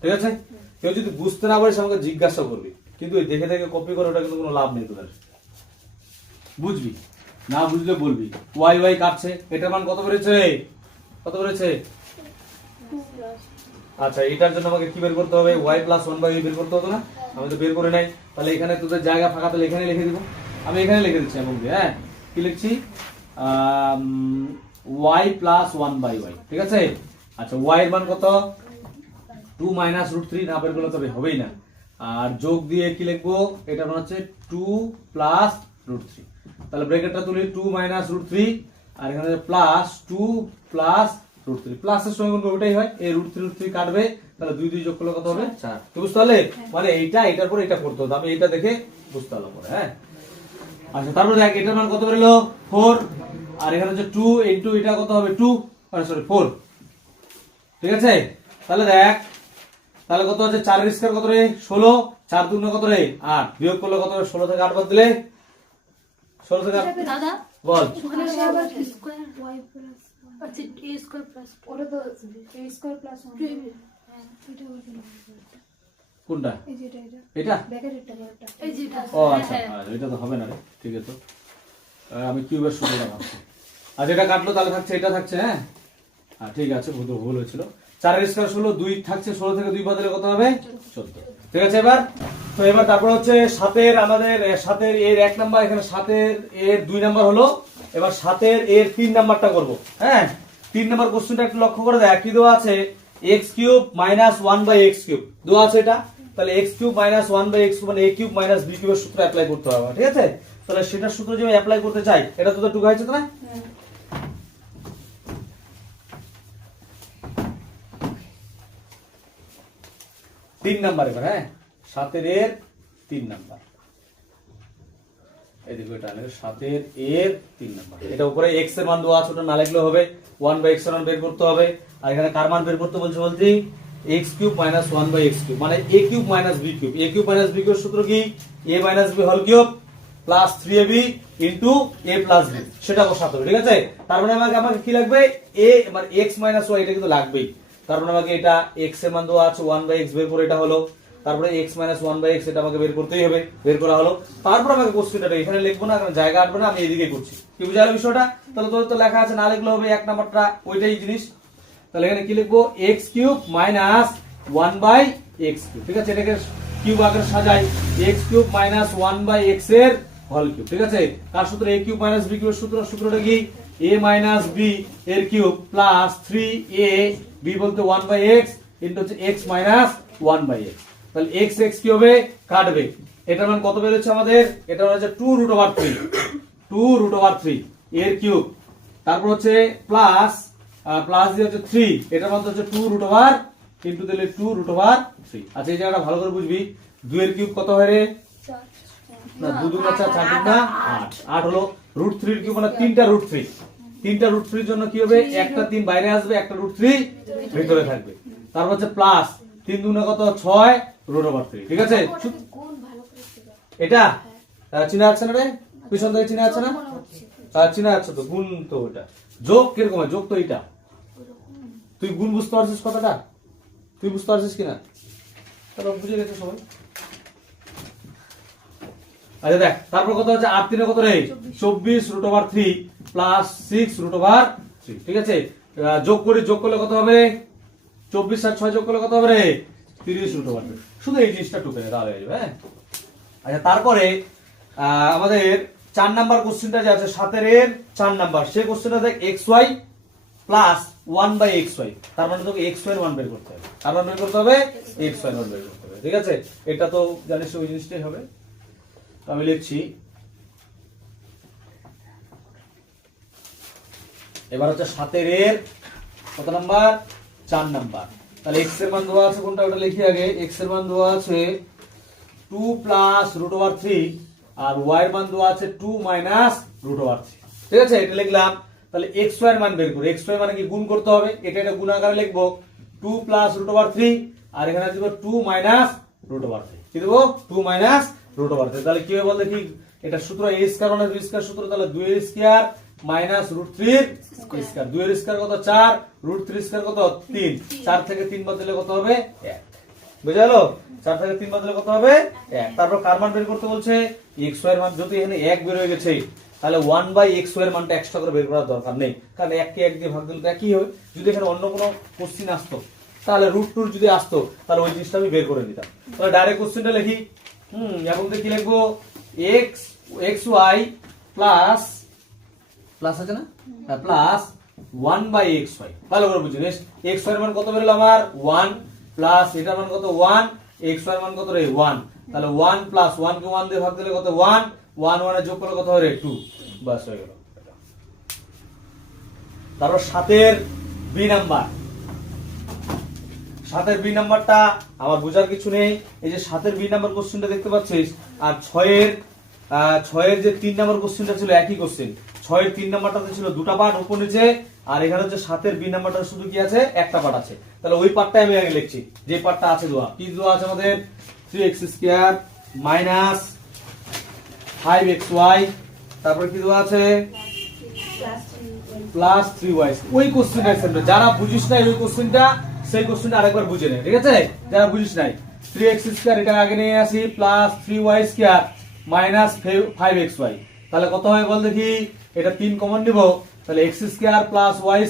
ঠিক আছে? কেউ যদি বুঝতে না পারিস আমাকে জিজ্ঞাসা করবি, কিন্তু ওই দেখে দেখে কপি করে ওটা কিন্তু কোনো লাভ নেই তোদের। বুঝবি না, বুঝলে বলবি। y কাটছে, এটার মান কত বেরোচ্ছে? কত বেরোচ্ছে? আচ্ছা এটার জন্য আমাকে কি বের করতে হবে? y প্লাস 1/y বের করতে হতো না? আমি তো বের করে নাই। তাহলে এখানে তোদের জায়গা ফাঁকা, তাহলে এখানে লিখে দিব। আমি এখানে লিখে দিচ্ছি এবং হ্যাঁ কি লিখছি? y plus 1/y। ঠিক আছে? আচ্ছা y এর মান কত? 2 মাইনাস √3, না বের করলে তবে হবেই না। আর যোগ দিয়ে কি লিখবো? এটা মানে হচ্ছে 2 প্লাস √3। তাহলে ব্র্যাকেটটা তুলি, 2 মাইনাস √3, আর এখানে প্লাস 2 প্লাস √3। প্লাসের সঙ্গে কোন ওটাই হয়, এই √3 কাটবে, তাহলে 2 2 যোগ করলে কত হবে? 4। তো বুঝতে পারলে? মানে এইটা এটার পরে এটা করতে হতো, আমি এইটা দেখে বুঝতে পারলাম পরে। হ্যাঁ আচ্ছা তারপরে দেখ এটার মান কত বেরোলো? 4, আর এখানে হচ্ছে 2 ইনটু এটা কত হবে? 2, সরি 4। ঠিক আছে? তাহলে দেখ, তাহলে কত হচ্ছে? 4 এর স্কয়ার কত রে? 16, 4 2 কত রে? 8। বিয়োগ করলে কত হবে? 16 থেকে 8 বাদ দিলে 16 থেকে 8 দাদা বল। ওখানে আবার স্কয়ার y প্লাস আচ্ছা a স্কয়ার প্লাস ওটা তো a স্কয়ার প্লাস 1। হ্যাঁ এটা ওখানে কোনটা? এই যে এটা এটা? ব্র্যাকেটেরটা বড়টা। এই যে ও আচ্ছা, এটা তো হবে না রে। ঠিক আছে, তো আমি কিউবের সূত্রটা ভাবছি। আচ্ছা এটা কাটলো, তাহলে থাকছে এটা থাকছে। হ্যাঁ ঠিক আছে, ভুল হয়েছিল। 4 এর স্কয়ার 16, 2 থাকছে, 16 থেকে 2 বাদ দিলে কত হবে? 14। ঠিক আছে এবার তো এবার তারপর হচ্ছে 7 এর আমাদের 7 এর এর 1 নাম্বার, এখানে 7 এর এর 2 নাম্বার হলো। এবার 7 এর এর 3 নাম্বারটা করব। হ্যাঁ 3 নাম্বার কোশ্চেনটা একটু লক্ষ্য করে দেখ, কি দেওয়া আছে? x³ মাইনাস 1/x³ দেওয়া আছে এটা। তাহলে x³ মাইনাস 1/x³ মানে a³ মাইনাস b³ এর সূত্র অ্যাপ্লাই করতে হবে। ঠিক আছে? তাহলে সেটার সূত্র যদি আমি অ্যাপ্লাই করতে চাই, এটা তো টুকা হয়েছে তো না? হ্যাঁ 3 নাম্বার এবার। হ্যাঁ 7 এর 3 নাম্বার, এই দেখো এটা হলো 7 এর 3 নাম্বার। এটা উপরে x এর মান দেওয়া আছে, ওটা না লিখলেও হবে। 1/x এর মান বের করতে হবে। আর এখানে কার মান বের করতে বলছি? x³ মাইনাস 1/x³ মানে a³ minus b³ a³ minus b³ এর সূত্র কি? a minus b whole cube plus 3ab into a plus b, সেটা বসাতে হবে। ঠিক আছে? তার মানে আমাকে কি লাগবে? a মানে x মাইনাস y, এটা কিন্তু লাগবেই। তার মানে আমাকে এটা x এর মান দেওয়া আছে 1/x বের করে এটা হলো। তারপরে x মাইনাস 1/x এটা আমাকে বের করতেই হবে, বের করা হলো। তারপর আমাকে কোশ্চেনটা এখানে লিখবো না, কারণ জায়গা আটবে না, আমি এদিকে করছি। কি বুঝা গেল বিষয়টা? তাহলে তোর তো লেখা আছে, না লিখলে হবে 1 নাম্বারটা ওইটাই জিনিস। তাহলে এখানে কি লিখবো? x³ minus 1/x³। ঠিক আছে? এটাকে কিউব আকারে সাজাই, x³ মাইনাস 1/x এর হোল কিউব। ঠিক আছে? কার সূত্র? a³ মাইনাস b³ এর সূত্র। সূত্রটা কি? a মাইনাস b এর কিউব প্লাস 3a b বলতে 1/x ইনটু হচ্ছে x মাইনাস 1/x। তাহলে x x কি হবে কাটবে, এটার মান কত বের হচ্ছে আমাদের, এটা হচ্ছে 2√3 এর কিউব, তারপর হচ্ছে প্লাস দিয়ে হচ্ছে 3, এটার মান হচ্ছে 2√, ইনটু দিলে 2√3। আচ্ছা এই জায়গাটা ভালো করে বুঝবি, 2 এর কিউব কত হয় রে, না 2 2 4 4 2 না 8, 8 হলো √3 এর কিউব মানে 3টা √3, 3টা √3 এর জন্য কি হবে, একটা 3 বাইরে আসবে, একটা √3 ভিতরে থাকবে, তারপর হচ্ছে প্লাস 3 2 কত 6√3। ঠিক আছে, গুণ ভালো করে দিবা। এটা চিনা যাচ্ছে না রে, পিছন থেকে চিনা যাচ্ছে না, চিনা যাচ্ছে তো, গুণ তো ওটা, যোগ কিরকম হয়, যোগ তো এটা, তুই গুণ বুঝতে পারছিস কথাটা, তুই বুঝতে পারছিস কিনা, তাহলে বুঝে গেছে সবাই। আচ্ছা দেখ, তারপর কত হচ্ছে 8 3 কত রে, 24√3 প্লাস 6√3। ঠিক আছে, যোগ করলে কত হবে, 24 আর 6 যোগ করলে কত হবে রে, 30√3। শুধু এই জিনিসটা টুকে তাহলে হয়ে যাবে। হ্যাঁ, আচ্ছা তারপরে আমাদের 4 নাম্বার কোশ্চেনটা যে আছে 7 এর 4 নাম্বার, সেই কোশ্চেনটা দেখ xy প্লাস 1/xy, তার মানে তোকে xy এর মান বের করতে হবে, তার মান বের করতে হবে, xy এর মান বের করতে হবে। ঠিক আছে, এটা তো জানিস ওই জিনিসটাই হবে। তো আমি লিখছি, এবার হচ্ছে 7 এর কত নাম্বার, 4 নাম্বার। তাহলে x এর মান দেওয়া আছে কোনটা, ওটা লিখি আগে। x এর মান দেওয়া আছে 2 প্লাস √3 আর y এর মান দেওয়া আছে 2 মাইনাস √3। ঠিক আছে, এটা লিখলাম। তাহলে xy এর মান বের করব, xy মানে কি গুণ করতে হবে, এটা গুণ আকারে লিখবো 2 প্লাস √3 আর এখানে দিব 2 মাইনাস √3। কি দেব, 2 মাইনাস √3। তাহলে কি হবে বল দেখি, এটা সূত্র a স্কয়ার মানে b স্কয়ার সূত্র, তাহলে 2 এর স্কয়ার মাইনাস √3 স্কয়ার, 2 এর স্কয়ার কত 4, √3 স্কয়ার কত 3, 4 থেকে 3 বাদ দিলে কত হবে 1। বুঝা গেল, 4 থেকে 3 বাদ দিলে কত হবে 1। তারপর কার মান বের করতে বলছে, xy এর মান, যদি এখানে 1 বের হয়ে গেছে তাহলে 1/xy এর মানটা এক্সট্রা করে বের করার দরকার নেই, কারণ 1 কে 1 দিয়ে ভাগ দিলে তো একই হবে। যদি এখানে অন্য কোনো কোশ্চেন আসতো, তাহলে √2 যদি আসতো, তাহলে ওই জিনিসটা আমি বের করে নিতাম। তাহলে ডাইরেক্ট কোশ্চেনটা লিখি, এখন কি লিখবো, xy প্লাস আছে না, প্লাস 1/xy। ভালো করে বুঝুন, xy এর মান কত বের হলো আমার 1, প্লাস এটার মান কত 1, xy এর মান কত রে 1, তাহলে 1 প্লাস 1 কে 1 দিয়ে ভাগ দিলে কত 1, 1 1 এ যোগ করলে কত হবে 2, বাস হয়ে গেল। তারপর 7 এর b নাম্বার, 7 এর b নাম্বারটা আমার বোঝার কিছু নেই। এই যে 7 এর b নাম্বার কোশ্চেনটা দেখতে পাচ্ছিস, আর 6 এর যে 3 নাম্বার কোশ্চেনটা ছিল একই কোশ্চেন। 6 এর 3 নাম্বারটাতে ছিল দুটো পার্ট উপর নিচে, আর এখানে হচ্ছে 7 এর b নাম্বারটা শুধু কি আছে, একটা পার্ট আছে। তাহলে ওই পার্টটাই আমি আগে লিখছি, যে পার্টটা আছে দেওয়া, কি দেওয়া আছে আমাদের 3x² মাইনাস 5xy, তারপর কি দেওয়া আছে প্লাস 3y। ওই কোশ্চেনটা সেমটা, যারা বুঝিস না ওই কোশ্চেনটা, সেই কোশ্চেনটা আরেকবার বুঝে নে। ঠিক আছে, যারা বুঝিস নাই, 3x² এটা আগে নিয়ে আসি, প্লাস 3y² মাইনাস 5xy, তাহলে কত হয় বল দেখি, এটা 3 কমন নিব, তাহলে x² plus y²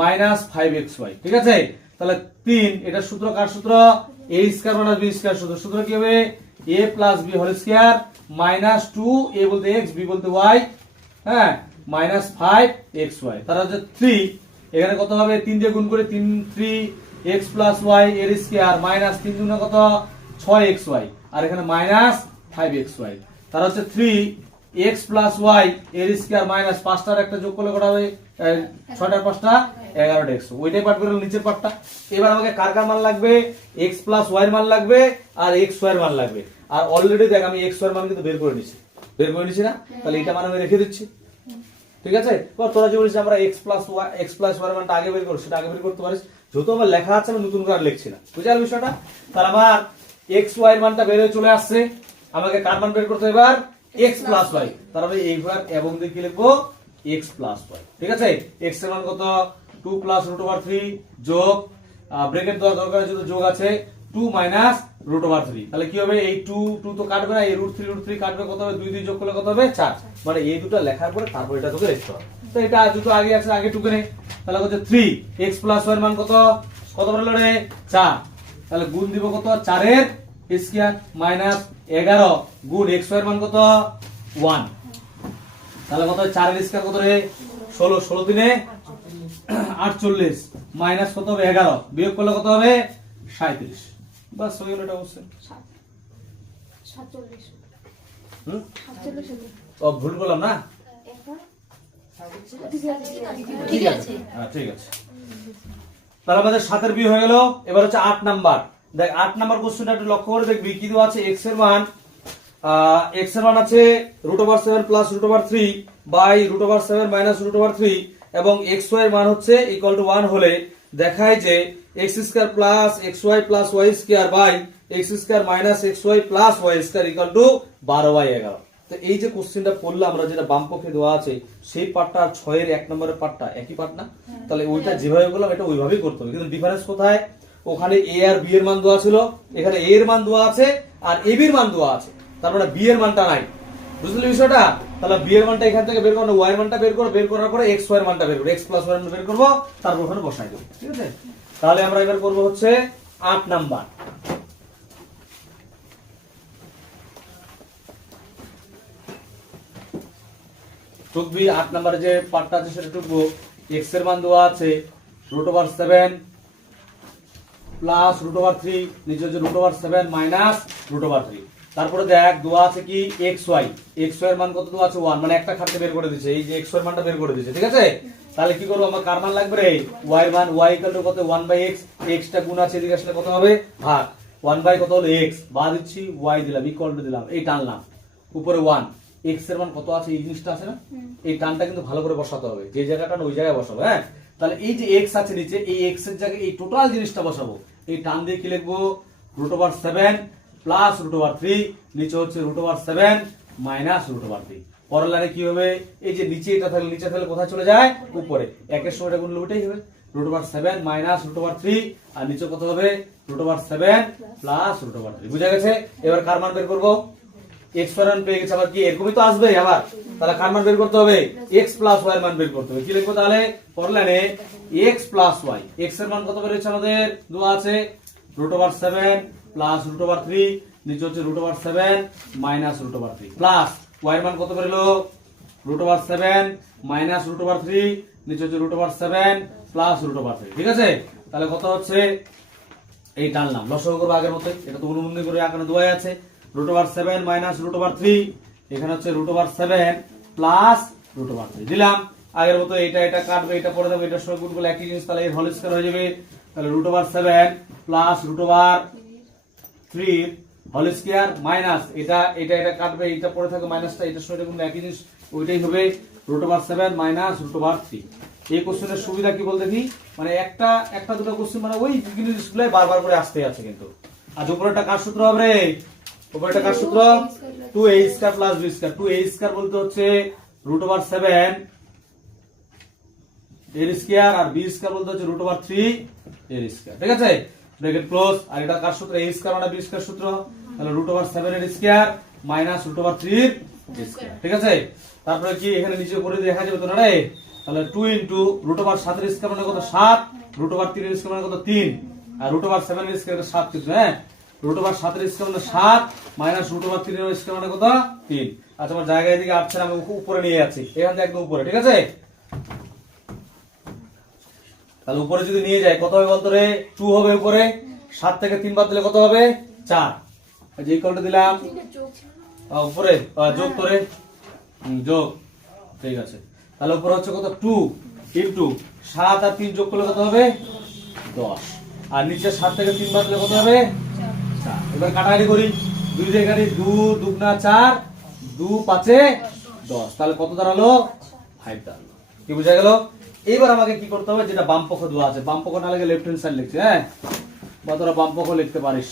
minus 5xy। ঠিক আছে, তাহলে 3, এটা সূত্র কার সূত্র, a square minus b square সূত্র, সূত্র কি হবে a plus b whole square minus 2, a বলতে x, b বলতে y, হ্যাঁ, মাইনাস 5xy। তার হচ্ছে 3, এখানে কত হবে 3 দিয়ে গুণ করে 3x প্লাস y এর স্কয়ার মাইনাস 3 গুণে কত 6xy, আর এখানে মাইনাস 5xy। তার হচ্ছে 3x প্লাস y এর স্কয়ার মাইনাস 5টার একটা যোগ করলে কত হবে, 6টার 5টা 11x। ওইটাই পার্ট করে নিচের পার্টটা। এবার আমাকে কার কার মান লাগবে, x প্লাস y এর মান লাগবে আর xy এর মান লাগবে। আর অলরেডি দেখ আমি xy এর মান কিন্তু বের করে নিছি না, তাহলে এটা মান আমি রেখে দিচ্ছি। ঠিক আছে, তোরা যে বলিস আমরা x প্লাস y এর মানটা আগে বের করব, সেটা আগে বের করতে পারিস, যেহেতু আমার লেখা আছে আমি নতুন করে লিখছি না। বুঝার বিষয়টা, তাহলে আমার xy এর মানটা বের হয়ে চলে আসছে, আমাকে কার মান বের করতে হবে এবার x প্লাস y, তারপরে এইবার এবং দিয়ে কি লিখবো x প্লাস y। ঠিক আছে, x এর মান কত 2 প্লাস √3 যোগ ব্র্যাকেট দেওয়ার দরকার, যদি যোগ আছে 2 মাইনাস √3, তাহলে কি হবে, এই 2 তো কাটবে না, এই √3 কাটবে, কত হবে 2 যোগ করলে কত হবে 4, মানে এই দুটো লেখার পরে তারপর এটা তোকে লিখতে হবে। তো এটা দুটো আগে আছে, আগে টুকে নে। তাহলে হচ্ছে 3x প্লাস y এর মান কত বললো রে 4, তাহলে গুণ দিব কত 4 এর স্কয়ার মাইনাস 11 গুণ xy এর মান কত 1, তাহলে কত 4 এর স্কয়ার কত রে 16, 16 দিনে 48 মাইনাস কত হবে 11, বিয়োগ করলে কত হবে 37। বাস হয়ে গেল এটা অবশ্যই। 47 হুম 47 হবে। ও ভুল করলাম না? ঠিক আছে। হ্যাঁ ঠিক আছে। তাহলে আমাদের 7 এর বি হয়ে গেল। এবার হচ্ছে 8 নাম্বার। দেখ 8 নাম্বার কোশ্চেনটা একটু লক্ষ্য করে দেখবি কি দেওয়া আছে। x এর মান আছে √7 প্লাস √3 বাই √7 মাইনাস √3 এবং xy এর মান হচ্ছে ইকুয়াল টু 1 হলে দেখায় যে x² plus xy plus y² by x² minus xy plus y² equal to 12/11। তো এই যে কোশ্চেনটা পড়লাম আমরা, যেটা বাম পক্ষে দেওয়া আছে সেই পার্টটা আর 6 এর 1 নম্বরের পার্টটা একই পার্ট না? তাহলে ওইটা যেভাবে বললাম এটা ওইভাবেই করতে হবে, কিন্তু ডিফারেন্স কোথায়? ওখানে a আর b এর মান দেওয়া ছিল, এখানে a এর মান দেওয়া আছে আর ab এর মান দেওয়া আছে, তার মানে b এর মানটা নাই। বুঝলি বিষয়টা? তাহলে b এর মানটা এখান থেকে বের করব, y এর মানটা বের করব, বের করার পরে x y এর মানটা বের করব, x প্লাস y এর মান বের করব, তারপর ওখানে বসাই দেব। ঠিক আছে? তাহলে আমরা এবার করব হচ্ছে 8 নাম্বার। টুকবি 8 নম্বরে যে পার্টটা আছে সেটা টুকবো। x এর মান দেওয়া আছে √7 প্লাস √3, নিচে হচ্ছে √7 মাইনাস √3। তারপরে দেখ দেওয়া আছে কি xy, xy এর মান কত দেওয়া আছে 1, মানে একটা খাতে বের করে দিয়েছে, এই যে xy এর মানটা বের করে দিয়েছে। ঠিক আছে? তাহলে কি করব আমরা, কার মান লাগবে রে? y এর মান, y ইকুয়াল টু কত 1/x, x টা গুণ আছে এদিকে আসলে কত হবে ভাগ, 1 কত হলো x, বাদ দিচ্ছি y দিলাম ইকুয়াল টু দিলাম, এই টানলাম উপরে 1, x এর মান কত আছে এই জিনিসটা আছে না, এই টানটা কিন্তু ভালো করে বসাতে হবে, যে জায়গাটা ওই জায়গায় বসাবো। হ্যাঁ, তাহলে এই যে x আছে নিচে, এই x এর জায়গায় এই টোটাল জিনিসটা বসাবো। এই টান দিয়ে কি লিখবো? √7 প্লাস √3, নিচে হচ্ছে √7 মাইনাস √3। পরের লাইনে কি হবে? এই যে নিচে এটা থাকলে, নিচে থাকলে কোথায় চলে যায়? উপরে। একের সময় এটা গুণলে ওটাই হবে √7 মাইনাস √3, আর নিচে কত হবে? √7 প্লাস √3। বুঝা গেছে? এবার কার মান বের করবো? x এর মান পেয়ে গেছে, আবার কি এরকমই তো আসবে আবার, তাহলে কার মান বের করতে হবে? x প্লাস y এর মান বের করতে হবে। কি লিখবো তাহলে? পরের লাইনে x প্লাস y, x এর মান কত বের হচ্ছে আমাদের দেওয়া আছে √7 প্লাস √3, নিচে হচ্ছে √7 মাইনাস √3 প্লাস y এর মান কত বের হলো? √7 মাইনাস √3, নিচে হচ্ছে √7 প্লাস √3। ঠিক আছে? তাহলে কত হচ্ছে? এই টানলাম, লসাগু করব আগের মতই, এটা তো অনুমতি করে আঁকানো দেওয়া আছে। √7 মাইনাস √3, এখানে হচ্ছে √7 প্লাস √3 দিলাম আগের মতো, এটা এটা কাটবে, এটা পড়ে দেবো, এটার সঙ্গে গুণগুলো একই জিনিস, তাহলে এর হোল স্কয়ার হয়ে যাবে। তাহলে √7 প্লাস √3 হোল স্কয়ার মাইনাস এটা এটা এটা কাটবে, এটা পড়ে থাকবে মাইনাসটা, এটার সঙ্গে গুণলে একই জিনিস, ওইটাই হবে √7 মাইনাস √3। এই কোশ্চেনের সুবিধা কি বল দেখি, মানে একটা দুটো কোশ্চেন মানে ওই জিনিসগুলো বারবার করে আসতে আছে কিন্তু। আজ উপরেটা কার সূত্র হবে রে? উপরেটা কার সূত্র? 2a² plus b²। 2a² বলতে হচ্ছে √7 এর স্কয়ার, আর b² বলতে হচ্ছে √3 এর স্কয়ার। ঠিক আছে? Bracket close. আর এটা কার সূত্র? a² মানে b² সূত্র। তাহলে √7 এর স্কয়ার মাইনাস √3 এর স্কয়ার। ঠিক আছে? তারপরে কি এখানে নিচে করে দেখা যাবে তো না রে? তাহলে 2 ইনটু √7 এর স্কয়ার মানে কত 7, √3 এর স্কয়ার মানে কত 3, আর √7 এর স্কয়ার 7 কিছু। হ্যাঁ, √7 এর স্কয়ার মানে 7 মাইনাস √3 এর স্কয়ার মানে কত 3। আচ্ছা, আমার জায়গায় দিকে আসছে না, আমি উপরে নিয়ে যাচ্ছি, এখান থেকে একদম উপরে। ঠিক আছে? তাহলে উপরে যদি নিয়ে যাই কত হবে বলতো রে? 2 হবে উপরে, 7 থেকে 3 বাদ দিলে কত হবে? 4। যে ইকুয়ালটা দিলাম উপরে যোগ করে যোগ। ঠিক আছে, তাহলে উপরে হচ্ছে কত 2 ইনটু 7 আর 3 যোগ করলে কত হবে 10, আর নিচে 7 থেকে 3 বাদ দিলে কত হবে 4। এবার কাটাকাটি করি, 2 জায়গায় 2 দুগুণা 4, 2 5 10, তাহলে কত দাঁড়ালো 5 দাঁড়ালো। কি বোঝা গেল? এইবার আমাকে কি করতে হবে, যেটা বাম পক্ষ দেওয়া আছে, বাম পক্ষ না লিখে লেফট হ্যান্ড সাইড লিখছি। হ্যাঁ, বা তোরা বাম পক্ষ লিখতে পারিস।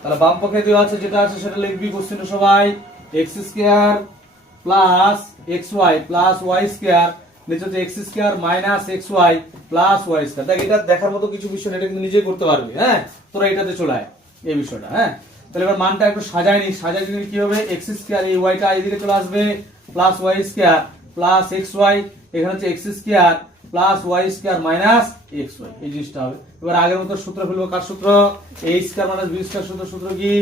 তাহলে বাম পক্ষে দেওয়া আছে যেটা আছে সেটা লিখবি কোশ্চেনে সবাই, x² plus xy plus y², নিচে হচ্ছে x² minus xy plus y²। দেখ এটা দেখার মতো কিছু বিষয়, এটা কিন্তু নিজেই করতে পারবি। হ্যাঁ, তোরা এটাতে চলে আয় এই বিষয়টা। হ্যাঁ, তাহলে এবার মানটা একটু সাজাই নি, সাজাই নিলে কি হবে, x² এই y টা এদিকে চলে আসবে, প্লাস y² প্লাস xy, এখানে হচ্ছে x² plus y² minus xy, এই জিনিসটা হবে। এবার আগের মতো সূত্র ফেলবো, কার সূত্র? a² মাইনাস b² সূত্র। সূত্র কি?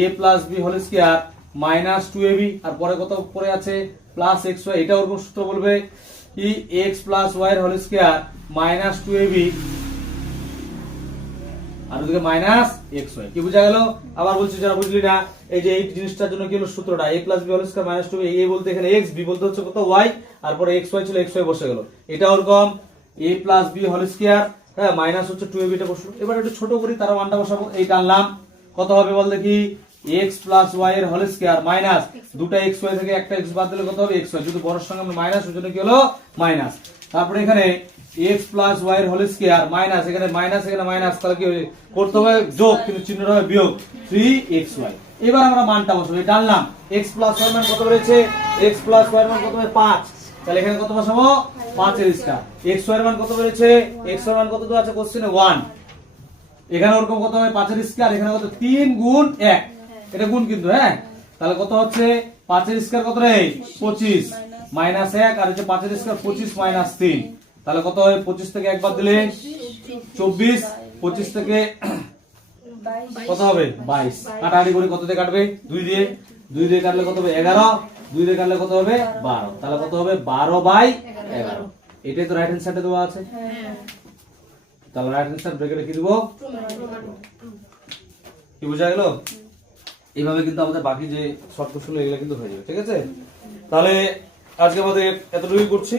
a plus b whole square minus 2ab, আর পরে কত পরে আছে প্লাস xy, এটা ওরকম সূত্র বলবে। ই এক্স প্লাস ওয়াই এর হোল স্কয়ার মাইনাস 2ab আর ওদিকে মাইনাস এক্স ওয়াই। কি বোঝা গেল? আবার বলছি যারা বুঝলি না, এই যে এই জিনিসটার জন্য কি হলো সূত্রটা a plus b whole square minus 2a, a বলতে এখানে x, b বলতে হচ্ছে কত y, আর পরে x y ছিল x y বসে গেল। এটা ওরকম a plus b whole square, হ্যাঁ, মাইনাস হচ্ছে 2ab টা বসলো। এবার একটু ছোট করি, তার মানটা বসাবো। এই টানলাম, কত হবে বল দেখি? x প্লাস y এর হোল স্কয়ার মাইনাস দুটা x y থেকে একটা x বাদ দিলে কত হবে? x y, যদি বড়র সঙ্গে আমরা মাইনাস, ওই জন্য কি হলো মাইনাস। তারপরে এখানে x প্লাস y এর হোল স্কয়ার মাইনাস, এখানে মাইনাস এখানে মাইনাস, তাহলে কি হবে? করতে হবে যোগ, কিন্তু চিহ্নটা হবে বিয়োগ, 3xy। এবার আমরা মানটা বসাবো। এই টানলাম, x প্লাস y এর মান কত বেরিয়েছে? x প্লাস y এর মান কত হবে? 5। তাহলে এখানে কত বসাবো? 5 এর স্কয়ার। x y এর মান কত বেরিয়েছে? x y এর মান কত দেওয়া আছে কোশ্চেনে? 1। এখানে ওরকম কত হবে? 5 এর স্কয়ার, এখানে কত? 3 গুণ 1, এটা গুণ কিন্তু, হ্যাঁ। তাহলে কত হচ্ছে? 5 এর স্কয়ার কত রে? 25 মাইনাস 1, আর হচ্ছে 5 এর স্কয়ার 25 মাইনাস 3, তাহলে কত হবে? 25 থেকে 1 বাদ দিলে 24, 25 থেকে কত হবে? 22। কাটাকাটি করে কত দিয়ে কাটবে? 2 দিয়ে। 2 দিয়ে কাটলে কত হবে? 11। 2 দিয়ে কাটলে কত হবে? 12। তাহলে কত হবে? 12/11। এটাই তো রাইট হ্যান্ড সাইডে দেওয়া আছে। তাহলে রাইট হ্যান্ড সাইড ব্র্যাকেটে কি দেব? কি বোঝা গেল? এইভাবে কিন্তু আমাদের বাকি যে শর্ট কোশ্চেন এগুলো কিন্তু হয়ে যাবে। ঠিক আছে, তাহলে আজকে আমাদের এতটুকুই করছি।